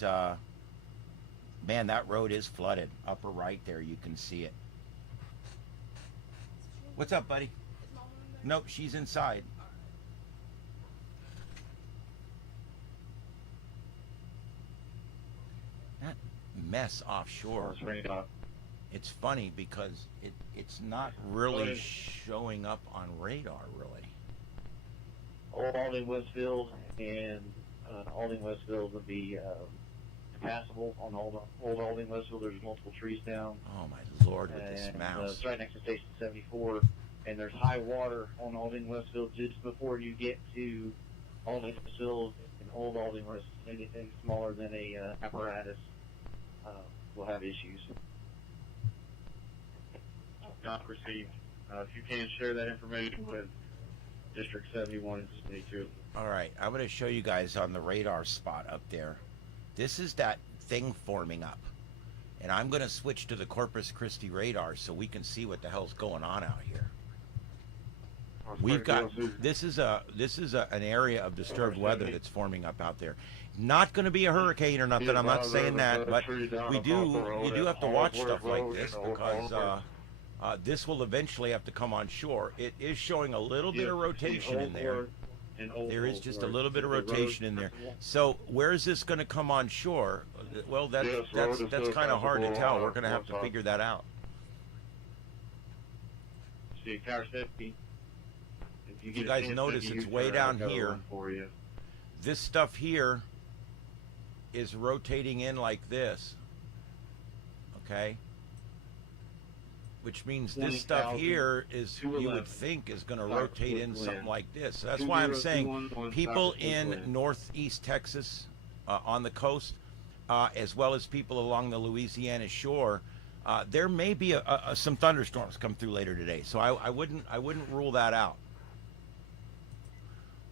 man, that road is flooded. Upper right there, you can see it. What's up, buddy? Nope, she's inside. That mess offshore. It's funny because it's not really showing up on radar, really. Old Aldine Westfield and Aldine Westfield would be passable on Old Aldine Westfield. There's multiple trees down. Oh my Lord, with this mouse. It's right next to Station 74, and there's high water on Aldine Westfield just before you get to Aldine Westfield and Old Aldine Westfield. Anything smaller than a apparatus will have issues. Not received. If you can share that information with District 71 and 72. All right, I'm going to show you guys on the radar spot up there. This is that thing forming up, and I'm going to switch to the Corpus Christi radar so we can see what the hell's going on out here. We've got this is an area of disturbed weather that's forming up out there. Not going to be a hurricane or nothing. I'm not saying that, but you do have to watch stuff like this because this will eventually have to come on shore. It is showing a little bit of rotation in there. There is just a little bit of rotation in there. So where is this going to come on shore? Well, that's kind of hard to tell. We're going to have to figure that out. You guys notice it's way down here. This stuff here is rotating in like this. Okay? Which means this stuff here is, you would think, is going to rotate in something like this. So that's why I'm saying people in northeast Texas on the coast, as well as people along the Louisiana shore, there may be some thunderstorms come through later today. So I wouldn't rule that out.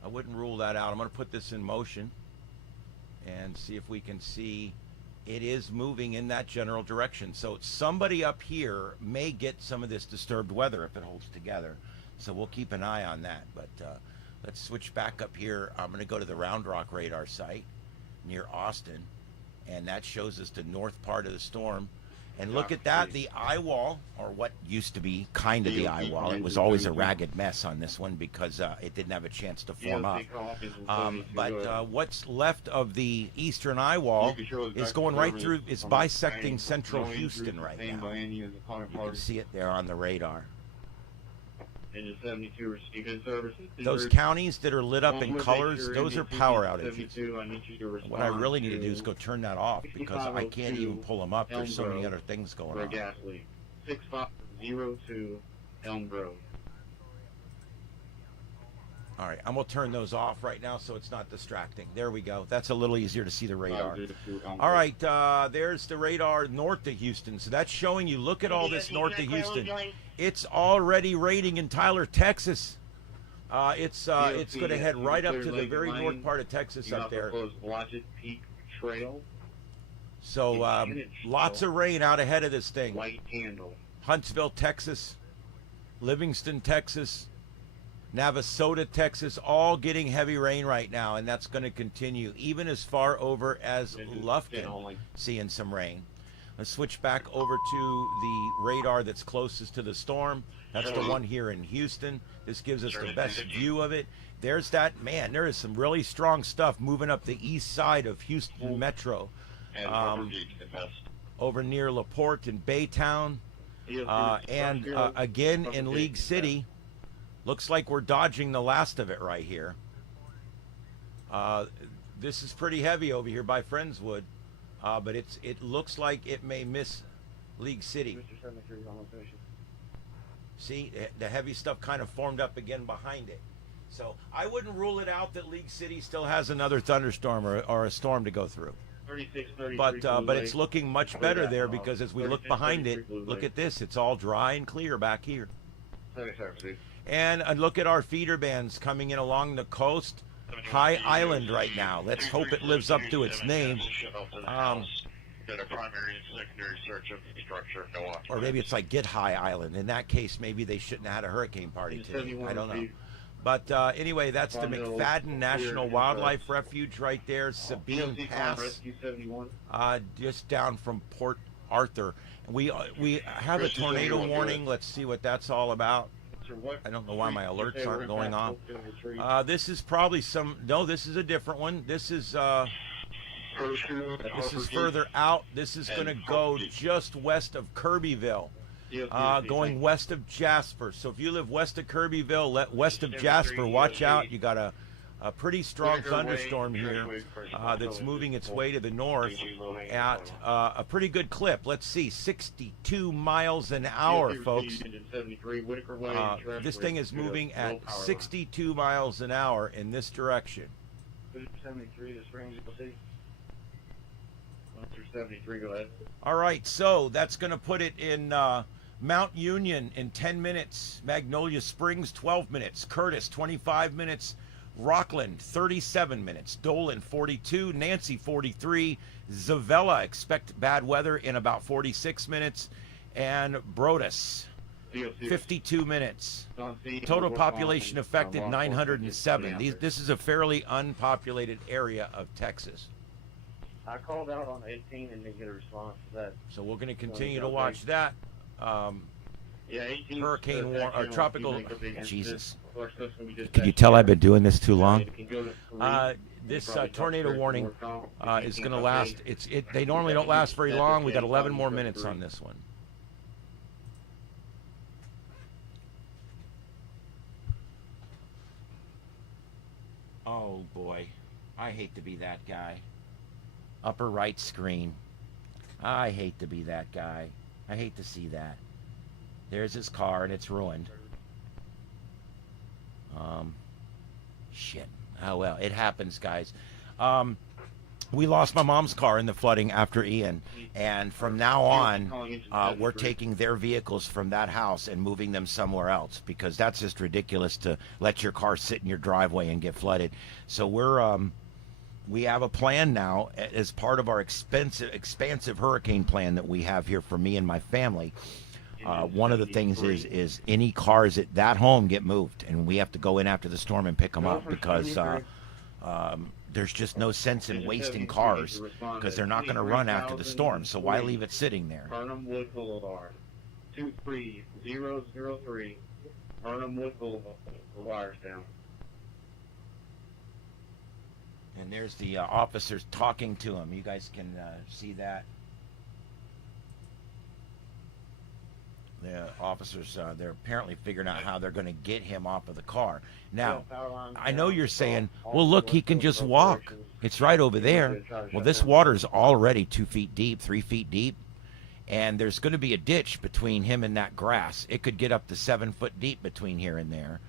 I wouldn't rule that out. I'm going to put this in motion and see if we can see it is moving in that general direction. So somebody up here may get some of this disturbed weather if it holds together. So we'll keep an eye on that. But let's switch back up here. I'm going to go to the Round Rock radar site near Austin, and that shows us the north part of the storm. And look at that, the eye wall, or what used to be kind of the eye wall. It was always a ragged mess on this one because it didn't have a chance to form up. But what's left of the eastern eye wall is going right through, it's bisecting central Houston right now. You can see it there on the radar. Engine 72 receiving service. Those counties that are lit up in colors, those are power outages. What I really need to do is go turn that off because I can't even pull them up. There's so many other things going on. Gas leak. 6502 Elm Grove. All right, I'm going to turn those off right now so it's not distracting. There we go. That's a little easier to see the radar. All right, there's the radar north of Houston. So that's showing you, look at all this north of Houston. It's already raiding in Tyler, Texas. It's going to head right up to the very north part of Texas up there. So lots of rain out ahead of this thing. Huntsville, Texas, Livingston, Texas, Navasota, Texas, all getting heavy rain right now, and that's going to continue, even as far over as Lufkin, seeing some rain. Let's switch back over to the radar that's closest to the storm. That's the one here in Houston. This gives us the best view of it. There's that, man, there is some really strong stuff moving up the east side of Houston Metro. Over near LaPorte and Baytown. And again in League City. Looks like we're dodging the last of it right here. This is pretty heavy over here by Friendswood, but it looks like it may miss League City. See, the heavy stuff kind of formed up again behind it. So I wouldn't rule it out that League City still has another thunderstorm or a storm to go through. But it's looking much better there because as we look behind it, look at this. It's all dry and clear back here. And look at our feeder bands coming in along the coast. High Island right now. Let's hope it lives up to its name. Or maybe it's like Get High Island. In that case, maybe they shouldn't have had a hurricane party today. I don't know. But anyway, that's the McFadden National Wildlife Refuge right there. Sabine Pass, just down from Port Arthur. We have a tornado warning. Let's see what that's all about. I don't know why my alerts aren't going off. This is probably this is a different one. This is further out. This is going to go just west of Kirbyville, going west of Jasper. So if you live west of Kirbyville, west of Jasper, watch out. You got a pretty strong thunderstorm here that's moving its way to the north at a pretty good clip. Let's see, 62 miles an hour, folks. This thing is moving at 62 miles an hour in this direction. 73, the Springs, you'll see. 73, go ahead. All right, so that's going to put it in Mount Union in 10 minutes, Magnolia Springs 12 minutes, Curtis 25 minutes, Rockland 37 minutes, Dolan 42, Nancy 43, Zavella expect bad weather in about 46 minutes, and Brodus 52 minutes. Total population affected 907. This is a fairly unpopulated area of Texas. I called out on 18 and didn't get a response to that. So we're going to continue to watch that. Yeah, 18. Hurricane or tropical. Jesus. Can you tell I've been doing this too long? This tornado warning is going to last. They normally don't last very long. We got 11 more minutes on this one. Oh boy, I hate to be that guy. Upper right screen. I hate to be that guy. I hate to see that. There's his car and it's ruined. Shit. Oh well, it happens, guys. We lost my mom's car in the flooding after Ian, and from now on, we're taking their vehicles from that house and moving them somewhere else because that's just ridiculous to let your car sit in your driveway and get flooded. So we have a plan now as part of our expansive hurricane plan that we have here for me and my family. One of the things is any cars at that home get moved, and we have to go in after the storm and pick them up because There's just no sense in wasting cars because they're not going to run after the storm. So why leave it sitting there? Burnham Wood Boulevard, 23003, Burnham Wood Boulevard. The wire's down. And there's the officers talking to him. You guys can see that. The officers, they're apparently figuring out how they're going to get him off of the car. Now, I know you're saying, well, look, he can just walk. It's right over there. Well, this water is already 2 feet deep, 3 feet deep. And there's going to be a ditch between him and that grass. It could get up to 7 foot deep between here and there.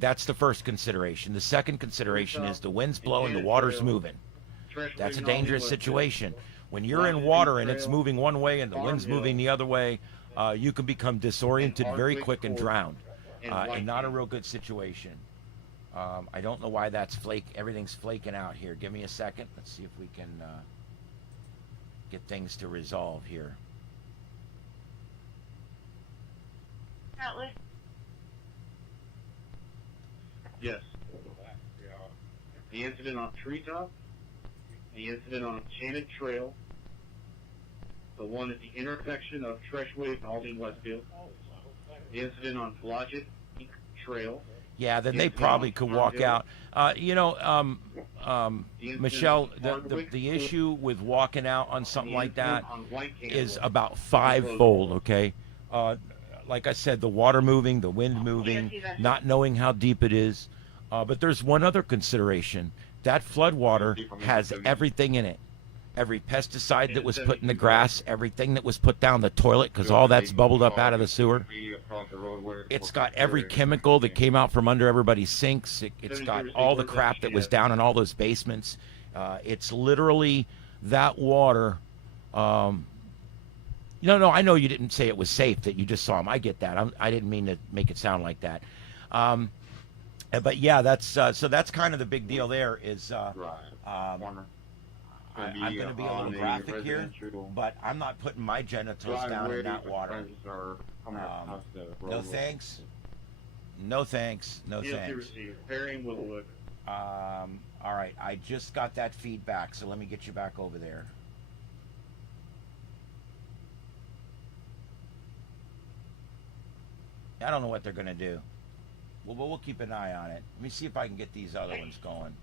That's the first consideration. The second consideration is the wind's blowing, the water's moving. That's a dangerous situation. When you're in water and it's moving one way and the wind's moving the other way, you can become disoriented very quick and drowned. And not a real good situation. I don't know why that's everything's flaking out here. Give me a second. Let's see if we can get things to resolve here. Atlas. Yes. The incident on Treetop, the incident on Enchanted Trail, the one at the intersection of Treshway and Aldine Westfield, the incident on Blodgett Trail. Yeah, then they probably could walk out. Michelle, the issue with walking out on something like that is about fivefold, okay? Like I said, the water moving, the wind moving, not knowing how deep it is. But there's one other consideration. That flood water has everything in it. Every pesticide that was put in the grass, everything that was put down the toilet, because all that's bubbled up out of the sewer. It's got every chemical that came out from under everybody's sinks. It's got all the crap that was down in all those basements. It's literally that water. No, I know you didn't say it was safe, that you just saw them. I get that. I didn't mean to make it sound like that. But yeah, that's so that's kind of the big deal there is I'm going to be a little graphic here, but I'm not putting my genitals down in that water. No thanks. No thanks. No thanks. All right, I just got that feedback, so let me get you back over there. I don't know what they're going to do. Well, we'll keep an eye on it. Let me see if I can get these other ones going.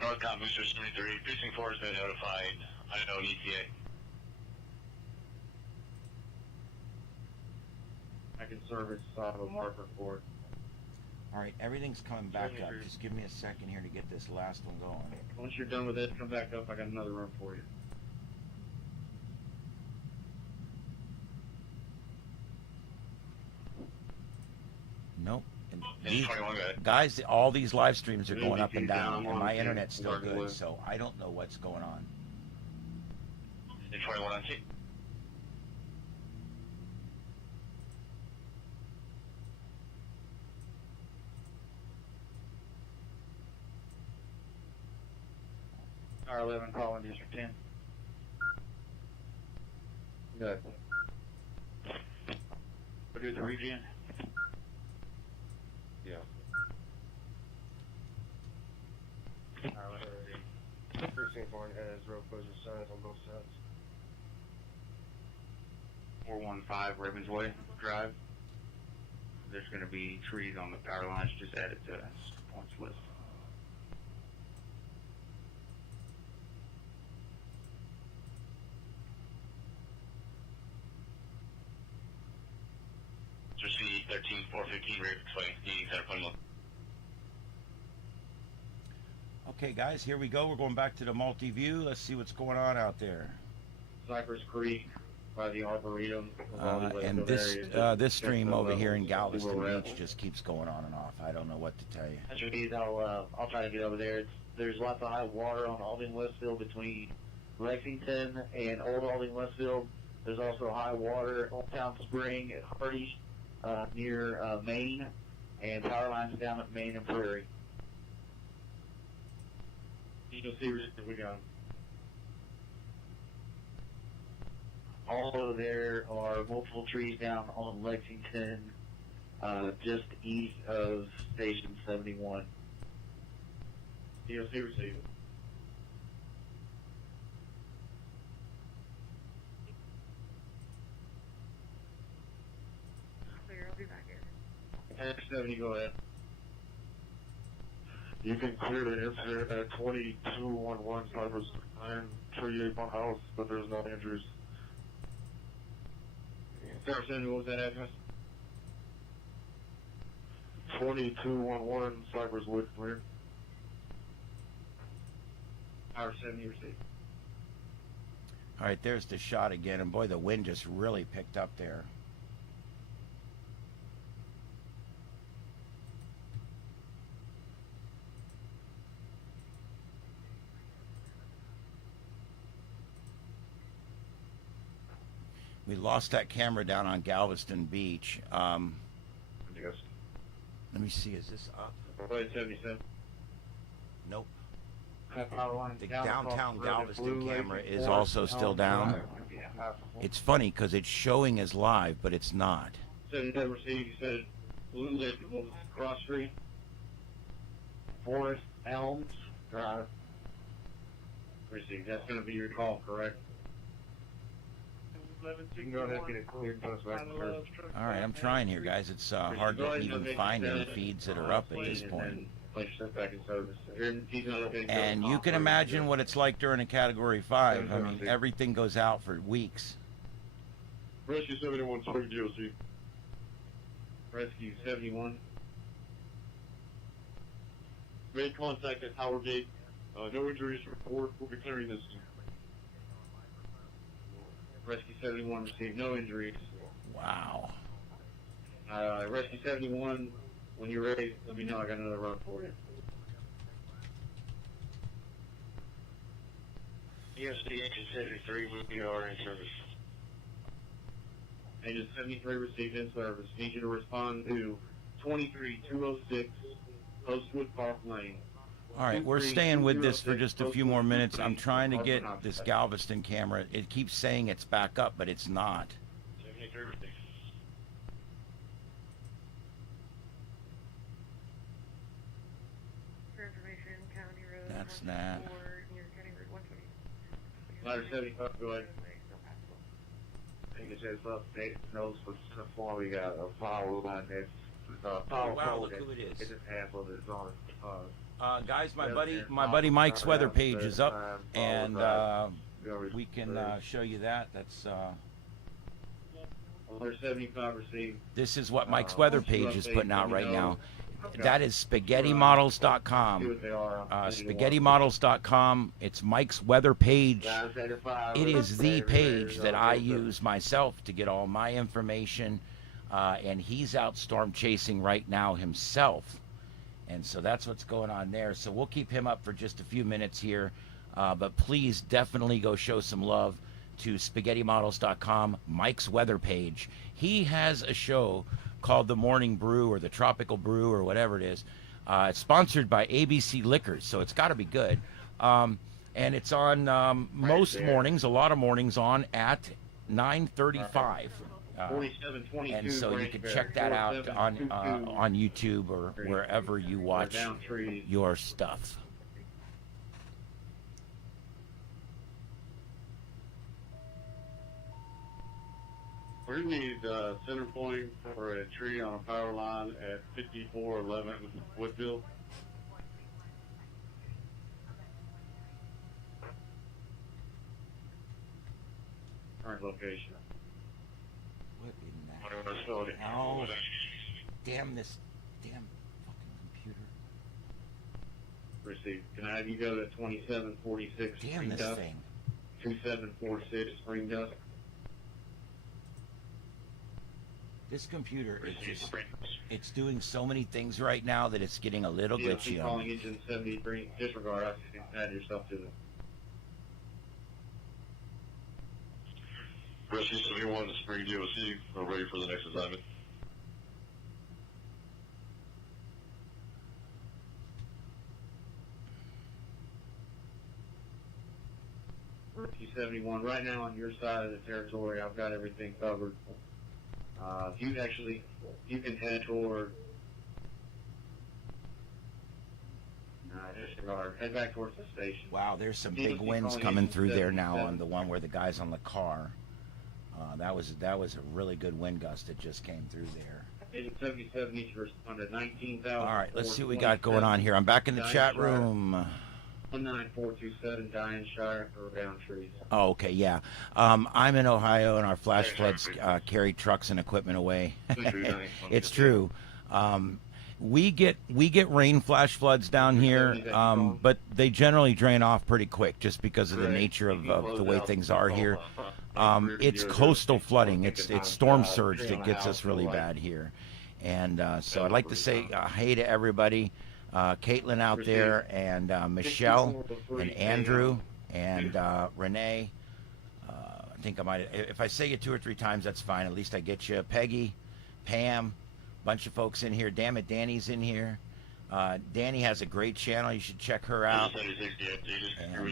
Northcom Booster 73, Precinct 4 has been notified. Unknown ETA. I can service Savo Parker Ford. All right, everything's coming back up. Just give me a second here to get this last one going. Once you're done with it, come back up. I got another room for you. Nope. And these, guys, all these live streams are going up and down, and my internet's still good, so I don't know what's going on. 21 on 6. R11 calling District 10. Good. What is the region? Yeah. Precinct 1 has road closure signs on both sides. 415 Ravensway Drive. There's going to be trees on the power lines. Just added to points list. Receive 13415 Ravensway. Needing center point look. Okay, guys, here we go. We're going back to the multi-view. Let's see what's going on out there. Cypress Creek by the Arboretum. And this stream over here in Galveston Beach just keeps going on and off. I don't know what to tell you. I'll try to get over there. There's lots of high water on Aldine Westfield between Lexington and Old Aldine Westfield. There's also high water at Old Town Spring at Hardy's near Maine, and power lines down at Maine and Prairie. You can see what we got. Also, there are multiple trees down on Lexington just east of Station 71. DOC received. Clear, I'll be back here. Ash 70, go ahead. You can clear the incident at 2211 Cypress 938 one house, but there's no injuries. Sarah 70, what was that address? 2211 Cypress Wood clear. Power 70 received. All right, there's the shot again, and boy, the wind just really picked up there. We lost that camera down on Galveston Beach. Yes. Let me see, is this up? Flight 77. Nope. Power line The down downtown across the road at Galveston Blue Lake camera is Forest, also still Elm down. Drive. It's funny because it's showing as live, but it's not. 77 received, you said Blue Lake Cross Street. Forest Elms Drive. Received. That's going to be your call, correct? You can go ahead and get it cleared and put us back in service. All right, I'm trying here, guys. It's hard to even find any feeds that are up at this point. Place yourself back in service. He's not looking to And go you off can or imagine anything. what it's like during a Category 5. I mean, everything goes out for weeks. Rescue 71 Spring DOC. Rescue 71. Made contact at Howard Gate. No injuries report. We'll be clearing this. Rescue 71 received no injuries. Wow. Rescue 71, when you're ready, let me know. I got another run for you. ESD Agent 73, we are in service. Agent 73 received in service. Need you to respond to 23206 Postwood Park Lane. All right, we're staying with this for just a few more minutes. I'm trying to get this Galveston camera. It keeps saying it's back up, but it's not. 73 received. For information, County Road. That's that. 124, near County Road 120. Ladder 75, go ahead. I think it says up state knows what's before we got a power line that's power wow, pole look that- who it is. It's just half of it's on. Guys, my buddy Mike's weather page is up, and we can show you that. That's Ladder 75 received. this is what Mike's weather page is putting out right now. That is spaghettimodels.com. See what they are. Spaghettimodels.com. It's Mike's weather page. Guys, 85, It is the very, page very that I good. use myself to get all my information, and he's out storm chasing right now himself. And so that's what's going on there. So we'll keep him up for just a few minutes here. But please definitely go show some love to spaghettimodels.com, Mike's weather page. He has a show called The Morning Brew or The Tropical Brew or whatever it is. It's sponsored by ABC Liquors, so it's got to be good. And it's on most mornings, a lot of mornings on at 9:35. 4722 And so you can check that out on YouTube or wherever you watch your stuff. We need center point for a tree on a power line at 5411 Woodville. Current location. What in Whatever the facility. Oh, damn this damn fucking computer. Received. Can I have you go to 2746 Damn Spring this Dusk? thing. 2746 Spring Dusk. This computer is just, it's doing so many things right now that it's getting a little glitchy on calling me. engine 73. Disregard. I can add yourself to the. Rescue 71 to Spring DOC. We're ready for the next assignment. Rescue 71. Right now on your side of the territory, I've got everything covered. You can head toward, disregard, head back towards the station. Wow, there's some big winds coming through there now on the one where the guy's on the car. That was a really good wind gust that just came through there. 77 each respond to 19,000. All right, let's see what we got going on here. I'm back in the chat room. 19427 Diane Shire for down trees. Oh, okay, yeah. I'm in Ohio, and our flash floods carry trucks and equipment away. It's true. We get rain flash floods down here, but they generally drain off pretty quick just because of the nature of the way things are here. It's coastal flooding. It's storm surge that gets us really bad here. And so I'd like to say hey to everybody. Caitlin out there, and Michelle, and Andrew, and Renee. I think I might, if I say it 2 or 3 times, that's fine. At least I get you. Peggy, Pam, bunch of folks in here. Damn it, Danny's in here. Danny has a great channel. You should check her out. And,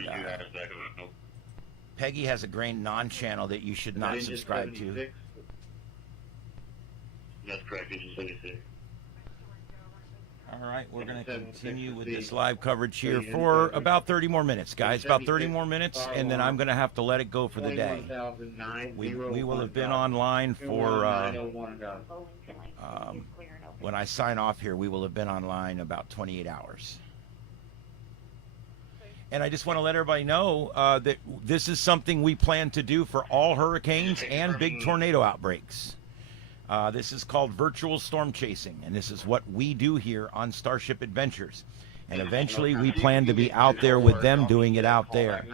Peggy has a great non-channel that you should not subscribe to. That's correct, Engine 76. All right, we're going to continue with this live coverage here for about 30 more minutes, guys. About 30 more minutes, and then I'm going to have to let it go for the day. We will have been online for, when I sign off here, we will have been online about 28 hours. And I just want to let everybody know that this is something we plan to do for all hurricanes and big tornado outbreaks. This is called virtual storm chasing, and this is what we do here on Starship Adventures. And eventually we plan to be out there with them doing it out there.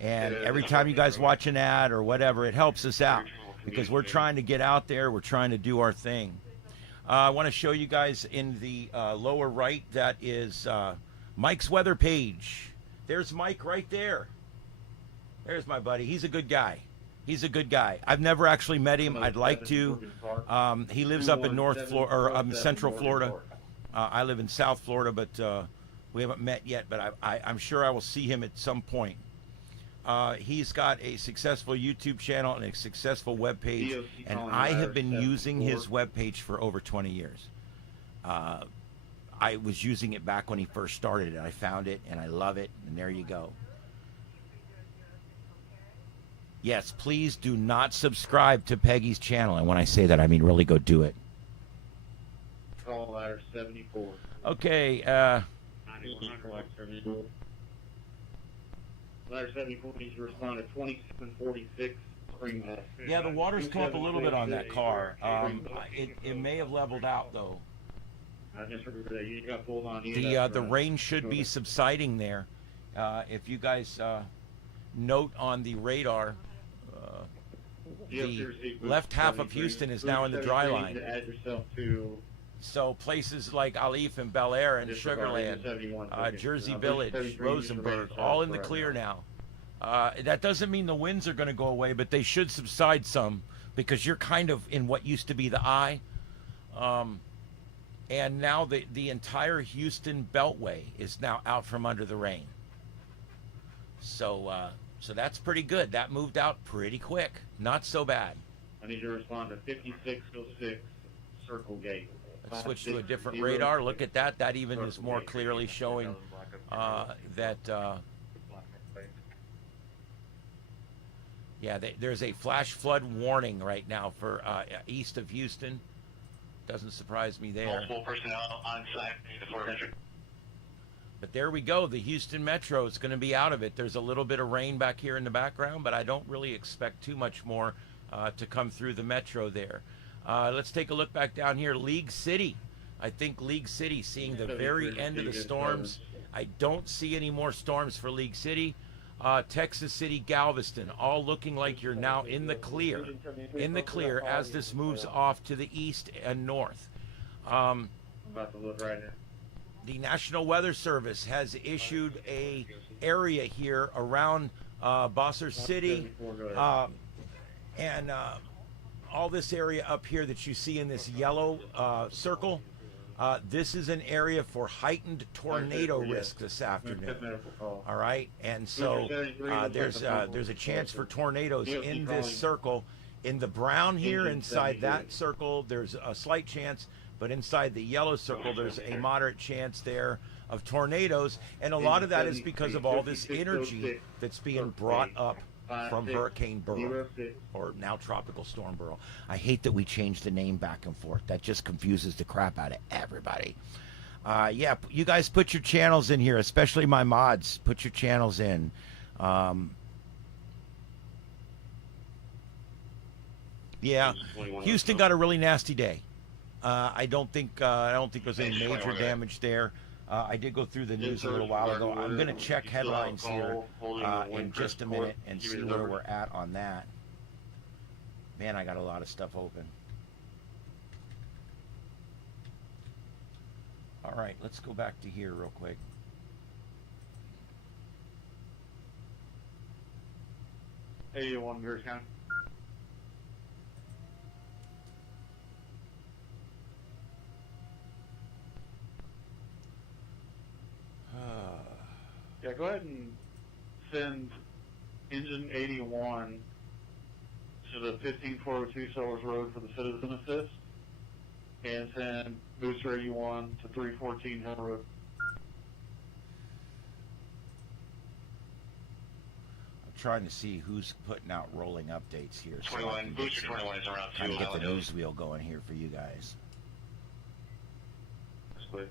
And every time you guys watch an ad or whatever, it helps us out because we're trying to get out there. We're trying to do our thing. I want to show you guys in the lower right, that is Mike's weather page. There's Mike right there. There's my buddy. He's a good guy. He's a good guy. I've never actually met him. I'd like to. He lives up in Central Florida. I live in South Florida, but we haven't met yet. But I'm sure I will see him at some point. He's got a successful YouTube channel and a successful web page, and I have been using his web page for over 20 years. I was using it back when he first started it. I found it, and I love it, and there you go. Yes, please do not subscribe to Peggy's channel. And when I say that, I mean really go do it. Call ladder 74. Okay. Ladder 74 needs to respond to 2746 Spring Hill. Yeah, the water's come up a little bit on that car. It may have leveled out, though. The rain should be subsiding there. If you guys note on the radar, the left half of Houston is now in the dry line. So places like Alif and Bel Air and Sugarland, Jersey Village, Rosenberg, all in the clear now. That doesn't mean the winds are going to go away, but they should subside some because you're kind of in what used to be the eye. And now the entire Houston Beltway is now out from under the rain. So that's pretty good. That moved out pretty quick. Not so bad. I need to respond to 5606 Circle Gate. Let's switch to a different radar. Look at that. That even is more clearly showing that. There's a flash flood warning right now for east of Houston. Doesn't surprise me there. Multiple personnel on site before entry. But there we go. The Houston Metro is going to be out of it. There's a little bit of rain back here in the background, but I don't really expect too much more to come through the Metro there. Let's take a look back down here. League City. I think League City seeing the very end of the storms. I don't see any more storms for League City. Texas City, Galveston, all looking like you're now in the clear. In the clear as this moves off to the east and north. About to look right now. The National Weather Service has issued a area here around Bosser City and all this area up here that you see in this yellow circle. This is an area for heightened tornado risk this afternoon. All right, and so there's a chance for tornadoes in this circle, In the brown here, inside that circle, there's a slight chance, but inside the yellow circle, there's a moderate chance there of tornadoes, and a lot of that is because of all this energy that's being brought up from Hurricane Beryl, or now Tropical Storm Beryl. I hate that we changed the name back and forth. That just confuses the crap out of everybody. Yeah, you guys put your channels in here, especially my mods. Put your channels in. Yeah, Houston got a really nasty day. I don't think there's any major damage there. I did go through the news a little while ago. I'm going to check headlines here in just a minute and see where we're at on that. Man, I got a lot of stuff open. All right, let's go back to here real quick. Hey, one Beers County. Yeah, go ahead and send Engine 81 to the 15402 Sellers Road for the citizen assist, and send Booster 81 to 314 Hill Road. I'm trying to see who's putting out rolling updates here. 21, Booster 21 is around Trying to get the Hill. news wheel going here for you guys.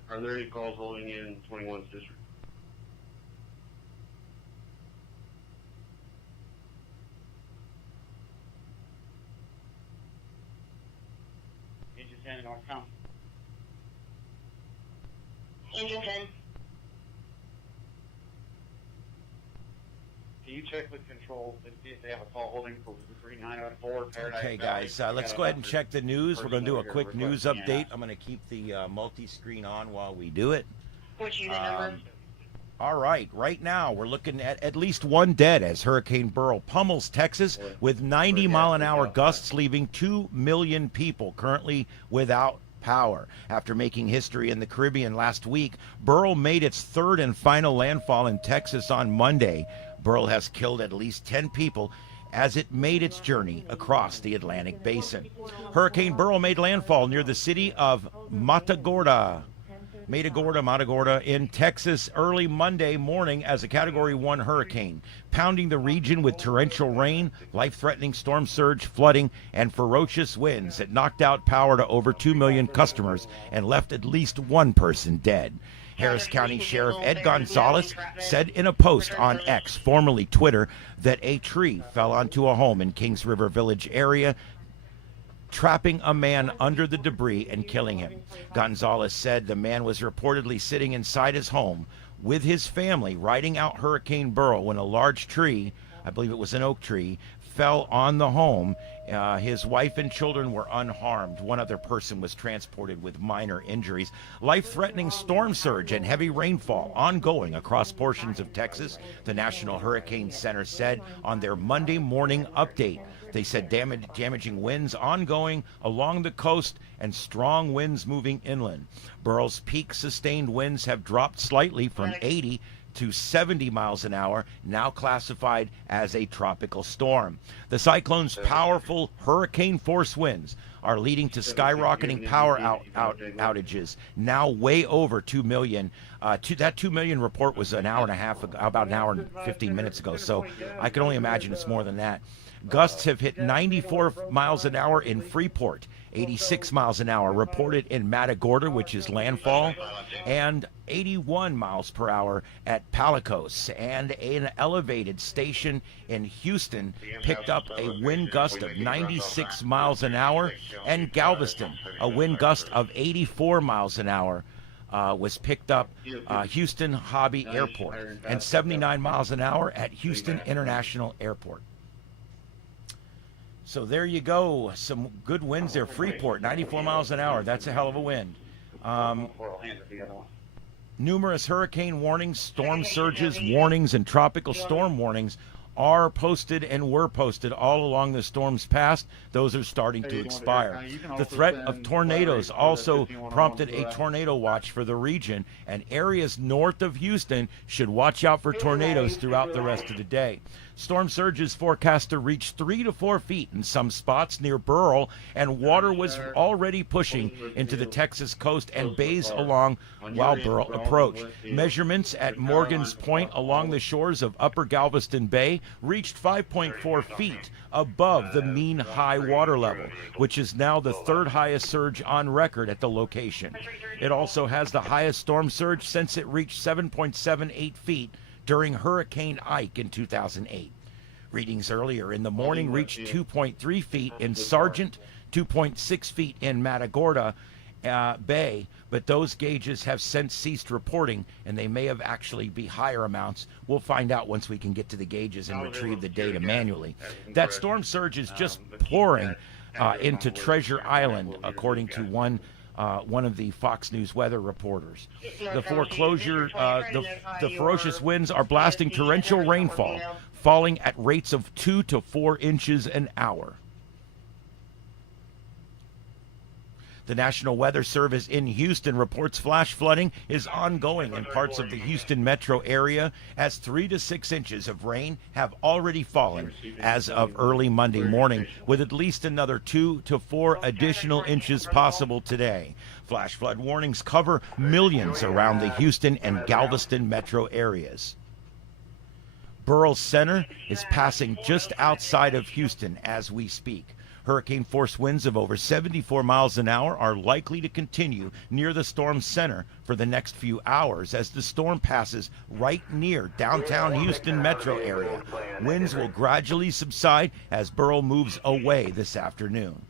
Are there any calls holding in 21's district? Engine 10 in North County. Engine 10. Can you check with control and see if they have a call holding for 3904 Paradise Okay, Valley? guys, let's go ahead and check the news. We're going to do a quick news update. I'm going to keep the multi-screen on while we do it. What's unit number? All right, right now we're looking at least one dead as Hurricane Beryl pummels Texas with 90-mile-an-hour gusts, leaving 2 million people currently without power. After making history in the Caribbean last week, Burl made its third and final landfall in Texas on Monday. Burl has killed at least 10 people as it made its journey across the Atlantic basin. Hurricane Beryl made landfall near the city of Matagorda in Texas early Monday morning as a Category 1 hurricane, pounding the region with torrential rain, life-threatening storm surge, flooding, and ferocious winds that knocked out power to over 2 million customers and left at least one person dead. Harris County Sheriff Ed Gonzalez said in a post on X, formerly Twitter, that a tree fell onto a home in Kings River Village area, trapping a man under the debris and killing him. Gonzalez said the man was reportedly sitting inside his home with his family riding out Hurricane Beryl when a large tree, I believe it was an oak tree, fell on the home. His wife and children were unharmed. One other person was transported with minor injuries. Life-threatening storm surge and heavy rainfall ongoing across portions of Texas, the National Hurricane Center said on their Monday morning update. They said damaging winds ongoing along the coast and strong winds moving inland. Burl's peak sustained winds have dropped slightly from 80 to 70 miles an hour, now classified as a tropical storm. The cyclone's powerful hurricane-force winds are leading to skyrocketing power outages, now way over 2 million. That 2 million report was an hour and a half ago, about an hour and 15 minutes ago, so I can only imagine it's more than that. Gusts have hit 94 miles an hour in Freeport, 86 miles an hour reported in Matagorda, which is landfall, and 81 miles per hour at Palicos. And an elevated station in Houston picked up a wind gust of 96 miles an hour, and Galveston, a wind gust of 84 miles an hour. Was picked up Houston Hobby Airport, and 79 miles an hour at Houston International Airport. So there you go. Some good winds there. Freeport, 94 miles an hour. That's a hell of a wind. Numerous hurricane warnings, storm surges, warnings, and tropical storm warnings are posted and were posted all along the storm's path. Those are starting to expire. The threat of tornadoes also prompted a tornado watch for the region, and areas north of Houston should watch out for tornadoes throughout the rest of the day. Storm surge is forecast to reach 3 to 4 feet in some spots near Burl, and water was already pushing into the Texas coast and bays along while Burl approached. Measurements at Morgan's Point along the shores of Upper Galveston Bay reached 5.4 feet above the mean high water level, which is now the third highest surge on record at the location. It also has the highest storm surge since it reached 7.78 feet during Hurricane Ike in 2008. Readings earlier in the morning reached 2.3 feet in Sargent, 2.6 feet in Matagorda Bay, but those gauges have since ceased reporting, and they may have actually be higher amounts. We'll find out once we can get to the gauges and retrieve the data manually. That storm surge is just pouring into Treasure Island, according to one of the Fox News weather reporters. The the ferocious winds are blasting torrential rainfall, falling at rates of 2 to 4 inches an hour. The National Weather Service in Houston reports flash flooding is ongoing in parts of the Houston metro area, as 3 to 6 inches of rain have already fallen as of early Monday morning, with at least another 2 to 4 additional inches possible today. Flash flood warnings cover millions around the Houston and Galveston metro areas. Burl Center is passing just outside of Houston as we speak. Hurricane-force winds of over 74 miles an hour are likely to continue near the storm center for the next few hours as the storm passes right near downtown Houston metro area. Winds will gradually subside as Burl moves away this afternoon.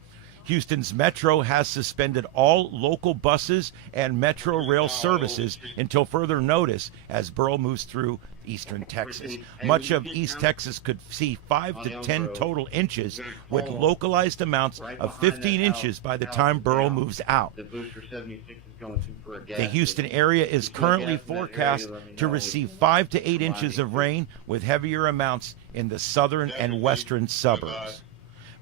Houston's Metro has suspended all local buses and Metro rail services until further notice as Burl moves through eastern Texas. Much of East Texas could see 5 to 10 total inches, with localized amounts of 15 inches by the time Burl moves out. The Houston area is currently forecast to receive 5 to 8 inches of rain, with heavier amounts in the southern and western suburbs.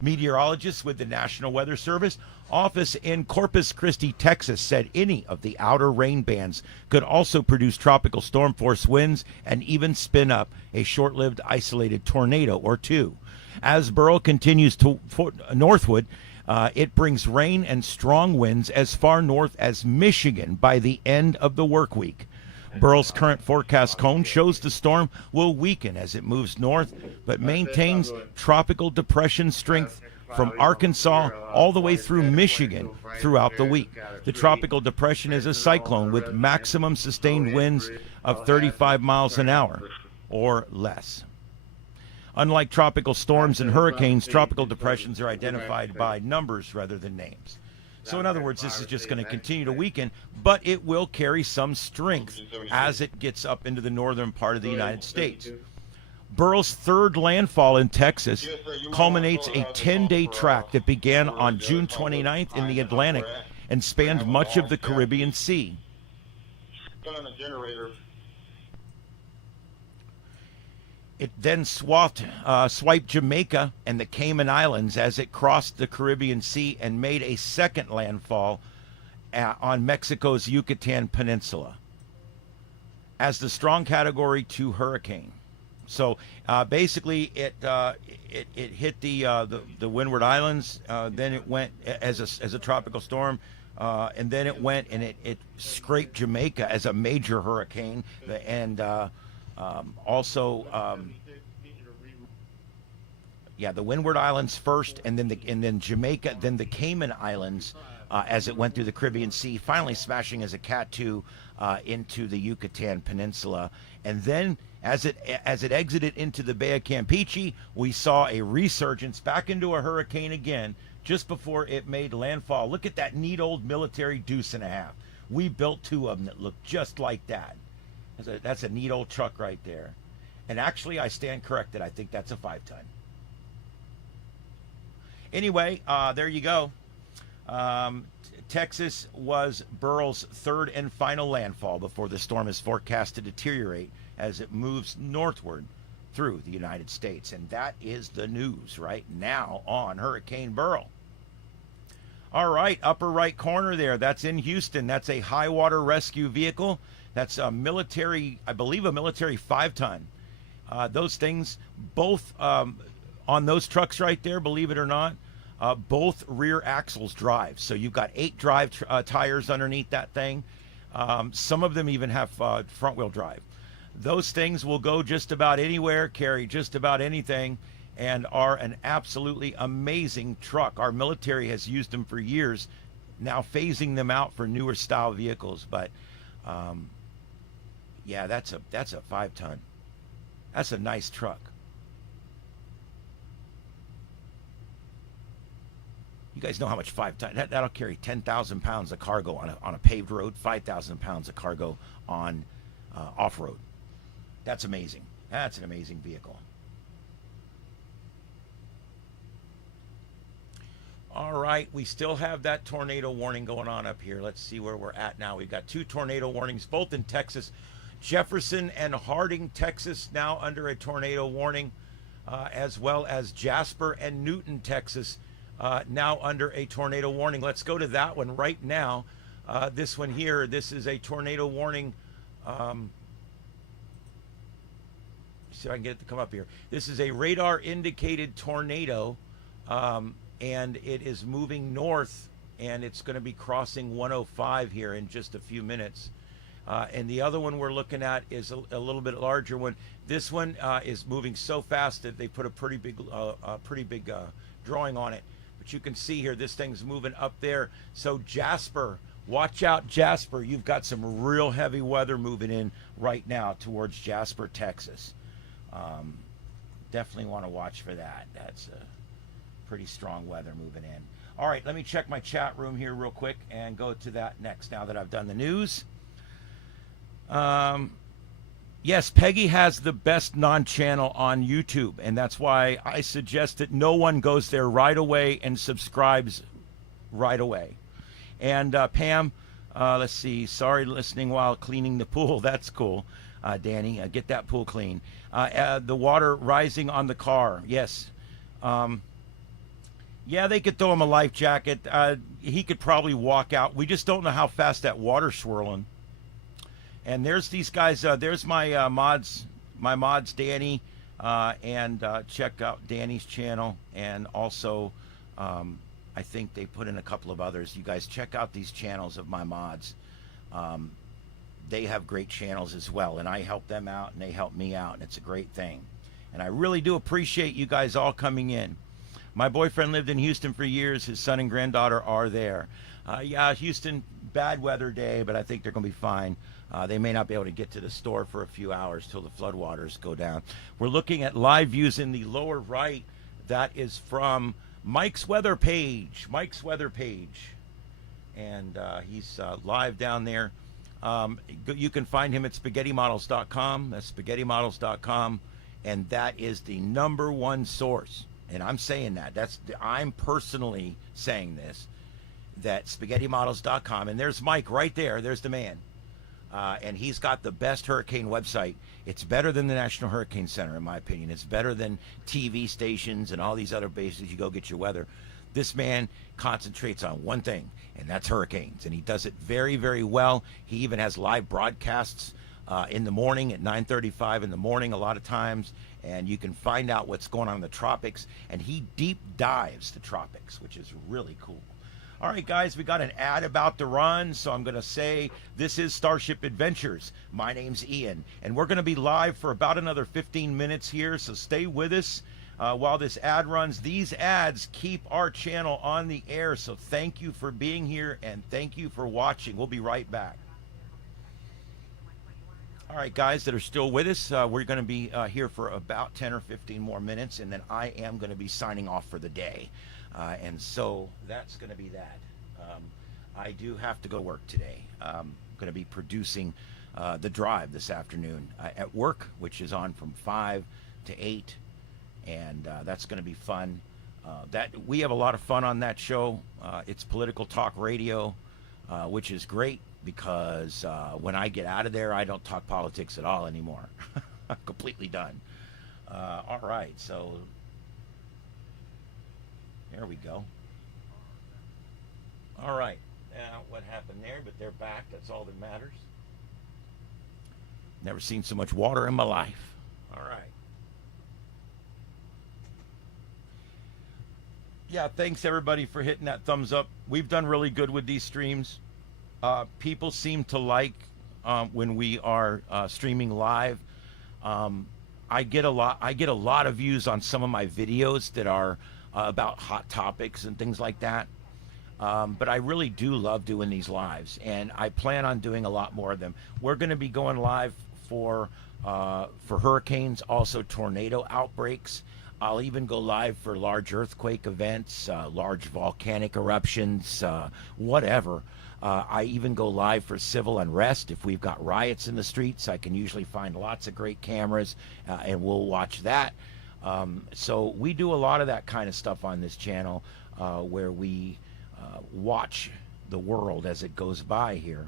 Meteorologists with the National Weather Service office in Corpus Christi, Texas, said any of the outer rain bands could also produce tropical storm force winds and even spin up a short-lived isolated tornado or two. As Burl continues to northward, it brings rain and strong winds as far north as Michigan by the end of the work week. Burl's current forecast cone shows the storm will weaken as it moves north, but maintains tropical depression strength from Arkansas all the way through Michigan throughout the week. The tropical depression is a cyclone with maximum sustained winds of 35 miles an hour or less. Unlike tropical storms and hurricanes, tropical depressions are identified by numbers rather than names. So in other words, this is just going to continue to weaken, but it will carry some strength as it gets up into the northern part of the United States. Burl's third landfall in Texas culminates a 10-day track that began on June 29th in the Atlantic and spanned much of the Caribbean Sea. It then swiped Jamaica and the Cayman Islands as it crossed the Caribbean Sea and made a second landfall on Mexico's Yucatan Peninsula as the strong Category 2 hurricane. So basically, it hit the Windward Islands. Then it went as a tropical storm, and then it went and it scraped Jamaica as a major hurricane, and also the Windward Islands first, and then Jamaica, then the Cayman Islands as it went through the Caribbean Sea, finally smashing as a Cat 2 into the Yucatan Peninsula, and then as it exited into the Bay of Campeche, we saw a resurgence back into a hurricane again just before it made landfall. Look at that neat old military deuce and a half. We built 2 of them that look just like that. That's a neat old truck right there. And actually, I stand corrected. I think that's a 5-ton. Anyway, there you go. Texas was Burl's third and final landfall before the storm is forecast to deteriorate as it moves northward through the United States. And that is the news right now on Hurricane Beryl. All right, upper right corner there, that's in Houston. That's a high water rescue vehicle. That's a military, I believe a military 5-ton. Those things, both on those trucks right there, believe it or not, both rear axles drive. So you've got 8 drive tires underneath that thing. Some of them even have front wheel drive. Those things will go just about anywhere, carry just about anything, and are an absolutely amazing truck. Our military has used them for years, now phasing them out for newer style vehicles. But yeah, that's a 5-ton. That's a nice truck. You guys know how much 5-ton, that'll carry 10,000 pounds of cargo on a paved road, 5,000 pounds of cargo on off-road. That's amazing. That's an amazing vehicle. All right, we still have that tornado warning going on up here. Let's see where we're at now. We've got 2 tornado warnings, both in Texas. Jefferson and Harding, Texas, now under a tornado warning, as well as Jasper and Newton, Texas, now under a tornado warning. Let's go to that one right now. This one here, this is a tornado warning. See if I can get it to come up here. This is a radar indicated tornado, and it is moving north, and it's going to be crossing 105 here in just a few minutes. And the other one we're looking at is a little bit larger one. This one is moving so fast that they put a pretty big drawing on it. But you can see here, this thing's moving up there. So Jasper, watch out, Jasper. You've got some real heavy weather moving in right now towards Jasper, Texas. Definitely want to watch for that. That's a pretty strong weather moving in. All right, let me check my chat room here real quick and go to that next now that I've done the news. Yes, Peggy has the best non-channel on YouTube, and that's why I suggest that no one goes there right away and subscribes right away. And Pam, let's see, sorry listening while cleaning the pool. That's cool. Danny, get that pool clean. The water rising on the car. Yes. Yeah, they could throw him a life jacket. He could probably walk out. We just don't know how fast that water's swirling. And there's these guys. There's my mods, Danny, and check out Danny's channel. And also, I think they put in a couple of others. You guys check out these channels of my mods. They have great channels as well, and I help them out, and they help me out, and it's a great thing. And I really do appreciate you guys all coming in. My boyfriend lived in Houston for years. His son and granddaughter are there. Yeah, Houston, bad weather day, but I think they're going to be fine. They may not be able to get to the store for a few hours till the floodwaters go down. We're looking at live views in the lower right. That is from Mike's weather page. Mike's weather page. And he's live down there. You can find him at spaghettimodels.com. That's spaghettimodels.com, and that is the #1 source. And I'm saying that. I'm personally saying this. That spaghettimodels.com, and there's Mike right there. There's the man, and he's got the best hurricane website. It's better than the National Hurricane Center, in my opinion. It's better than TV stations and all these other bases you go get your weather. This man concentrates on one thing, and that's hurricanes, and he does it very, very well. He even has live broadcasts in the morning at 9:35 in the morning a lot of times, and you can find out what's going on in the tropics, and he deep dives the tropics, which is really cool. All right, guys, we got an ad about to run, so I'm going to say this is Starship Adventures. My name's Ian, and we're going to be live for about another 15 minutes here, so stay with us. While this ad runs. These ads keep our channel on the air, so thank you for being here and thank you for watching. We'll be right back. All right, guys that are still with us, we're going to be here for about 10 or 15 more minutes, and then I am going to be signing off for the day. And so that's going to be that. I do have to go to work today. I'm going to be producing The Drive this afternoon at work, which is on from 5 to 8. And that's going to be fun. We have a lot of fun on that show. It's political talk radio, which is great because when I get out of there, I don't talk politics at all anymore. I'm completely done. All right, so there we go. All right, now what happened there? But they're back. That's all that matters. Never seen so much water in my life. All right. Yeah, thanks everybody for hitting that thumbs up. We've done really good with these streams. People seem to like when we are streaming live. I get a lot of views on some of my videos that are about hot topics and things like that. But I really do love doing these lives, and I plan on doing a lot more of them. We're going to be going live for hurricanes, also tornado outbreaks. I'll even go live for large earthquake events, large volcanic eruptions, whatever. I even go live for civil unrest. If we've got riots in the streets, I can usually find lots of great cameras, and we'll watch that. So we do a lot of that kind of stuff on this channel, where we watch the world as it goes by here.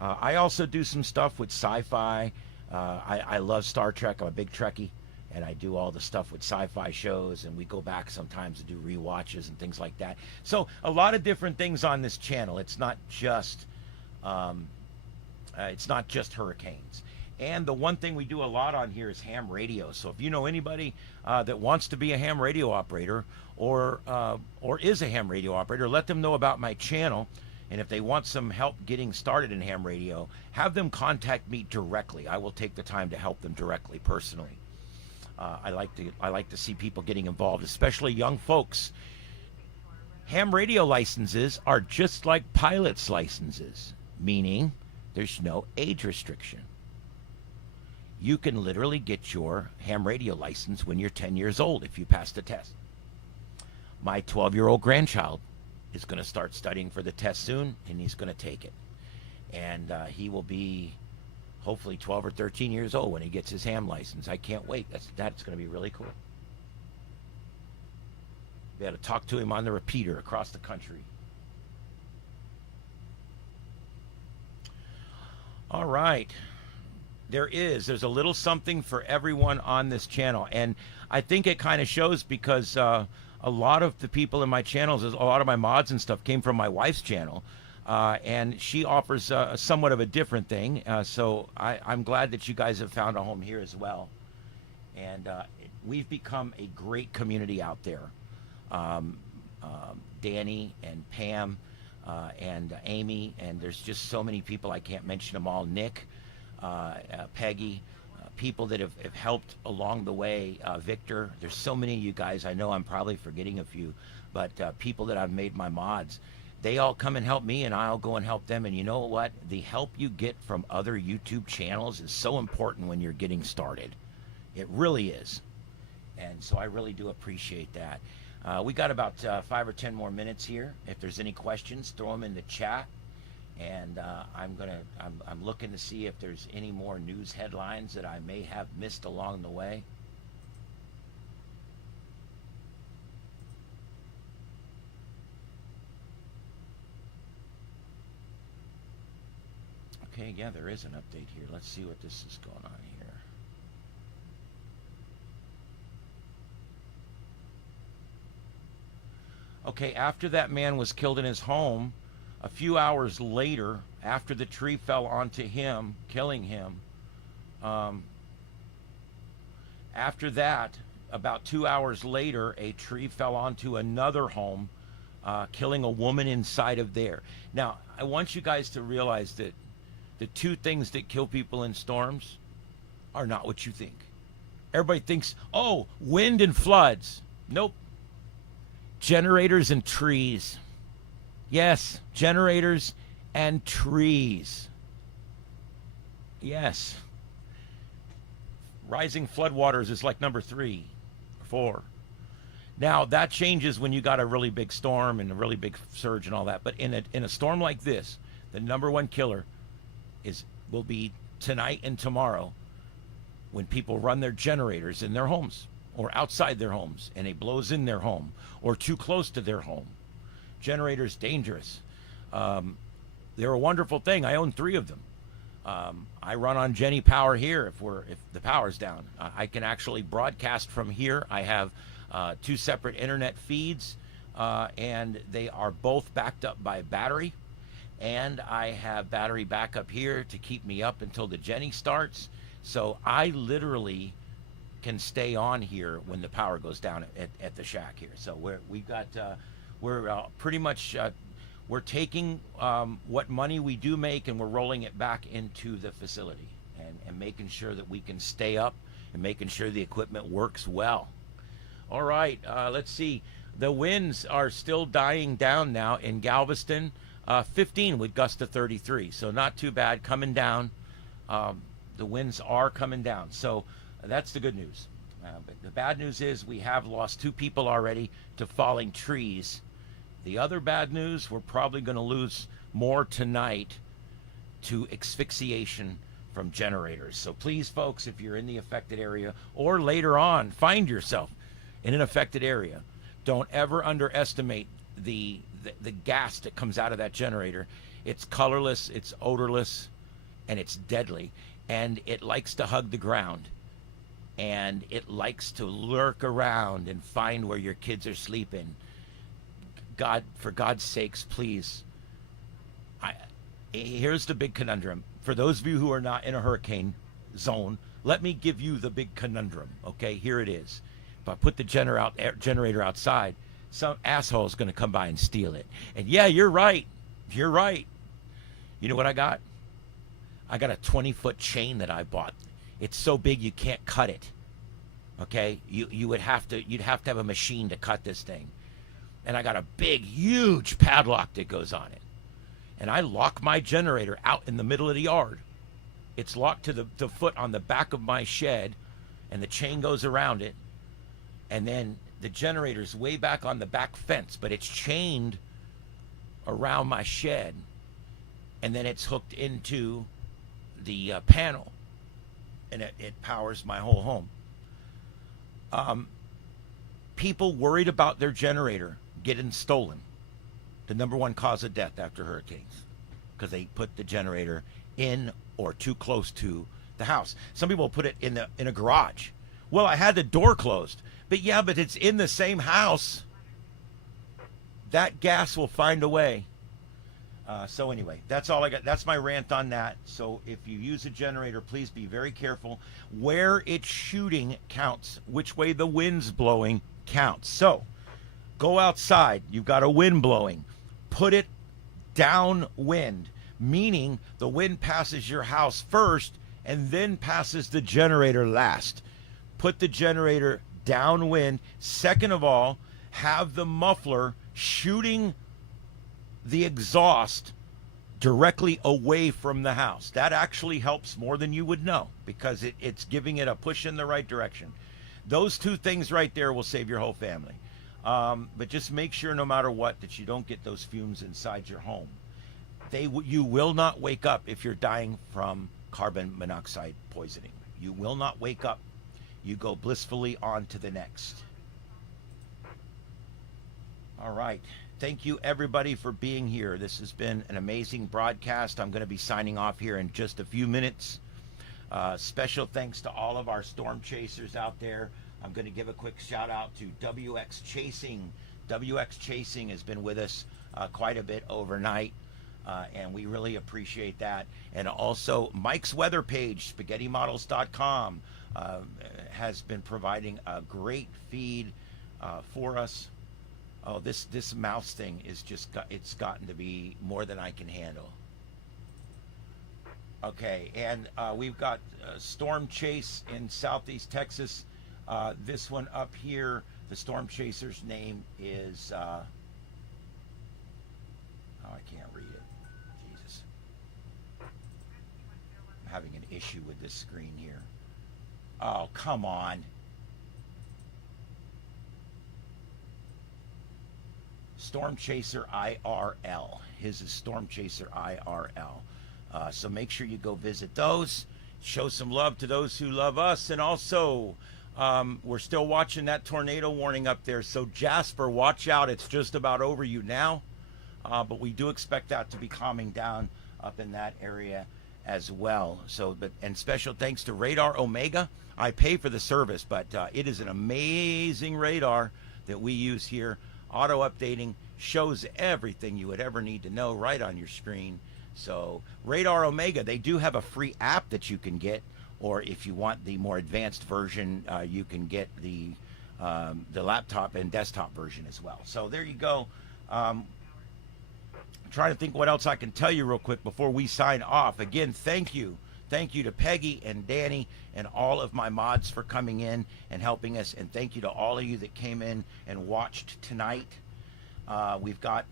I also do some stuff with sci-fi. I love Star Trek. I'm a big Trekkie, and I do all the stuff with sci-fi shows, and we go back sometimes to do rewatches and things like that. So a lot of different things on this channel. It's not just hurricanes. And the one thing we do a lot on here is ham radio. So if you know anybody that wants to be a ham radio operator or is a ham radio operator, let them know about my channel. And if they want some help getting started in ham radio, have them contact me directly. I will take the time to help them directly, personally. I like to see people getting involved, especially young folks. Ham radio licenses are just like pilot's licenses, meaning there's no age restriction. You can literally get your ham radio license when you're 10 years old if you pass the test. My 12-year-old grandchild is going to start studying for the test soon, and he's going to take it. And he will be hopefully 12 or 13 years old when he gets his ham license. I can't wait. That's going to be really cool. Be able to talk to him on the repeater across the country. All right. There's a little something for everyone on this channel, and I think it kind of shows because a lot of the people in my channels, a lot of my mods and stuff came from my wife's channel, and she offers somewhat of a different thing, so I'm glad that you guys have found a home here as well. And we've become a great community out there. Danny and Pam and Amy, and there's just so many people, I can't mention them all. Nick, Peggy, people that have helped along the way, Victor. There's so many of you guys. I know I'm probably forgetting a few, but people that I've made my mods, they all come and help me, and I'll go and help them. And you know what? The help you get from other YouTube channels is so important when you're getting started. It really is. And so I really do appreciate that. We got about 5 or 10 more minutes here. If there's any questions, throw them in the chat. And I'm looking to see if there's any more news headlines that I may have missed along the way. Okay, yeah, there is an update here. Let's see what this is going on here. Okay, after that man was killed in his home, a few hours later, after the tree fell onto him, killing him, after that, about 2 hours later, a tree fell onto another home, killing a woman inside of there. Now, I want you guys to realize that the two things that kill people in storms are not what you think. Everybody thinks, oh, wind and floods. Nope. Generators and trees. Yes, generators and trees. Yes. Rising floodwaters is like number 3 or 4. Now, that changes when you got a really big storm and a really big surge and all that. But in a storm like this, the number 1 killer will be tonight and tomorrow when people run their generators in their homes or outside their homes and it blows in their home or too close to their home. Generators, dangerous. They're a wonderful thing. I own 3 of them. I run on Jenny Power here if the power's down. I can actually broadcast from here. I have 2 separate internet feeds, and they are both backed up by battery. And I have battery backup here to keep me up until the Jenny starts. So I literally can stay on here when the power goes down at the shack here. So we're pretty much we're taking what money we do make and we're rolling it back into the facility and making sure that we can stay up and making sure the equipment works well. All right, let's see. The winds are still dying down now in Galveston. 15 with gusts to 33, so not too bad, coming down. The winds are coming down, so that's the good news. But the bad news is we have lost 2 people already to falling trees. The other bad news, we're probably going to lose more tonight to asphyxiation from generators. So please, folks, if you're in the affected area or later on find yourself in an affected area, don't ever underestimate the gas that comes out of that generator. It's colorless, it's odorless, and it's deadly. And it likes to hug the ground. And it likes to lurk around and find where your kids are sleeping. God, for God's sakes, please. Here's the big conundrum. For those of you who are not in a hurricane zone, let me give you the big conundrum. Okay, here it is. If I put the generator outside, some asshole is going to come by and steal it. And yeah, you're right. You're right. You know what I got? I got a 20-foot chain that I bought. It's so big you can't cut it. Okay? You'd have to have a machine to cut this thing. And I got a big, huge padlock that goes on it. And I lock my generator out in the middle of the yard. It's locked to the foot on the back of my shed, and the chain goes around it. And then the generator's way back on the back fence, but it's chained around my shed. And then it's hooked into the panel, and it powers my whole home. People worried about their generator getting stolen. The #1 cause of death after hurricanes, because they put the generator in or too close to the house. Some people put it in a garage. Well, I had the door closed, but yeah, but it's in the same house. That gas will find a way. So anyway, that's all I got. That's my rant on that. So if you use a generator, please be very careful. Where it's shooting counts. Which way the wind's blowing counts. So go outside. You've got a wind blowing. Put it downwind, meaning the wind passes your house first and then passes the generator last. Put the generator downwind. Second of all, have the muffler shooting the exhaust directly away from the house. That actually helps more than you would know, because it's giving it a push in the right direction. Those 2 things right there will save your whole family. But just make sure, no matter what, that you don't get those fumes inside your home. You will not wake up if you're dying from carbon monoxide poisoning. You will not wake up. You go blissfully on to the next. All right. Thank you, everybody, for being here. This has been an amazing broadcast. I'm going to be signing off here in just a few minutes. Special thanks to all of our storm chasers out there. I'm going to give a quick shout out to WX Chasing. WX Chasing has been with us quite a bit overnight, and we really appreciate that. And also Mike's weather page, SpaghettiModels.com, has been providing a great feed for us. Oh, this mouse thing is it's gotten to be more than I can handle. Okay, and we've got Storm Chase in Southeast Texas. This one up here, the Storm Chaser's name is, oh, I can't read it. Jesus. I'm having an issue with this screen here. Oh, come on. Storm Chaser IRL. His is Storm Chaser IRL. So make sure you go visit those. Show some love to those who love us. And also, we're still watching that tornado warning up there. So Jasper, watch out. It's just about over you now. But we do expect that to be calming down up in that area as well. So, and special thanks to Radar Omega. I pay for the service, but it is an amazing radar that we use here. Auto updating, shows everything you would ever need to know right on your screen. So Radar Omega, they do have a free app that you can get or if you want the more advanced version, you can get the laptop and desktop version as well. So there you go. I'm trying to think what else I can tell you real quick before we sign off. Again, thank you. Thank you to Peggy and Danny and all of my mods for coming in and helping us. And thank you to all of you that came in and watched tonight. We've got,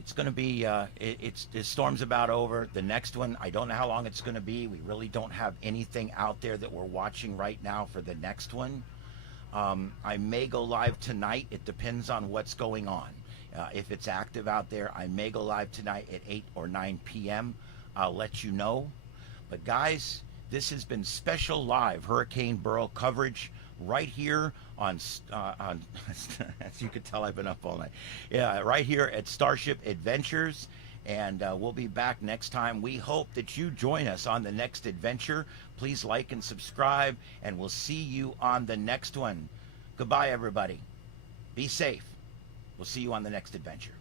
it's going to be, the storm's about over. The next one, I don't know how long it's going to be. We really don't have anything out there that we're watching right now for the next one. I may go live tonight. It depends on what's going on. If it's active out there, I may go live tonight at 8 or 9 p.m. I'll let you know. But guys, this has been special live Hurricane Beryl coverage right here on as you can tell, I've been up all night. Yeah, right here at Starship Adventures. And we'll be back next time. We hope that you join us on the next adventure. Please like and subscribe, and we'll see you on the next one. Goodbye, everybody. Be safe. We'll see you on the next adventure.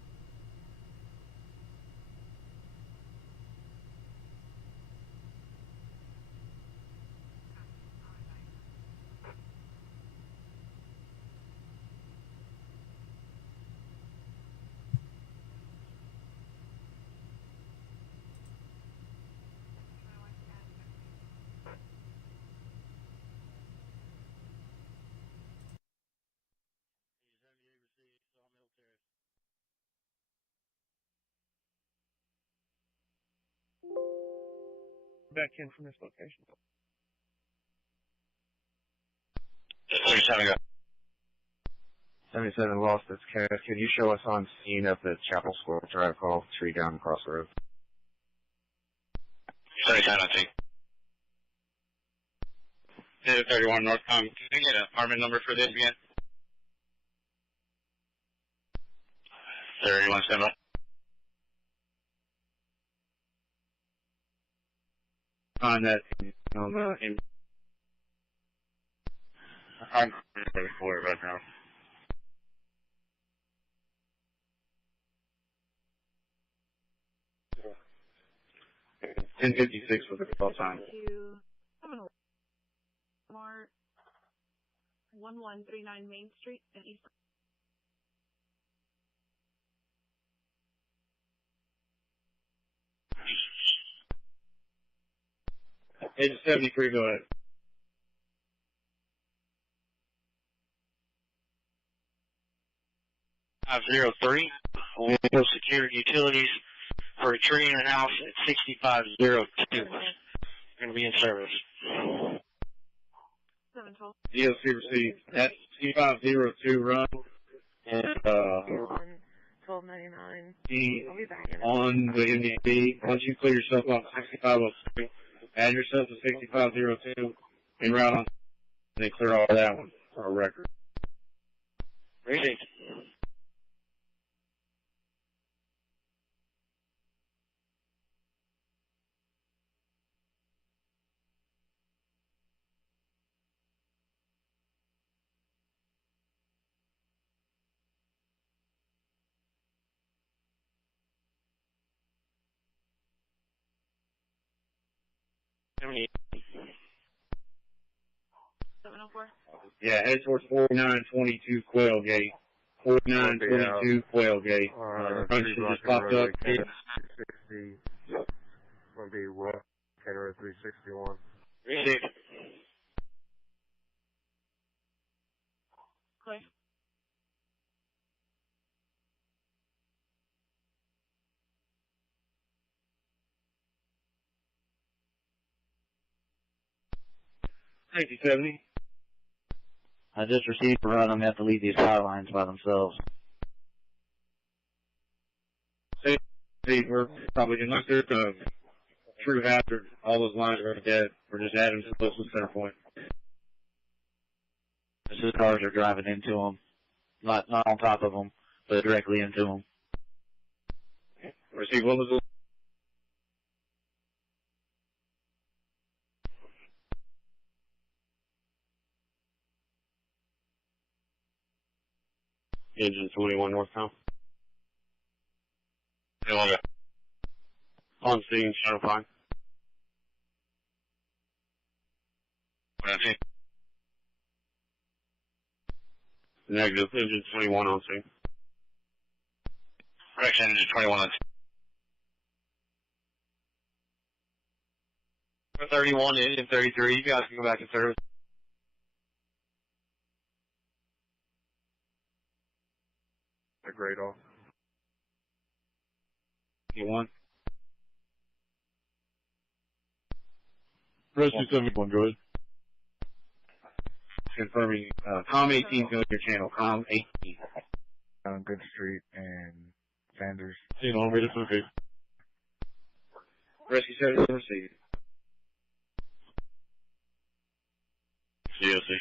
Back in from this location. 37 go. 77 lost its cast. Can you show us on scene up at Chapel Square Drive Hall, tree down across the road? 37, I think. 31 North Can I get an apartment number for this again? 31 7. On that, I'm ready for it right now. in 56 was the call time. To 1139 Main Street in East. Agent 73, go ahead. .503. Window security utilities for a tree in a house at 6502. Going to be in service. 712. DOC received at 6502 run and 1299. I'll be back in. on the MDB. Once you clear yourself off 6502, add yourself to 6502 and route on, and then clear all that one for a record. Received. Yeah, head towards 4922 Quail Gate. 4922 Quail Gate. Punch just popped up. 60. Gonna be West Canada 361. Received. Clear. Thank you, 70. I just received a run. I'm going to have to leave these power lines by themselves. We're probably, unless there's a true hazard, all those lines are dead. We're just adding to the closest center point. The cars are driving into them. Not on top of them, but directly into them. Receive, what was the Engine 21 northbound. On scene, Shadow 5. Negative, engine 21 on scene. Correction, engine 21 on scene. 31, engine 33, you guys can go back in service. Great off. You won? Rescue 71, go ahead. Confirming, COM 18 go to your channel, COM 18. On Good Street and Sanders. Seen on rate, it's okay. Rescue 7 received. COC.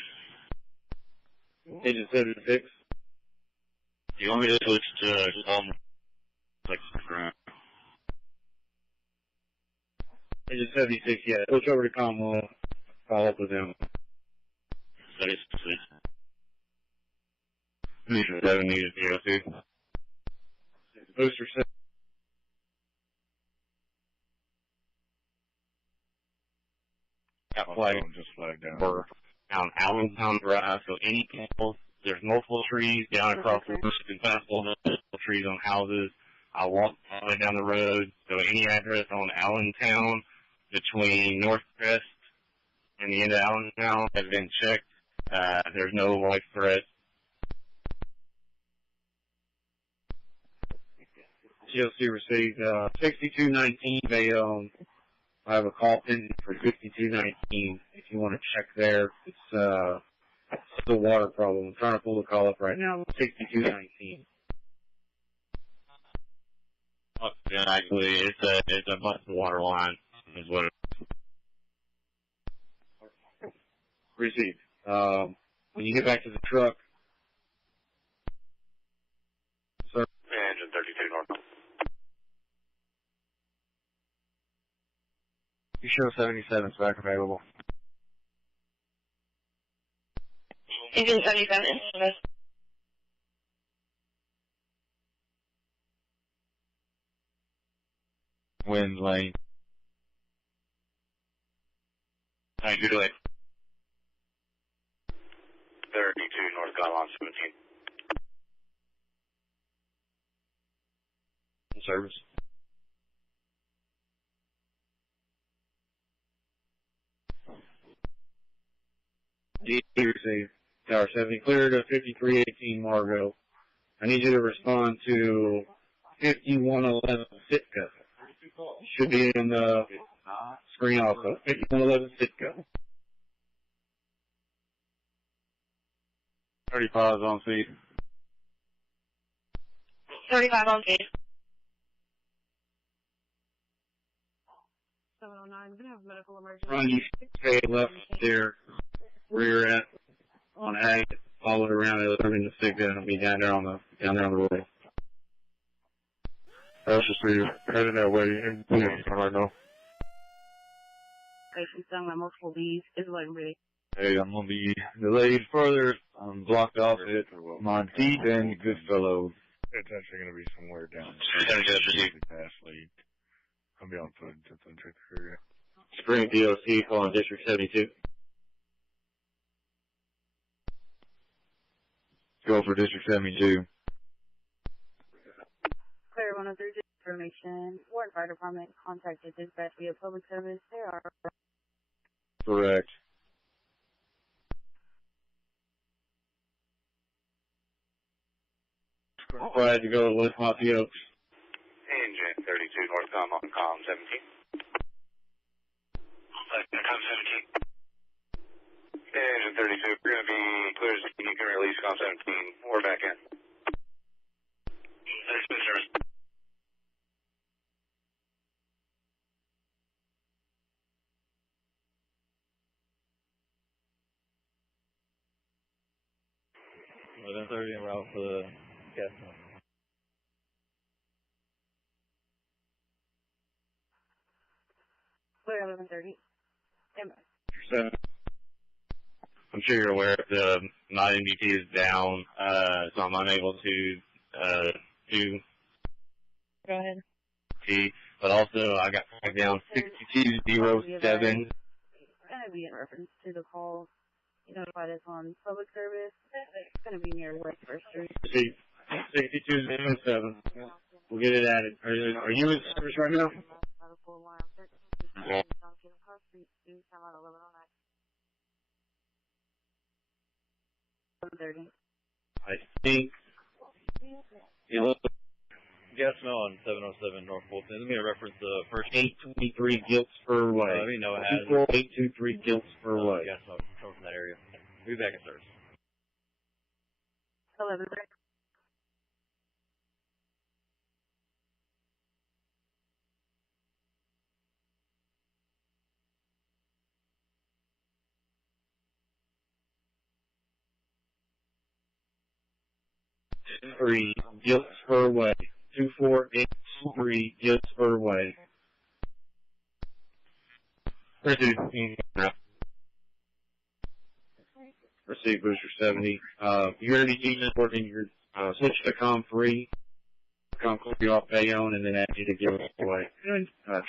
Engine 76. You want me to switch to, like, Engine 76, yeah. Switch over to COM 1. Follow up with them. 76. Engine 7 needed COC. Booster 7. Got flag. Just flagged down. We're on Allentown Drive, so any calls, there's multiple trees down across the road, multiple trees on houses. I walked all the way down the road, so any address on Allentown between Northcrest and the end of Allentown has been checked. There's no life threat. GLC received 6219 Bayonne. I have a call pending for 5219. If you want to check there, it's a water problem. I'm trying to pull the call up right now. 6219. Oh, yeah, actually, it's a busted water line, is what it is. Received. When you get back to the truck, sir. Engine 32 north. You show 77's back available. Engine 77. Wind lane. Thank you, delay. 32 north Galveston 17. In service. DT Tower 70, clear to 5318 Margot. I need you to respond to 5111 Sitka. Should be in the screen also. 5111 Sitka. 35 is on feed. 35 on feed. 709, we're going to have medical emergency. Run, you stay left there where you're at on Ag. Follow it around the Sitka and it'll be down there on the road. That's just for you. Heading that way. Right now. She's done my multiple B's. Is like ready. Hey, I'm going to be delayed further. I'm blocked off at Monteith and Goodfellow. It's actually going to be somewhere down past lead. I'll be on foot to the area. Spring DOC calling District 72. Go for District 72. Clear 103 information. Warren Fire Department contacted dispatch via public service. They are Correct. Glad to go with Mossy Oaks. Engine 32 north com on com 17. Com 17. Engine 32, we're going to be clear as you can release com 17. We're back in. Thanks for the service. Well, 30 en route for the gas pump. clear 1130. I'm sure you're aware my MDT is down, so I'm unable to do Go ahead. T, but also I got down 6207. to be in reference to the call. You notified us on public service. It's going to be near West First Street. 6207. We'll get it added. Are you in service right now? Yeah. 7:30. I think. Guest on 707 North Fulton. Let me reference the first 823 Giltspur Way. Let me know it has 823 Giltspur Way. Guest on from that area. Be back in service. 11:30. Three Giltspur Way. 2483 Giltspur Way. Receive Booster 70. You're going to be using working your switch to COM3. COM clear off Bayonne and then ask you to give it away.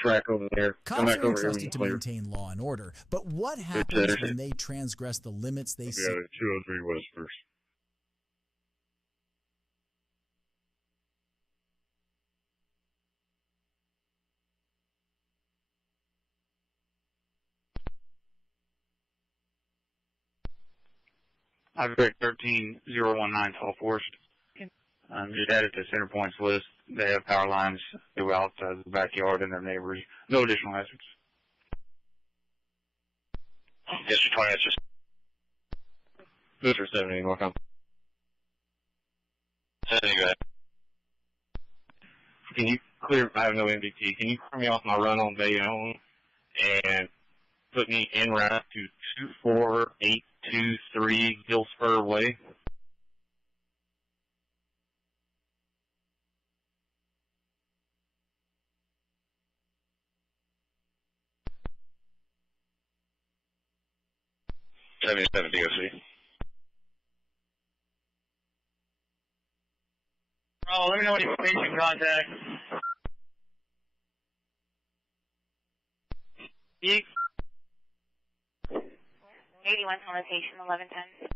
Track over there. Come Cops back are over here when entrusted you to clear. maintain law and order, but what happens when they transgress the limits they set? 203 West First. I've got 13019 Tall Forest. Just added to Center Point's list. They have power lines throughout the backyard and their neighbors. No additional hazards. District 20, that's just Booster 70, welcome. 70, go ahead. Can you clear, I have no MDT, can you clear me off my run on Bayonne and put me en route to 24823 Giltspur Way? .77 DOC. Oh, let me know when you're making contact. 81 connotation, 1110.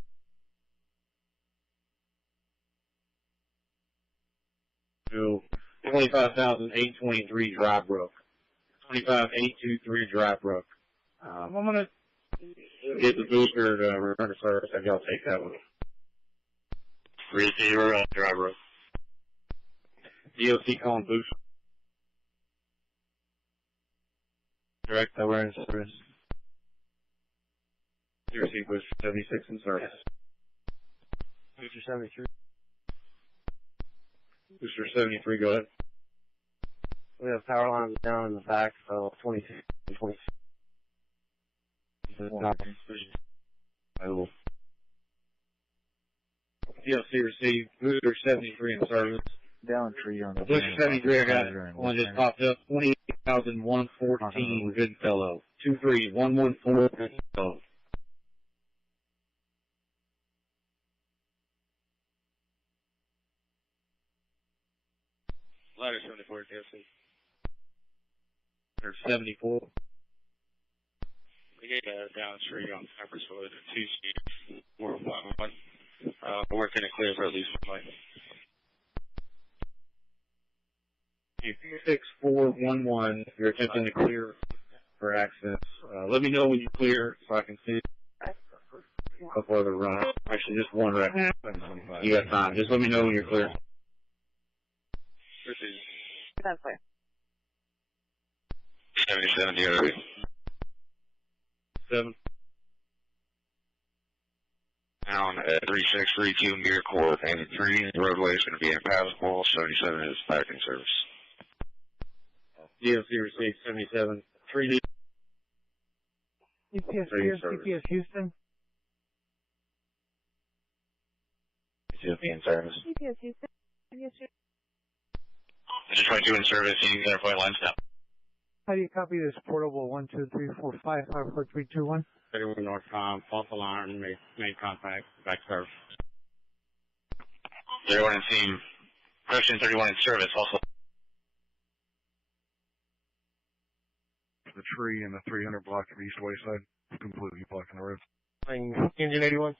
To 25,823 Dry Brook. 25,823 Dry Brook. I'm going to get the booster to return to service. I y'all take that one. Receiver, Dry Brook. DOC calling booster. Direct awareness service. DOC booster 76 in service. Booster 73. Booster 73, go ahead. We have power lines down in the back, so 22 and 26. Available. DOC received booster 73 in service. Down tree on the Booster 73, I got one just popped up. 28,114 Goodfellow. 23114 Goodfellow. Ladder 74 DOC. There's 74. We get down the street on Cypress Road, 2 speeds, 411. We're going to clear for at least 1 light. 6411, you're attempting to clear for accidents. Let me know when you clear so I can see a couple other runs. Actually, just one rep. You got time. Just let me know when you're clear. That's clear. 77 DOC. 7. Down at 3632 near Court and 3. The roadway is going to be impassable. 77 is back in service. DOC received 77. 3D. CPS here, CPS Houston. CPS in service. CPS Houston. Yes, sir. District 22 in service. You can point line stop. How do you copy this portable 12345544321? 31 North Com, false alarm, made contact, back service. 31 in team. Question 31 in service also. the tree in the 300 block of East Wayside, completely blocking the road. Engine 81.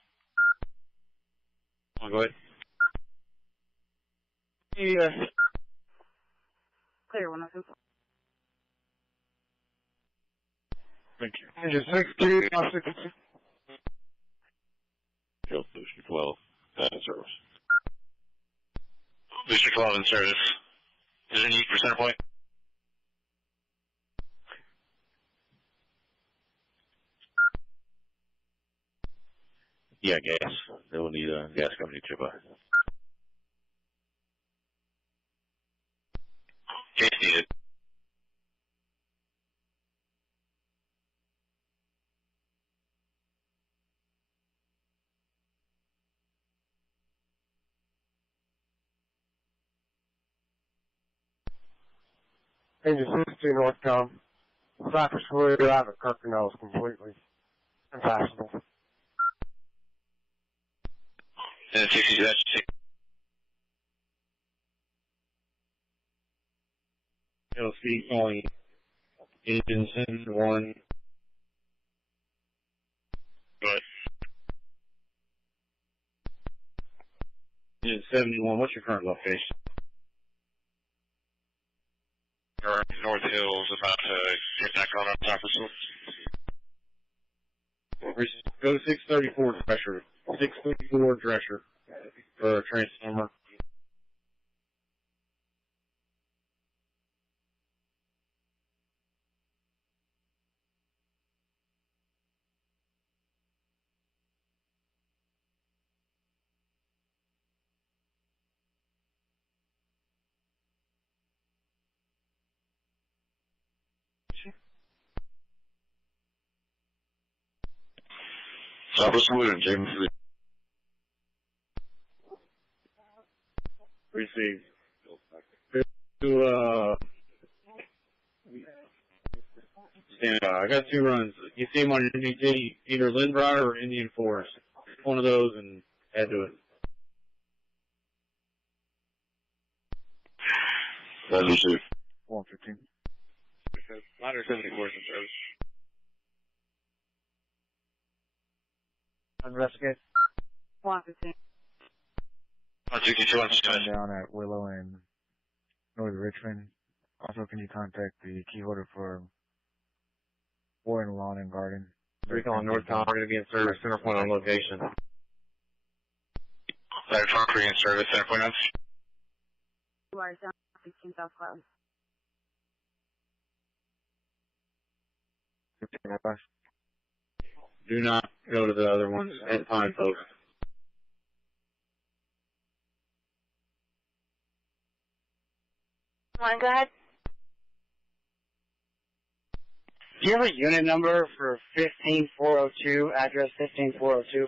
Go ahead. Yeah. Clear 102. Thank you. Engine 62, 62. Field Booster 12, in service. Booster 12 in service. Is there a need for center point? Yeah, gas. They will need a gas company to buy. Case needed. Engine 62 northbound. Cypress fluid out of Kirkendall is completely impassable. And 60, that's 6. LC calling engine 71. Go ahead. Engine 71, what's your current location? North Hills, about to get back on Cypress Hill. Go to 634 Drescher. 634 Drescher for a transformer. Cypress Hill, James. Received. To, stand by. I got 2 runs. You see them on your NDT, either Lindbrider or Indian Forest. One of those and add to it. That's received. 115. Ladder 74 in service. Investigate. 115. 162 on service. Down at Willow and North Richmond. Also, can you contact the key holder for Warren Lawn and Garden? Recon northbound, we're going to be in service, center point on location. Ladder 43 in service, center point on. Wires down 16 South Cloud. 15 West. Do not go to the other ones at Pine Post. Go ahead. Do you have a unit number for 15402, address 15402?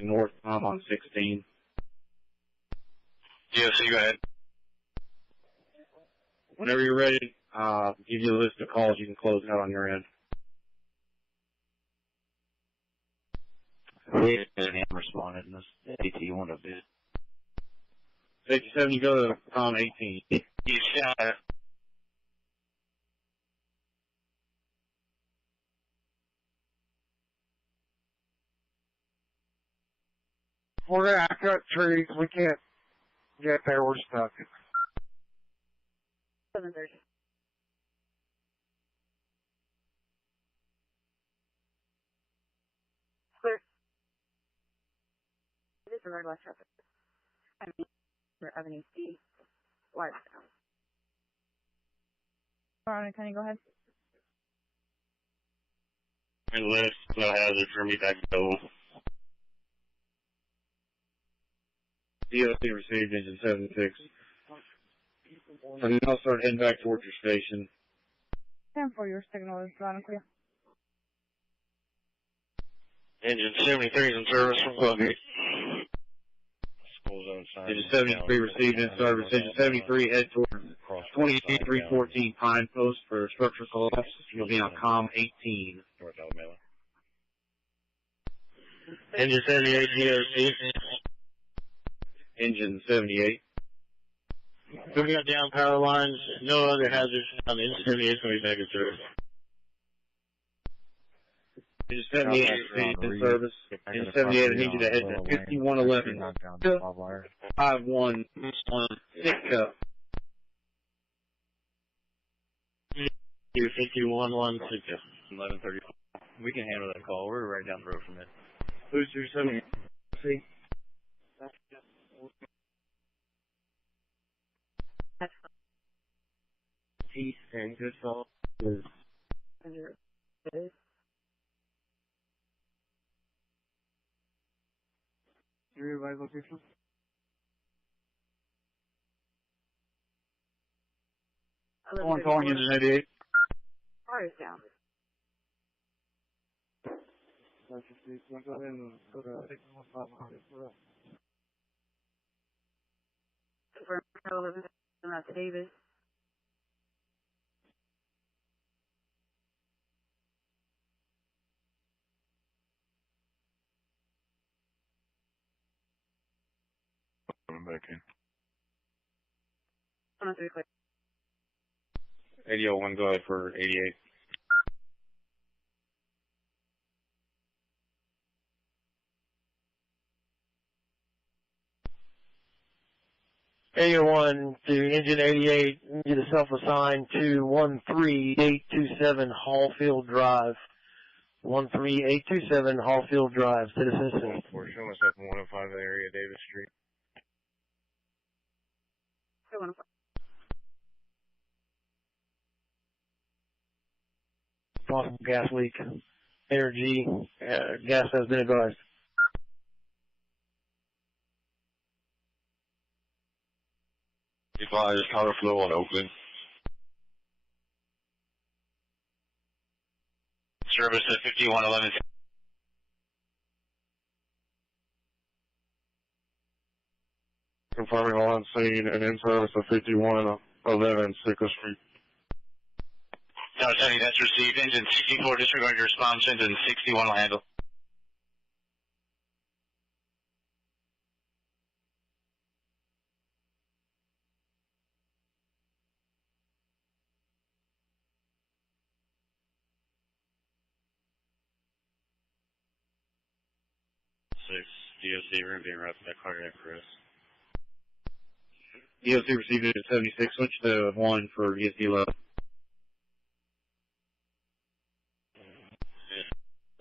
North Palm on 16. Yeah, so you go ahead. Whenever you're ready, give you a list of calls you can close out on your end. We had him responded in this PT1 a bit. 67, you go to Tom 18. You shot it. We're going to cut trees. We can't get there. We're stuck. 730. Clear. This is red light traffic. I mean, for Avenue C. Wires down. Alright, can you go ahead? And list, no hazard for me back to DOC received engine 76. And now start heading back towards your station. 10 for your signal is loud and clear. Engine 73 is in service from Buggy. Engine 73 received in service. Engine 73 head towards 28314 Pine Post for structure collapse. You'll be on COM 18. North Alabama. Engine 78, GRC. Engine 78. So we got down power lines, no other hazards on the engine 78 is going to be back in service. Engine 78 in service. Engine 78 I need you to head to 5111. 516 up. 5116. 1134. We can handle that call. We're right down the road from it. Booster 78. See? Peace and good fellow. Your revised location? One calling engine 88. Car is down. Go ahead and go to 615. Confirm 11, that's Davis. I'm back in. 103 clear. 8001, go ahead for 88. A1 to engine 88, you to self-assign to 13827 Hallfield Drive. 13827 Hallfield Drive, citizen assist. We're showing myself in 105 area, Davis Street. 105. Possible gas leak. Energy, gas has been advised. Advise power flow on open. Service at 5111. Confirming on scene and in service of 5111 Sickle Street. Tower 70, that's received. Engine 64, disregard your response. Engine 61 will handle. DOC, we're going to be wrapped that cardiac arrest. DOC received it at 76. Switch to 1 for ESD low.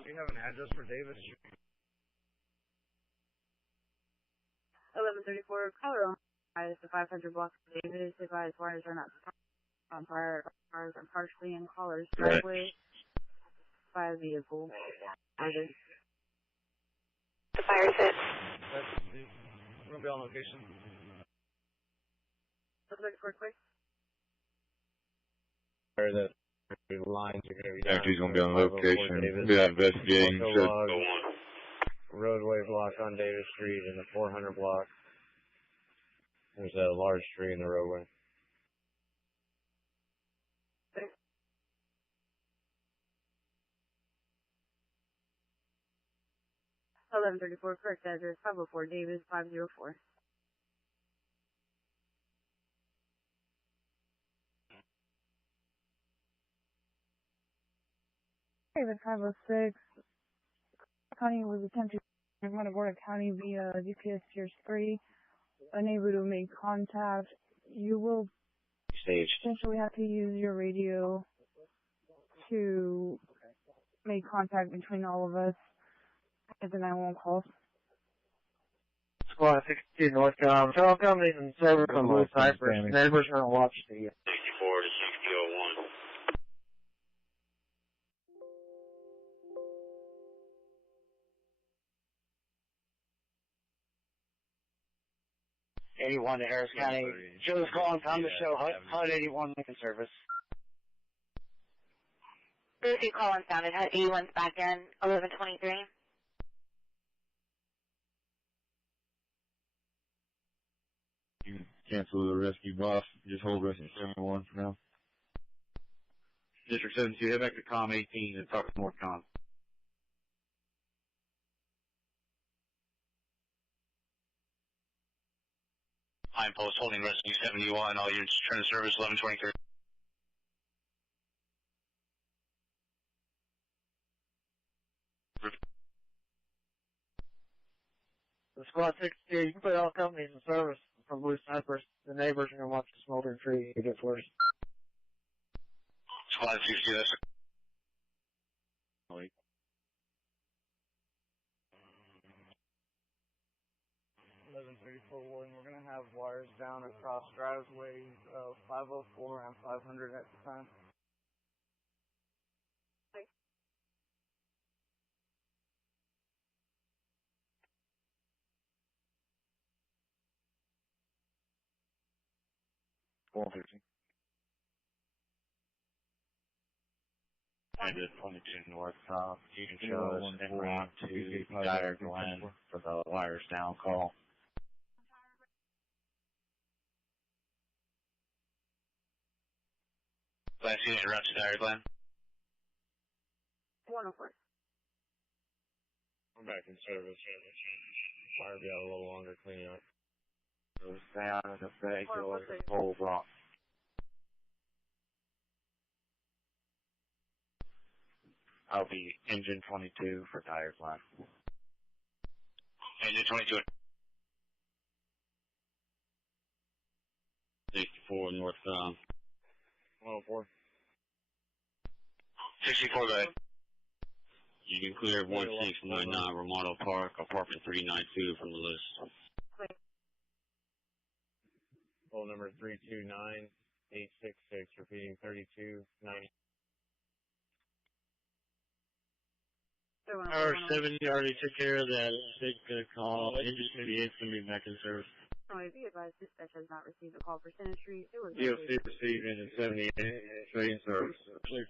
Do you have an address for Davis? 1134, color on the 500 blocks of Davis. Advise wires are not on fire. Cars are partially in callers driveway by a vehicle. Either. The fire set. We're going to be on location. 1134, quick. The lines are going to be down. After he's going to be on location. We'll be out investigating. Roadway block on Davis Street and the 400 block. There's a large tree in the roadway. Okay. 1134, correct address, 504 Davis, 504. David 506. County was attempting to run aboard a county via GPS Tier 3. Unable to make contact. You will potentially have to use your radio to make contact between all of us as a 911 call. Squad 62 Northcom. Telecom is in service on Blue Cypress. Neighbors are going to watch the 64 to 6001. to Harris County. Joe's calling time to show HUD 81 in service. Lucy Collins sounded. HUD 81's back in. 1123. You can cancel the rescue boss. Just hold rescue 71 for now. District 72, head back to COM 18 and talk to North COM. Pine Post holding rescue 71. All units return to service 1123. The Squad 62, you can put all companies in service from Blue Snipers. The neighbors are going to watch the smoldering tree if it gets worse. Squad 60, that's 1134 Warden, we're going to have wires down across driveways of 504 and 500 at the time. And at 22 north, you can show us en route to Dyer Glen for the wires down call. Last unit en route to Dyer Glen. 104. I'm back in service. Wire be out a little longer cleaning up. Goes down in the bay, go the whole block. I'll be engine 22 for Dyer Glen. Engine 22. 64 northbound. 104. 64 bay. You can clear 1699 Romano Park, apartment 392 from the list. Phone number 329-866, repeating 3290. Hour 7, you already took care of that. Big call. Engine 88's going to be back in service. Be advised, dispatch has not received a call for Center Street. It was DOC received engine 78, straight in service. Clear.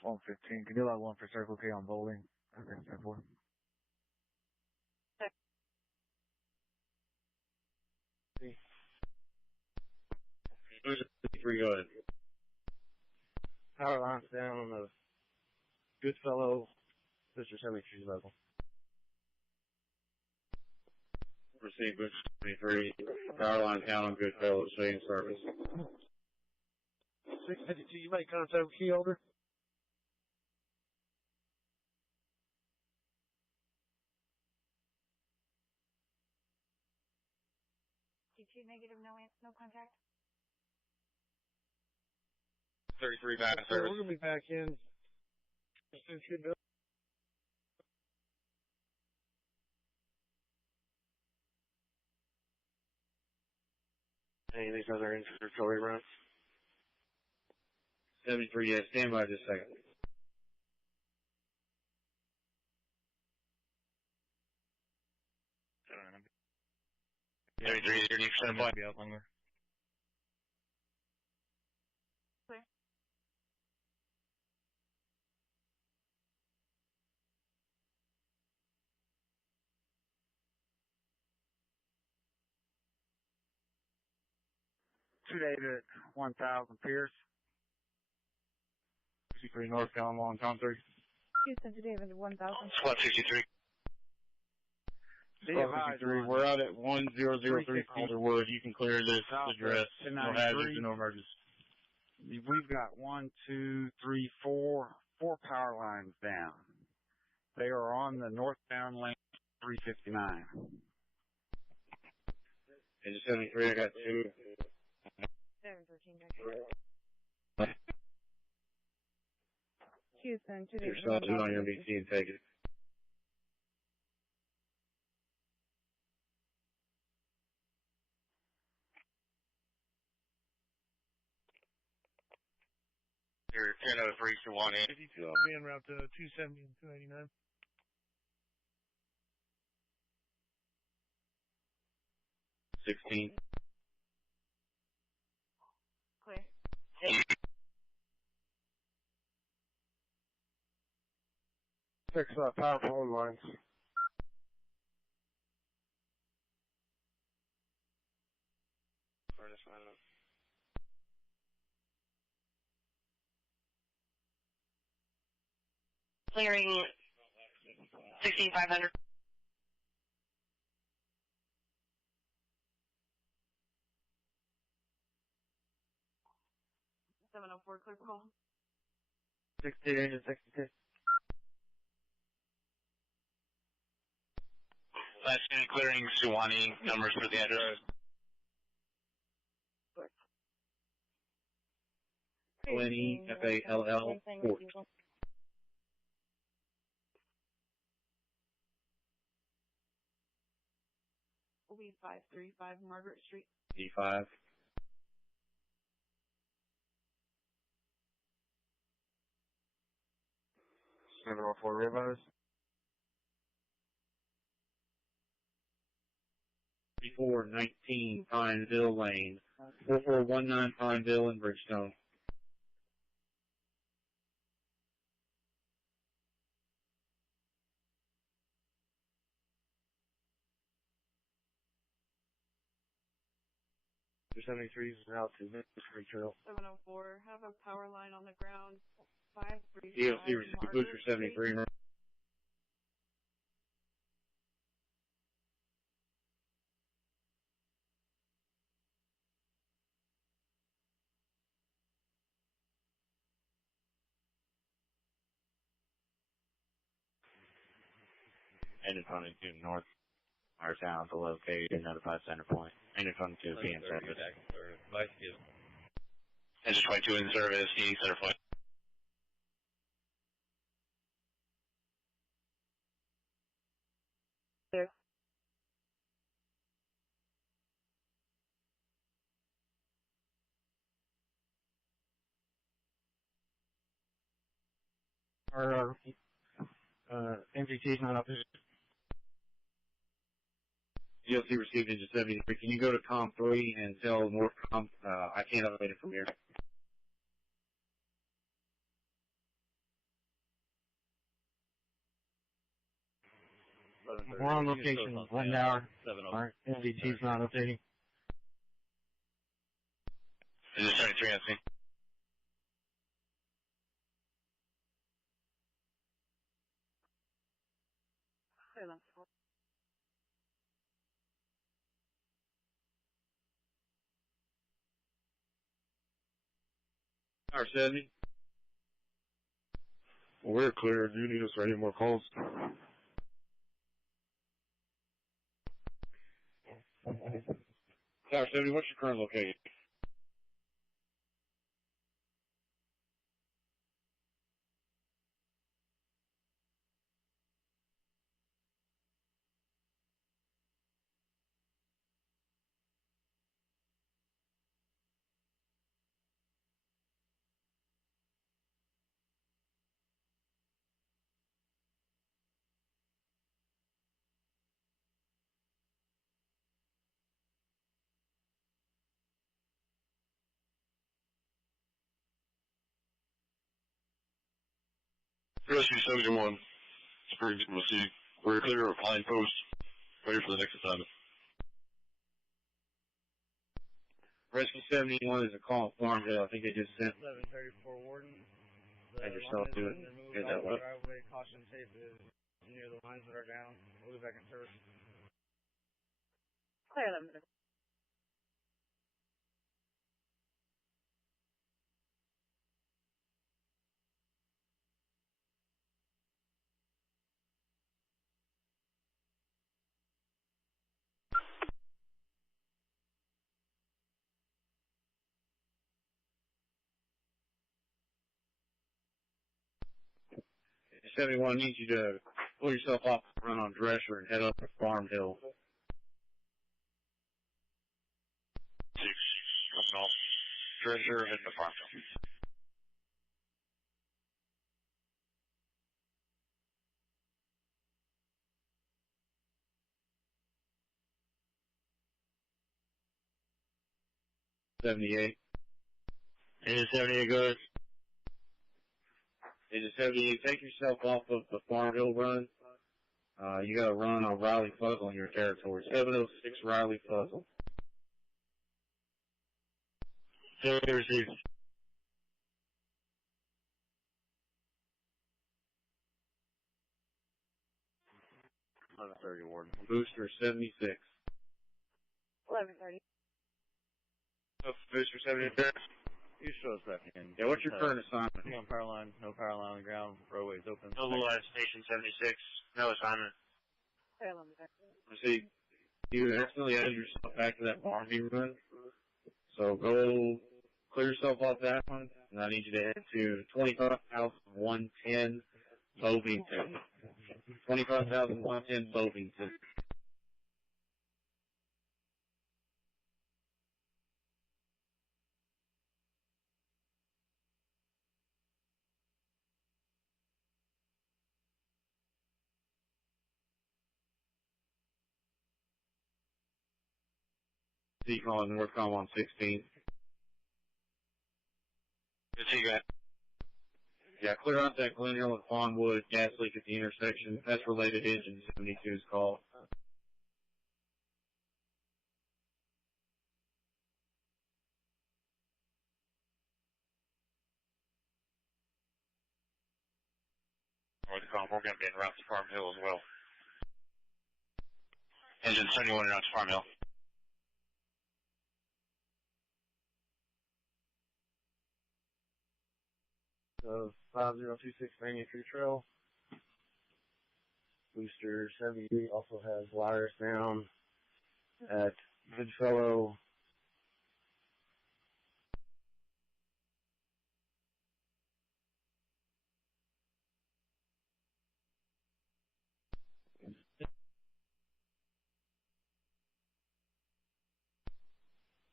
115, can you log 1 for Circle K on bowling? Okay, 10-4. Go ahead. Power lines down on the Goodfellow, Mr. 73 level. Received with 23. Power lines down on Goodfellow, stay in service. 652, you make contact with key holder? T2 negative, no contact. 33 back in We're service. going to be back in. Any of these other inventory runs? 73, yeah, stand by just a second. 73, is your new center point? Be out longer. Clear. Two David, 1000 Pierce. 63 northbound, long Tom 3. Houston to David, 1000. Squad 63. Squad 63, we're out at 1003 Calderwood. You can clear this address. No hazards and no emergencies. We've got 1, 2, 3, 4 power lines down. They are on the northbound lane 359. Engine 73, I got 2. 713, Houston to You're David, still on 1000. your MBC and take it. You're 1003 to 1 in. 52, I'll be en route to 270 and 289. 16. Clear. Fix power phone lines. Furnace line up. Clearing 16500. 704, clear call. 62, engine 62. Last unit clearing Suwannee, numbers for the address. 20 FALL Fort. Will be 535 Margaret Street. D5. $704 Rivers. 3419 Pineville Lane. 4419 Pineville in Bridgestone. Your 73 is out to Mystery Trail. 704, have a power line on the ground. 535 DLC received Margaret booster 73. Street. Engine 22 north, our town to locate and notify center point. Engine 22 be in service. Engine 22 in service, needing center point. There. Our MGT's not up. DLC received engine 73. Can you go to COM 3 and tell Northcom I can't elevate it from here? We're on location 1 hour. Our MGT's not updating. Engine 73 on scene. Silence. Tower 70. Well, we're clear. Do you need us for any more calls? Tower 70, what's your current location? Rescue 71. Spring received. We're clear of Pine Post. Ready for the next assignment. Rescue 71 is a call at Farmville. I think they just sent. 1134 Warden. Add yourself to it. Get that way. Driveway, caution tape is near the lines that are down. We'll be back in service. Clear them. Rescue 71 needs you to pull yourself off, run on Drescher, and head up to Farm Hill. 6 coming off. Treasure heading to Farmville. '78. Engine 78, go ahead. Engine 78, take yourself off of the Farmville run. You got to run on Riley Fuzzle in your territory. 706 Riley Fuzzle. 70 received. Warden. Booster 76. 1130. Booster 76. You show us that hand. Yeah, what's your current assignment? No power line on the ground, roadways open. Overline Station 76, no assignment. Let's see, you accidentally added yourself back to that R&B run. So go clear yourself off that one, and I need you to head to 25,110 Bovington. 25,110 Bovington. Decon and Northcom on 16th. Good see you guys. Yeah, clear out that Glen Hill and Fawnwood gas leak at the intersection. That's related to engine 72's call. Northcom, we're going to be en route to Farm Hill as well. Engine 71 en route to Farm Hill. So 5026 Banyan Tree Trail. Booster 78 also has wires down at Goodfellow.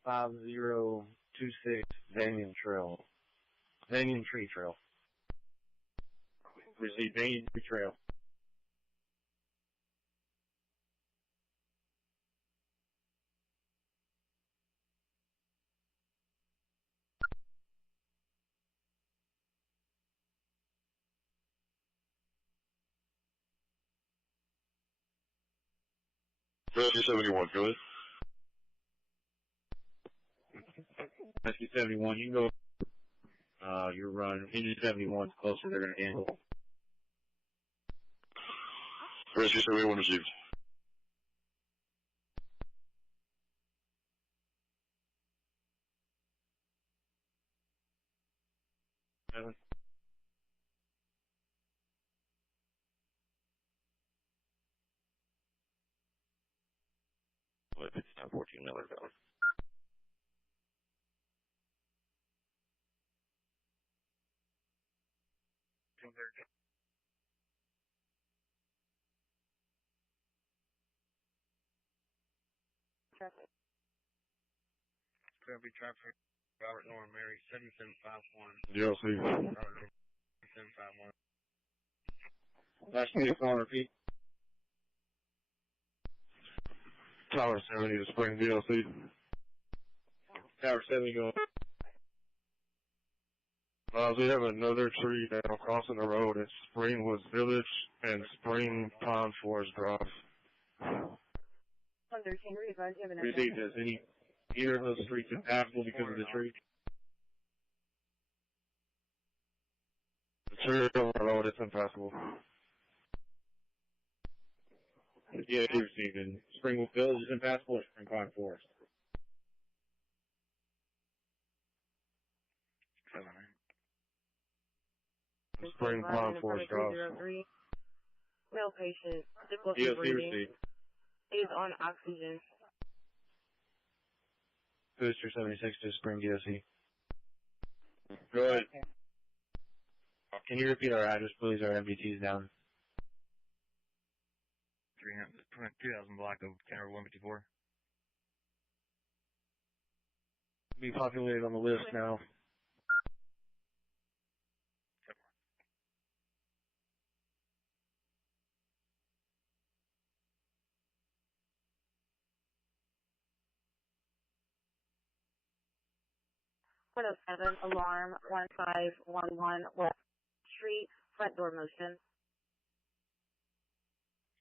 $5026 Banyan Tree Trail. Receive Banyan Tree Trail. Rescue 71, go ahead. Rescue 71, you can go, you're running. Engine 71's closer, they're going to handle. Rescue 71 received. It's 14 Miller Valley. Traffic. Gonna be traffic. Robert Norman Mary 7751. DLC. Robert 7751. Last minute on repeat. Tower 70 to Spring DLC. Tower 70 going. We have another tree down crossing the road at Springwood Village and Spring Pond Forest Drive. Received as either of those streets impassable because of the tree. The tree on the road, it's impassable. Yeah, he received in Springwood Village is impassable or Spring Pond Forest. Spring Pond Forest Drive. Male patient, difficulty DLC breathing. received. Is on oxygen. Booster 76 to Spring DLC. Go ahead. Can you repeat our address, please? Our MBT is down. 2000 block of Counter 154. Be populated on the list now. .07 alarm 1511 West Street, front door motion.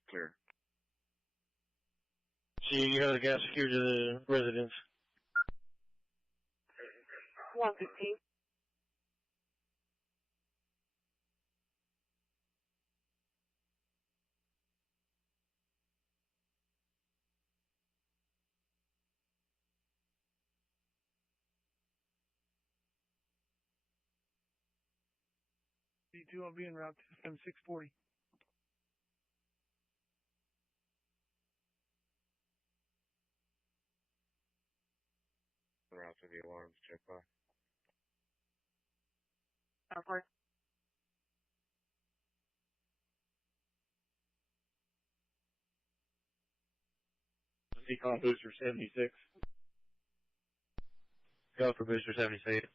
Clear. See, you have the gas secured to the residence. 115. PT2, I'll be en route to 7640. En route to the alarms, check by. Of course. Decon Booster 76. Go for Booster 76.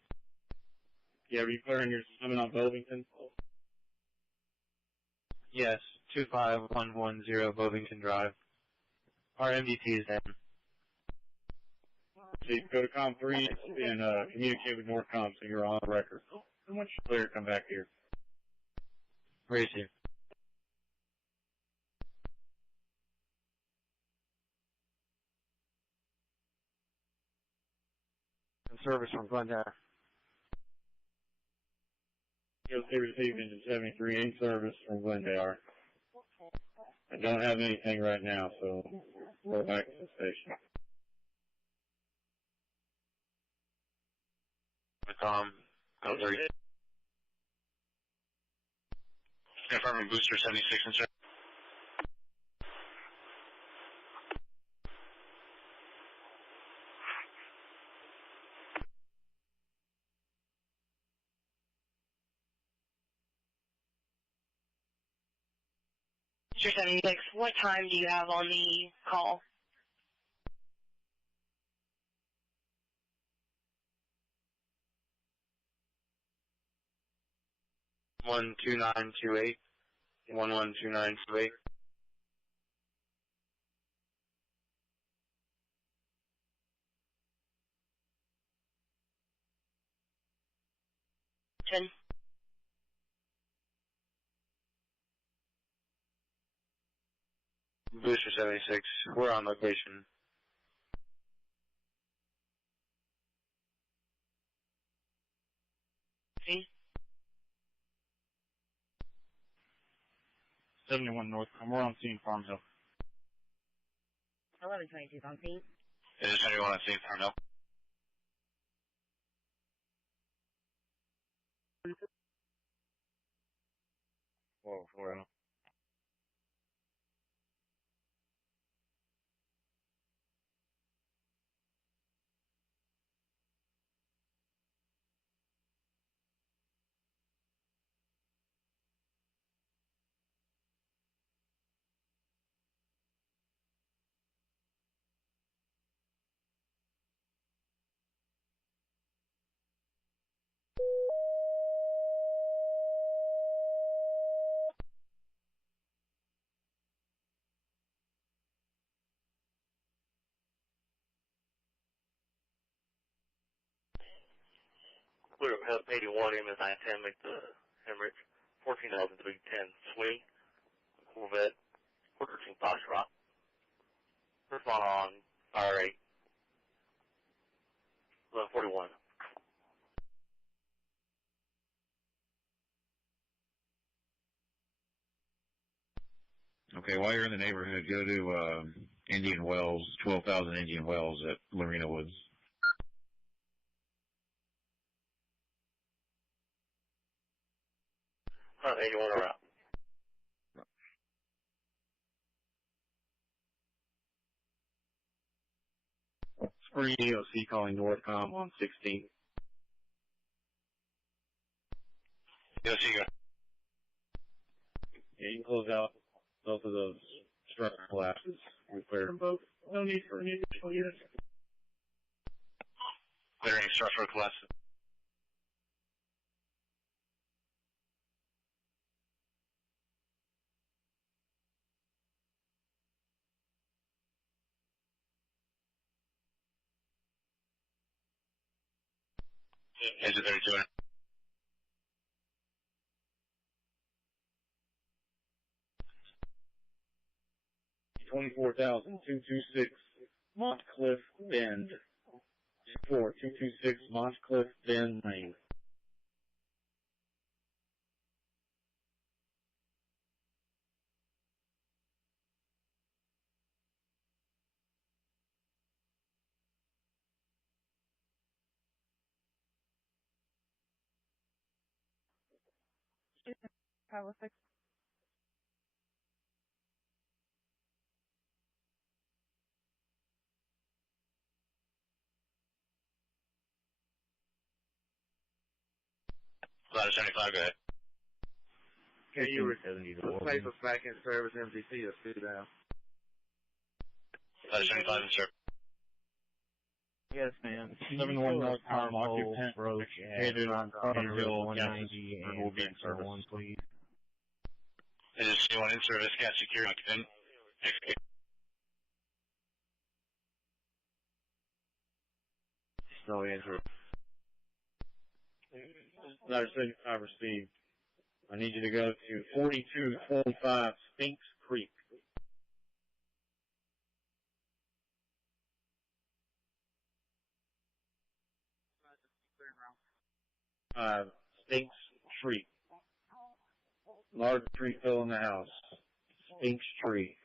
Yeah, are you clearing your swimming on Bovington? Yes, 25110 Bovington Drive. Our MDT is down. So you go to Com 3 and communicate with Northcom so you're on record. And once you're clear, come back here. Raise you. And service from Glendale. You'll see received engine 73 in service from Glendale. I don't have anything right now, so we're back to the station. Code 3. Confirming booster 76 in service. Booster 76, what time do you have on the call? One 2928. 112928. Booster 76, we're on location. See? 71 North, we're on scene Farm Hill. 1122 on scene. It is 71 on scene, Farm Hill. Whoa, well. Clear up Help 81, MS 910, make the Hemorrhage 14,310 swing, Corvette, quarter team Foxtrot. Respond on fire rate 1141. Okay, while you're in the neighborhood, go to Indian Wells, 12,000 Indian Wells at Lorena Woods. Front 81 around. Spring EOC calling Northcom on 16. Yes, you go. Yeah, you can close out both of those structure collapses. We clear both. No need for any additional units. Clearing structural collapse. Engine 32 in. Twenty-four 226 Montcliff Bend. 226 Montcliff Bend Lane. 506. Ladder 75, go ahead. Can you replace us back in service MGC or sit down? Ladder 75 in service. Yes, ma'am. 71 North Power occupant broke located on Hill, 190 Galveston, will be in service. 1, please. It is C1 in service, cat secure, occupant. No answer. Ladder 75 received. I need you to go to 4225 Sphinx Creek. Sphinx Tree. Large tree fell in the house. Sphinx Tree.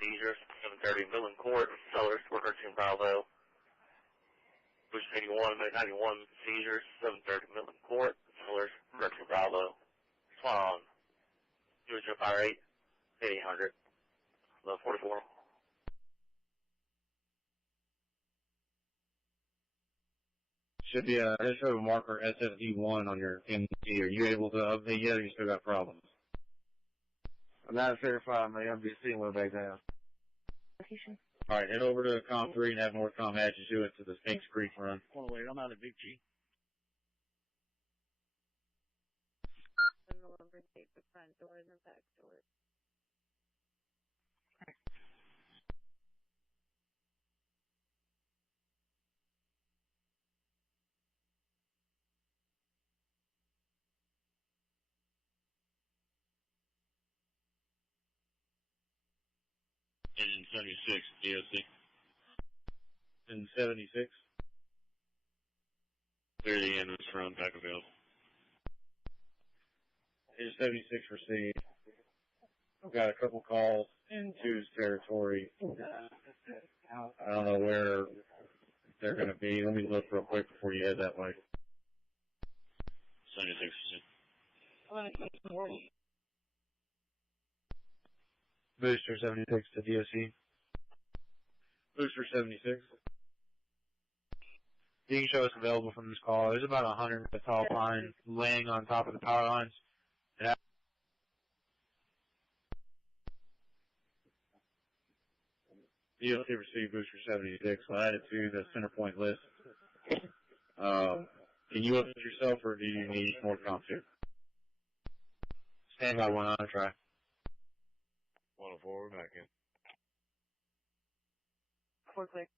Seizure, 730 Millen Court, Sellers, 413 Bravo. Bush 81, Mid 91, seizure, 730 Millen Court, Sellers, 413 Bravo. Swan, UH058, 8800, 1144. Should be a show marker SSD1 on your MD. Are you able to update yet, or you still got problems? I'm not certified. My MGC went back down. Alright, head over to Com 3 and have Northcom hatches do it to the Sphinx Creek run. Oh, wait, I'm out of Big G. We'll overtake the front doors and back doors. Engine 76, DOC. In 76. Clear the ambulance from back available. Engine 76 received. I've got a couple calls in 2's territory. I don't know where they're going to be. Let me look real quick before you head that way. 76. Booster 76 to DOC. Booster 76. You can show us available from this call. There's about 100 tall pine laying on top of the power lines. DOC received Booster 76. I'll add it to the center point list. Can you update yourself, or do you need more comp here? Stand by 1 on track. 104, we're back in. 4 click.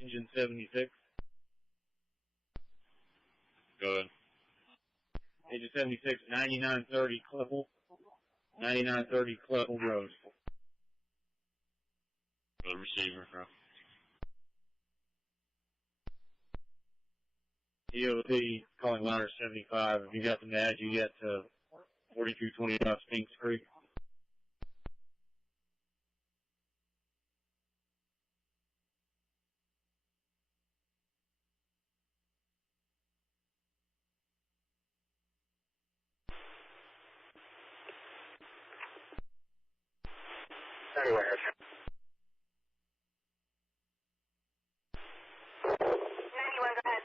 Engine 76. Go ahead. Engine 76, 9930 Clipple. 9930 Clipple Road. Go to receiver, bro. DOC calling ladder 75. If you got the NAD, you get to 4229 Sphinx Creek. Anyway, 91, go ahead.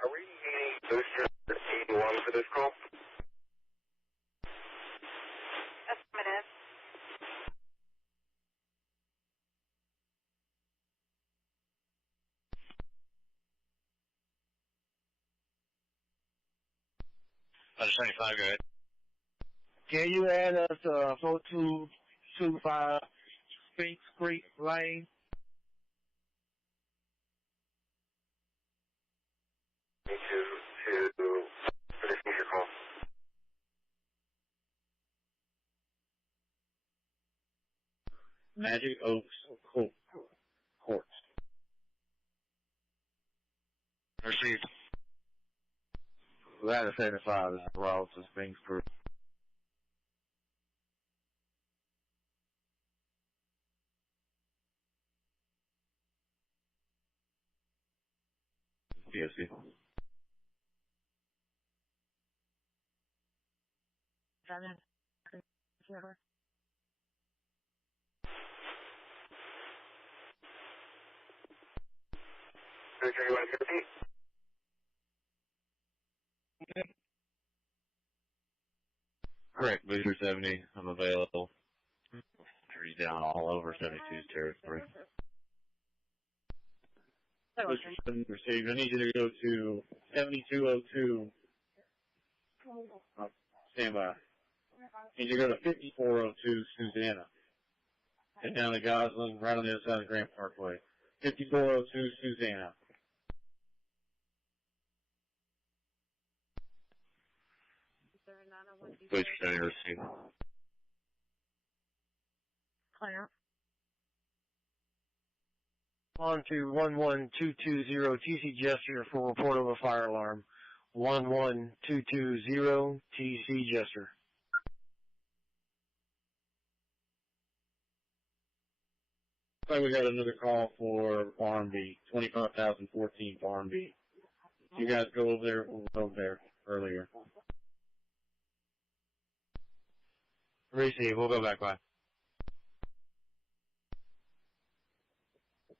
Are we needing booster 81 for this call? Affirmative. Ladder 75, go ahead. Can you add us 4225 Sphinx Creek Lane? Me to for this future call. Magic Oaks Court. Received. Ladder 75 is Ross to Sphinx Creek. TSC. Correct, Booster 70, I'm available. Trees down all over 72's territory. Booster 7 received. I need you to go to 7202. Stand by. I need you to go to 5402 Susanna. Head down to Goslin, right on the other side of Grant Parkway. 5402 Susanna. Booster 70 received. Clear. On to 11220 TC Jester for report of a fire alarm. 11220 TC Jester. Looks like we got another call for Farm B, 25,014 Farm B. You guys go over there, we'll go over there earlier. Receive, we'll go back by.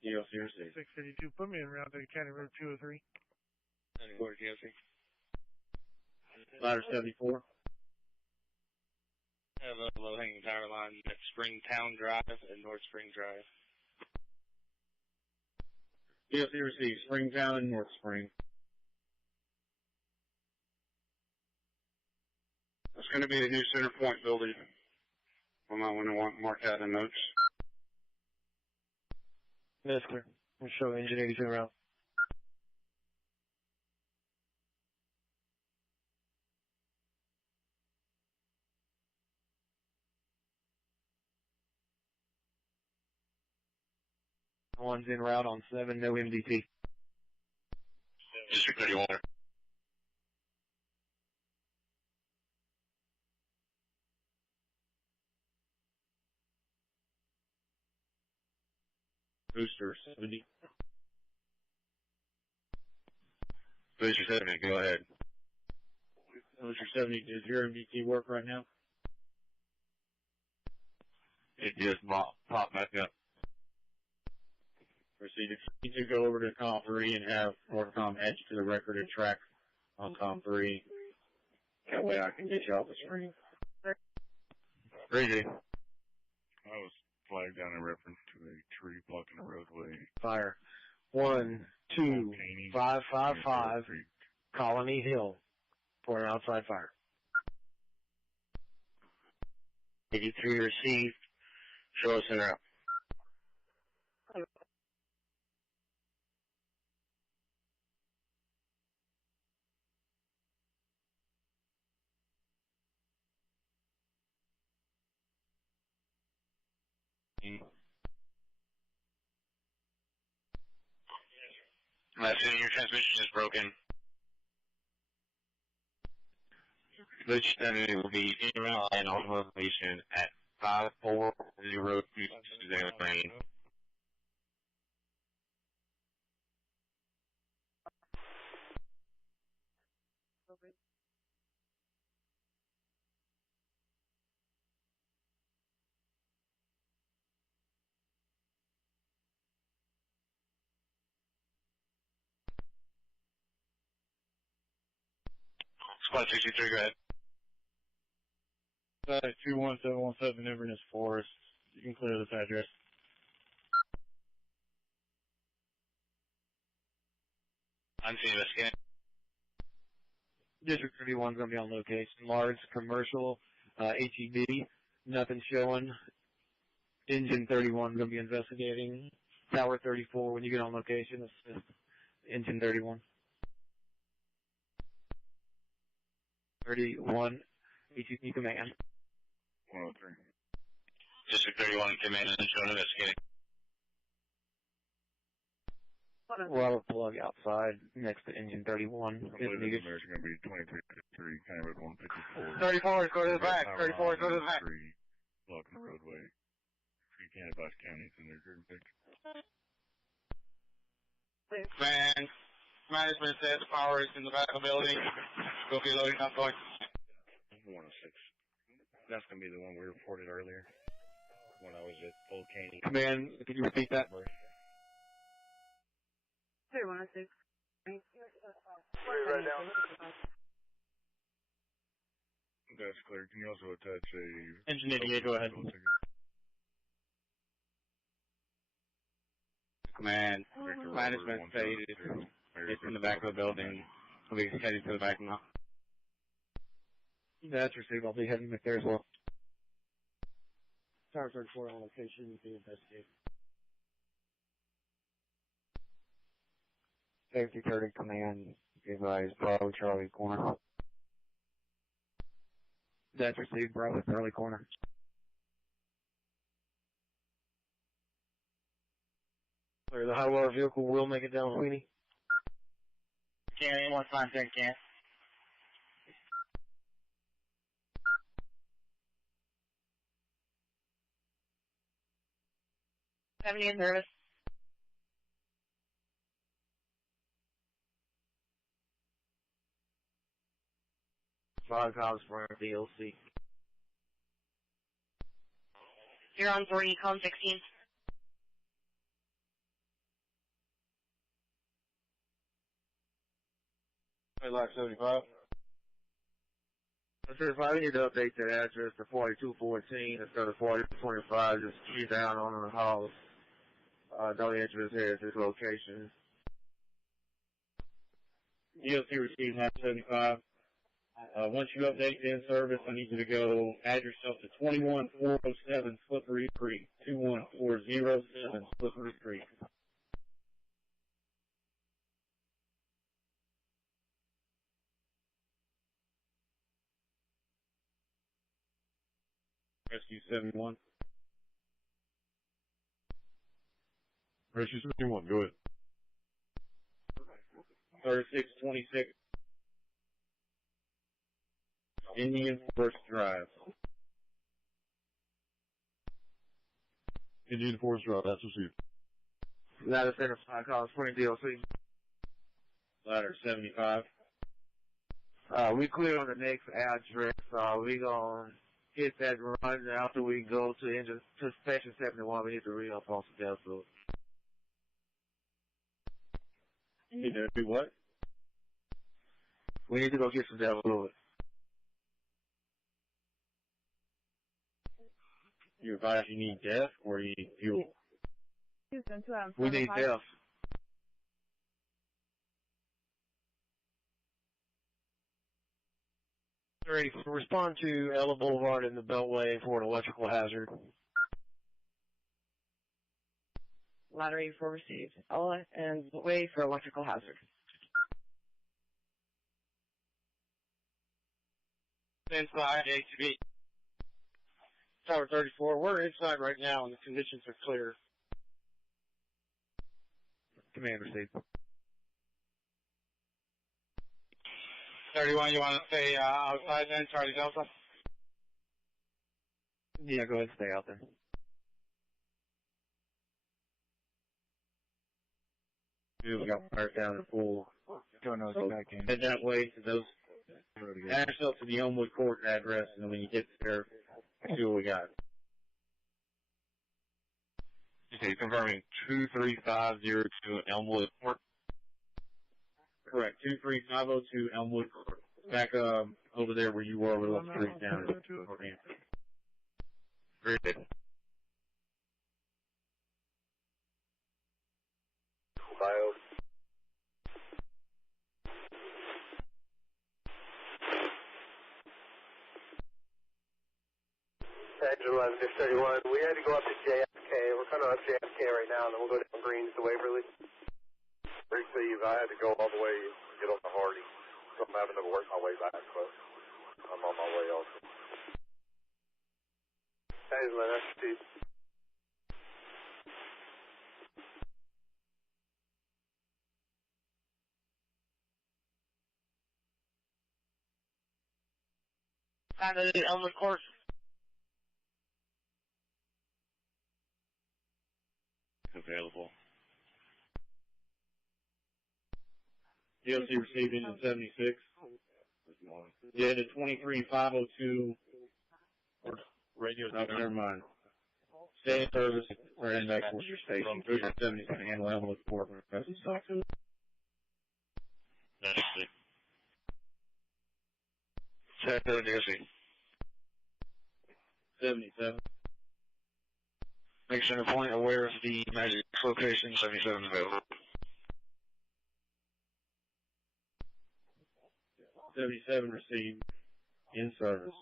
DOC received. 652, put me in Round County Road 203. 94 DOC. Ladder 74. Have a low-hanging power line at Springtown Drive and North Spring Drive. DOC received. Springtown and North Spring. It's going to be the new Center Point building. I might want to mark that in notes. That's clear. We'll show engine 82 around. One's en route on 7, no MDT. District 31. Booster 70. Booster 70, go ahead. Booster 70, does your MDT work right now? It just popped back up. Proceed. If you need to go over to Comp 3 and have Northcom edge to the record and track on Comp 3, that way I can get you off the screen. Crazy. I was flagged down in reference to a tree blocking the roadway. Fire. 12555 Colony Hill for an outside fire. 83 received. Show us in route. Last in your transmission is broken. Booster 70 will be in route and on location at 5402 Susanna Lane. Squad 63, go ahead. 21717 Inverness Forest. You can clear this address. I'm seeing this again. District 31 is going to be on location. Large commercial, HEB, nothing showing. Engine 31 is going to be investigating. Tower 34, when you get on location, it's Engine 31. 31, HEB command. 103. District 31 command and shown investigating. We'll have a plug outside next to Engine 31. I believe the numbers are going to be 2353, kind of at 154. 34, go to the back. 34, go to the back. Blocking the roadway. You can't advise counties in their jurisdiction. Man, Management says power is in the back of the building. We'll be loading up going. 106. That's going to be the one we reported earlier when I was at Volcanic. Command, can you repeat that? Hey, 106. Right now. That's clear. Can you also attach a... Engine 88, go ahead. Command, management stated it's in the back of the building. We'll be heading to the back now. That's received. I'll be heading back there as well. Tower 34 on location, be investigated. Safety 30 command, advise Bravo Charlie corner. That's received, Bravo Charlie corner. Clear, the high water vehicle will make it down Sweeney. Can anyone find that can? 70 in service. Five house for DLC. You're on 3, column 16. Lock 75. 35, we need to update that address to 4214 instead of 4025. Just keep down on the house. No address here at this location. DLC received 975. Once you update the in-service, I need you to go add yourself to 21407 Slippery Creek. 21407 Slippery Creek. Rescue 71. Rescue 71, go ahead. 3626 Indian Forest Drive. Indian Forest Drive, that's received. Ladder Center 5 calls 20 DLC. Ladder 75. We clear on the next address. We gonna hit that run after we go to engine to station 71. We need to re-up on some death fluid. You need to do what? We need to go get some death fluid. You advise you need death or you need fuel? Houston, We need death. Ready to respond to Ella Boulevard in the Beltway for an electrical hazard. Ladder 84 received. Ella and way for electrical hazard. Inside HB. Tower 34, we're inside right now and the conditions are clear. Command received. 31, you want to stay outside then, Charlie Delta? Yeah, go ahead and stay out there. We got fire down the pool. Going out the back end. Head that way to those. Add yourself to the Elmwood Court address, and then when you get there, see what we got. Okay, confirming 23502 Elmwood Court. Correct, 23502 Elmwood Court. Back over there where you were, with a little street down at Fort Hampton. Very good. Bio. Engine 11 to 31. We had to go up to JFK. We're kind of up JFK right now, and then we'll go down Greens to Waverly. Receive. I had to go all the way, get on the Hardy. So I'm having to work my way back, but I'm on my way also. Hazelin, that's Steve. Found it at Elmwood Court. Available. DOC received engine 76. Yeah, the 23502. Radio. No, never mind. Stay in service. We're in back towards your station. 377 handle envelope report. That's it. 77. Make center point aware of the magic location, 77 available. 77 received. In service.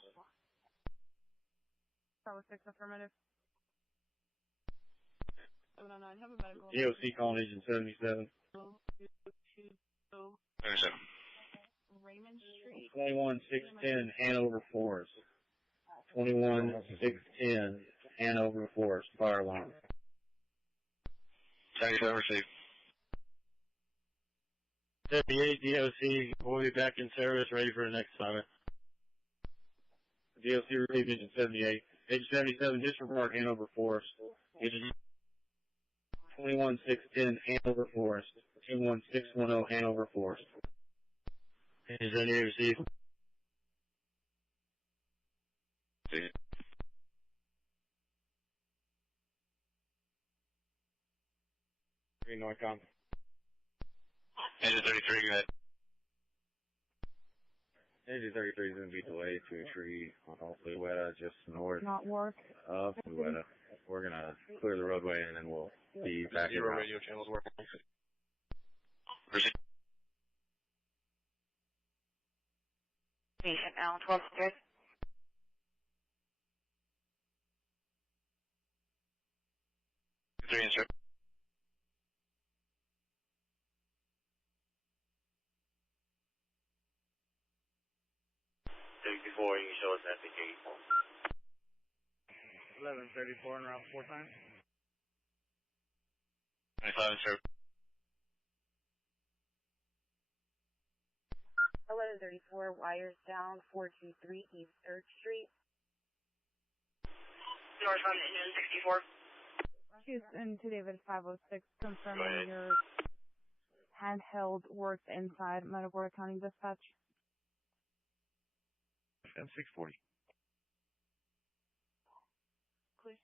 Bravo 6 affirmative. 709, have a medical. DOC calling engine 77. 77. Raymond Street. 21610 Hanover Forest. 21610 Hanover Forest. Fire alarm. 77 received. 78 DOC, we'll be back in service, ready for the next assignment. DOC received engine 78. Engine 77, disregard Hanover Forest. Engine 21610 Hanover Forest. 21610 Hanover Forest. Engine 78 received. Green Norcom. Engine 33, go ahead. Engine 33 is going to be delayed to a tree on Fluetta, just north Not work. of Fluetta. We're going to clear the roadway and then we'll be back in Zero route. radio channels working. Patient Al 1200. Three insert. Before you can show us at the gate. 1134 and route 4 times. 25 insert. 1134, wires down, 423 East 3rd Street. Northbound engine 64. Houston to David 506, confirming your handheld works inside Matagorda County Dispatch. FM 640. Clear.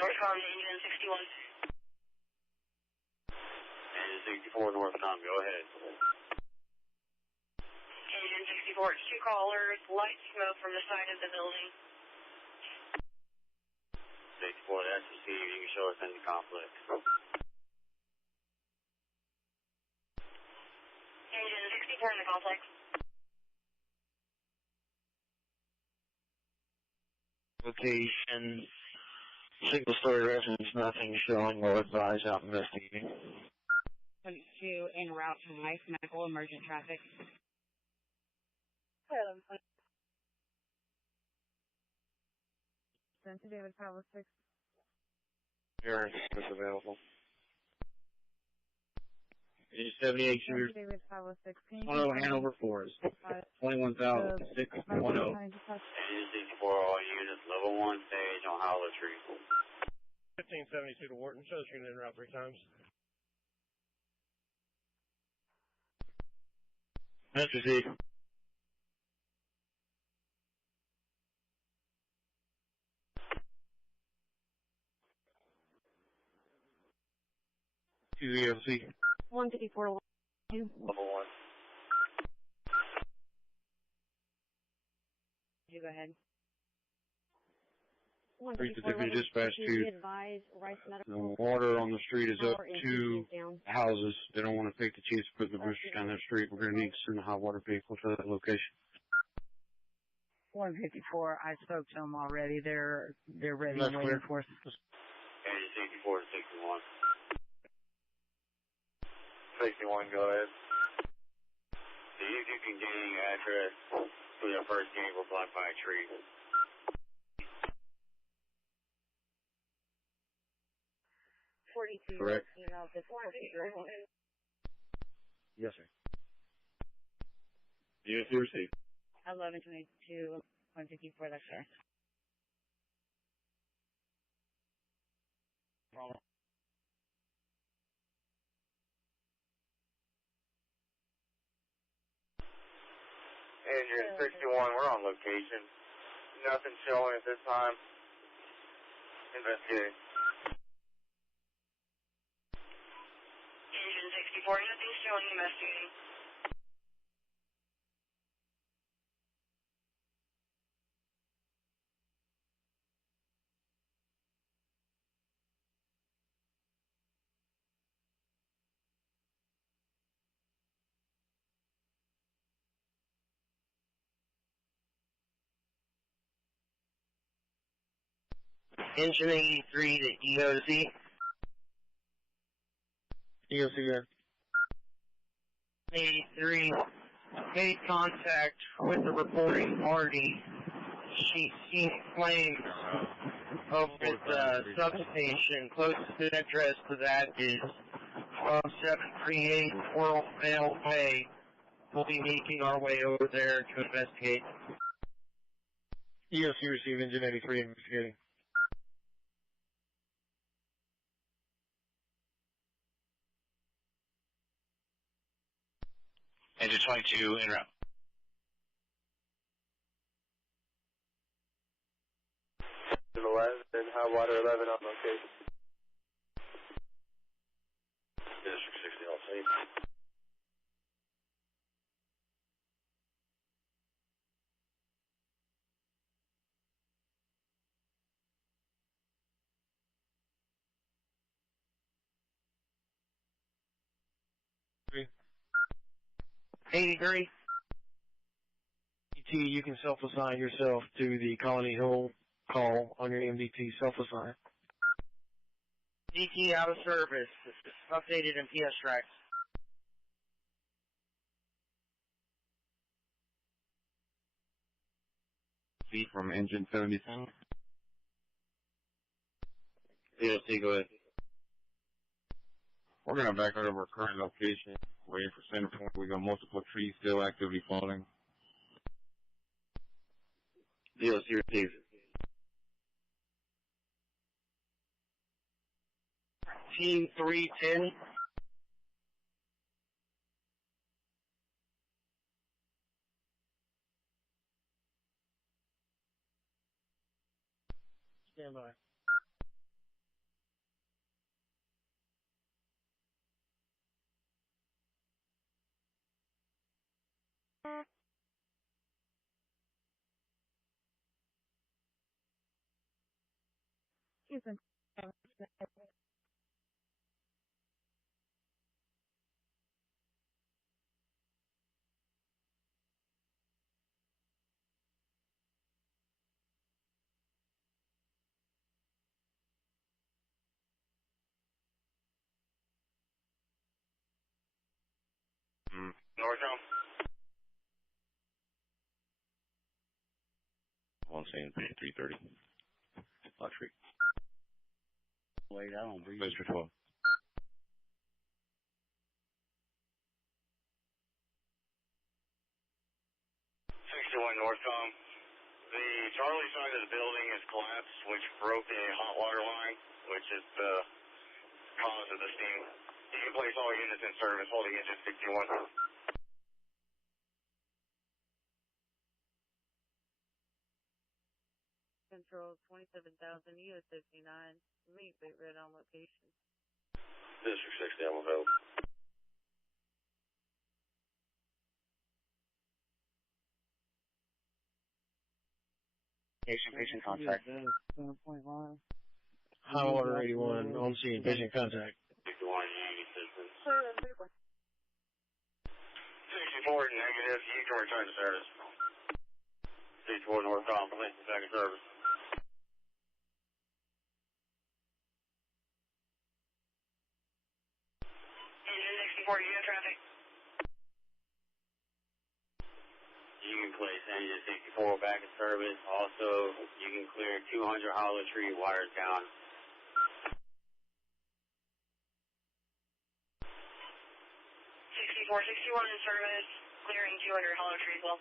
Northbound engine 61. Engine 64 northbound, go ahead. Engine 64, it's 2 callers, light smoke from the side of the building. 64, that's received. You can show us any conflict. Engine 64 in the complex. Location, single story residence, nothing showing, will advise out investigating. 22 en route to life, medical emergent traffic. Houston to David 506. Your is available. Engine 78 Houston shooters. to David 506. Can you 10 Hanover Forest. 21,610. Engine 64, all units, level 1 stage on Howler Tree. 1572 to Wharton. Show the unit in route 3 times. That's received. To ELC. 154, Level 1. You go ahead. 154, Deputy dispatch to advise Rice the Medical. water on the street is up Power and to heat is down. houses. They don't want to take the chance of putting the roosters down that street. We're going to need to send a hot water vehicle to that location. 154, I spoke to them already. They're ready That's and waiting clear. for us. Engine 64 to 61. 61, go ahead. See if you can gain address for your first game we're blocked by a tree. 42, Correct. email this one. Yes, sir. DOC received. 1122, 154, that's fair. Engine 61, we're on location. Nothing showing at this time. Investigating. Engine 64, nothing showing, investigating. Engine 83 to EOC. EOC there. 83 made contact with the reporting party. She's seen flames over at the substation. Closest address to that is 12738 Burl Way. We'll be making our way over there to investigate. EOC received Engine 83 investigating. Engine 22, interrupt. Engine 11, high water 11 on location. District 60, all safe. Three. 83. MDT, you can self-assign yourself to the Colony Hill call on your MDT self-assign. DT out of service. It's updated in PS tracks. Feet from engine 77. EOC, go ahead. We're going to back out of our current location, waiting for center point. We got multiple trees still actively falling. EOC received. Team 310. Stand by. Houston. Northbound. One saying 330. Black Street. Wait, I don't breathe. Mr. 12. 61 Northcom. The Charlie side of the building is collapsed, which broke a hot water line, which is the cause of the steam. You can place all units in service holding engine 61. Control 27,000 US 59. Meet Big Red on location. District 60, I'm available. Patient contact. High water 81, on scene, patient contact. 61 Unity Systems. 64 negative, you can return to service. 64 Northcom, placing back in service. Engine 64, you in traffic? You can place engine 64 back in service. Also, you can clear 200 hollow tree wires down. 64, 61 in service, clearing 200 hollow trees well.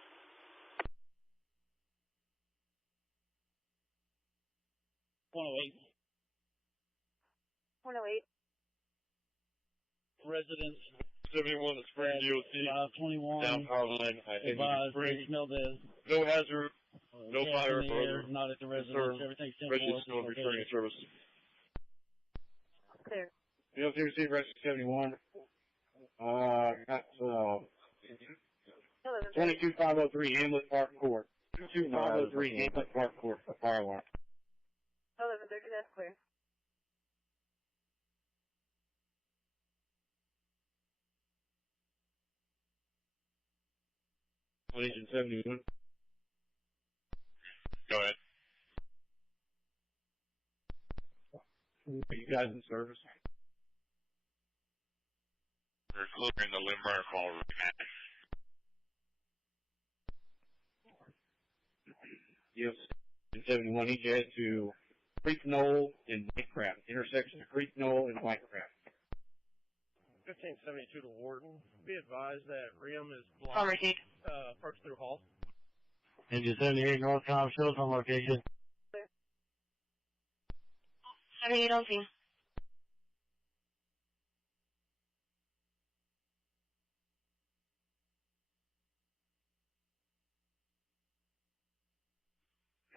108. Residents 71 at Spring DOT. 521. Down power line. Advised, Spring. smell this. No hazard. No gas fire in the air, not at the residence. Everything's 10-4. Registered returning service. Clear. DOT received rescue 71. Got 22503 Hamlet Park Court. 22503 Hamlet Park Court. Fire alarm. 1130, that's clear. Agent 71. Go ahead. Are you guys in service? We're clearing the Limburg Hall right now. DOT 71 EJ to Creek Knoll and Whitecraft. Intersection of Creek Knoll and Whitecraft. 1572 to Warden. Be advised that RIM is blocked. Call received. Approach through hall. Engine 78 Northcom shows on location. 78 on scene.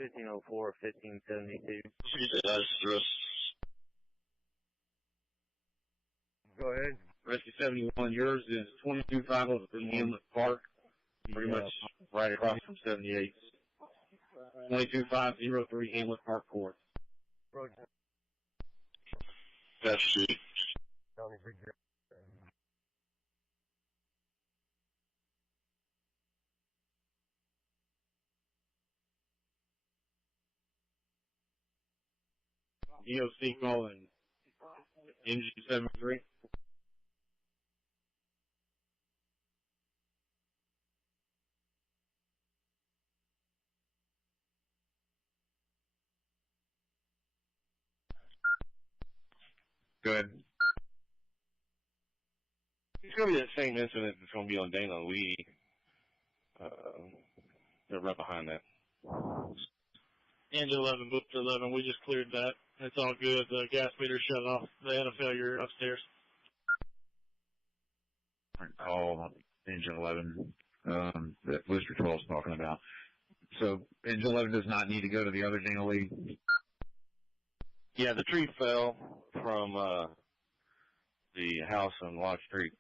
$1504, 1572. Go ahead. Rescue 71, yours is 22503 Hamlet Park. Pretty much right across from 78. 22503 Hamlet Park Court. That's she. DOC calling Engine 73. Go ahead. It's going to be that same incident that's going to be on Dana Lee. They're right behind that. Engine 11, book to 11. We just cleared that. It's all good. The gas meter shut off. They had a failure upstairs. Call Engine 11 that Booster 12 is talking about. So Engine 11 does not need to go to the other Dana Lee. Yeah, the tree fell from the house on Lodge Street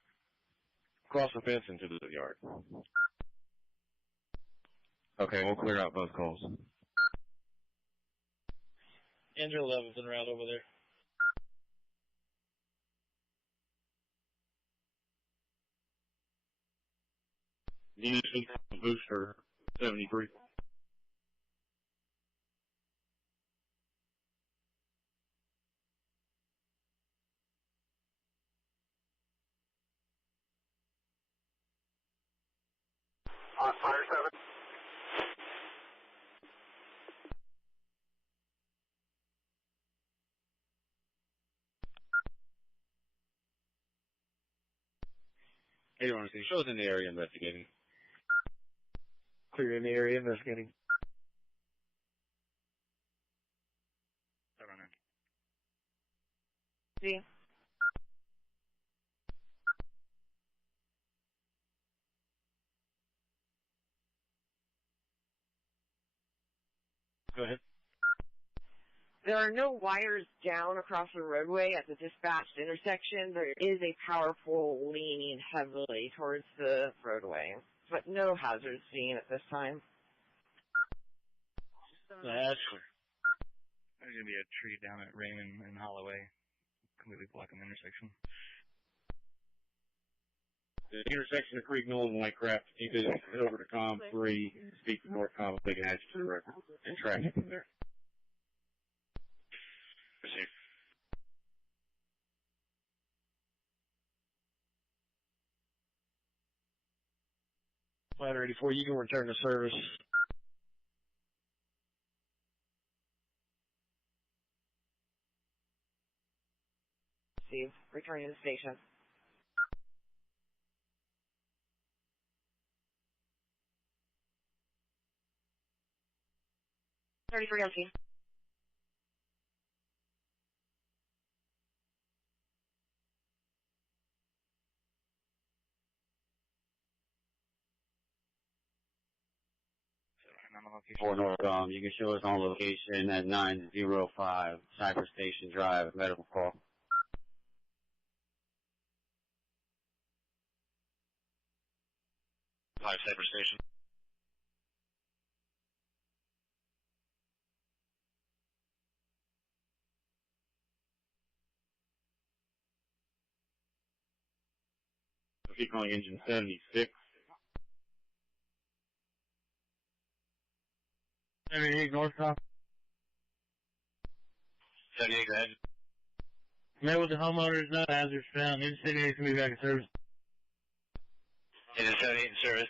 across the fence into the yard. Okay, we'll clear out both calls. Engine 11's en route over there. DOC Booster 73. On fire 7. Hey, honestly, show us in the area investigating. Clear in the area investigating. See. Go ahead. There are no wires down across the roadway at the dispatched intersection. There is a power pole leaning heavily towards the roadway, but no hazards seen at this time. That's There's going to be a tree down at Raymond and Holloway, completely blocking the intersection. The intersection of Creek Knoll and Whitecraft, keep it head over to COM 3, speak to North COM, they can add you to the record, and track it from there. Receive. Ladder 84, you can return to service. Steve, returning to the station. $33 on scene. For Northcom, you can show us on location at 905 Cypress Station Drive, medical call. Five Cypress Station. Keep calling engine 76. 78 Northcom. 78, go ahead. Met with the homeowners, no hazards found. Engine 78 can be back in service. Engine 78 in service.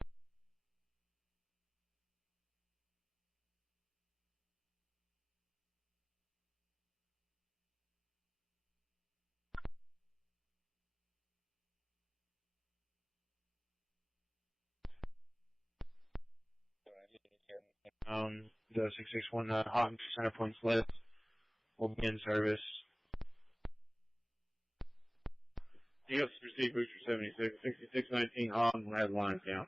The 661 Hawkins Center Point slip will be in service. EOS received booster 76, 6619 on, red lines down.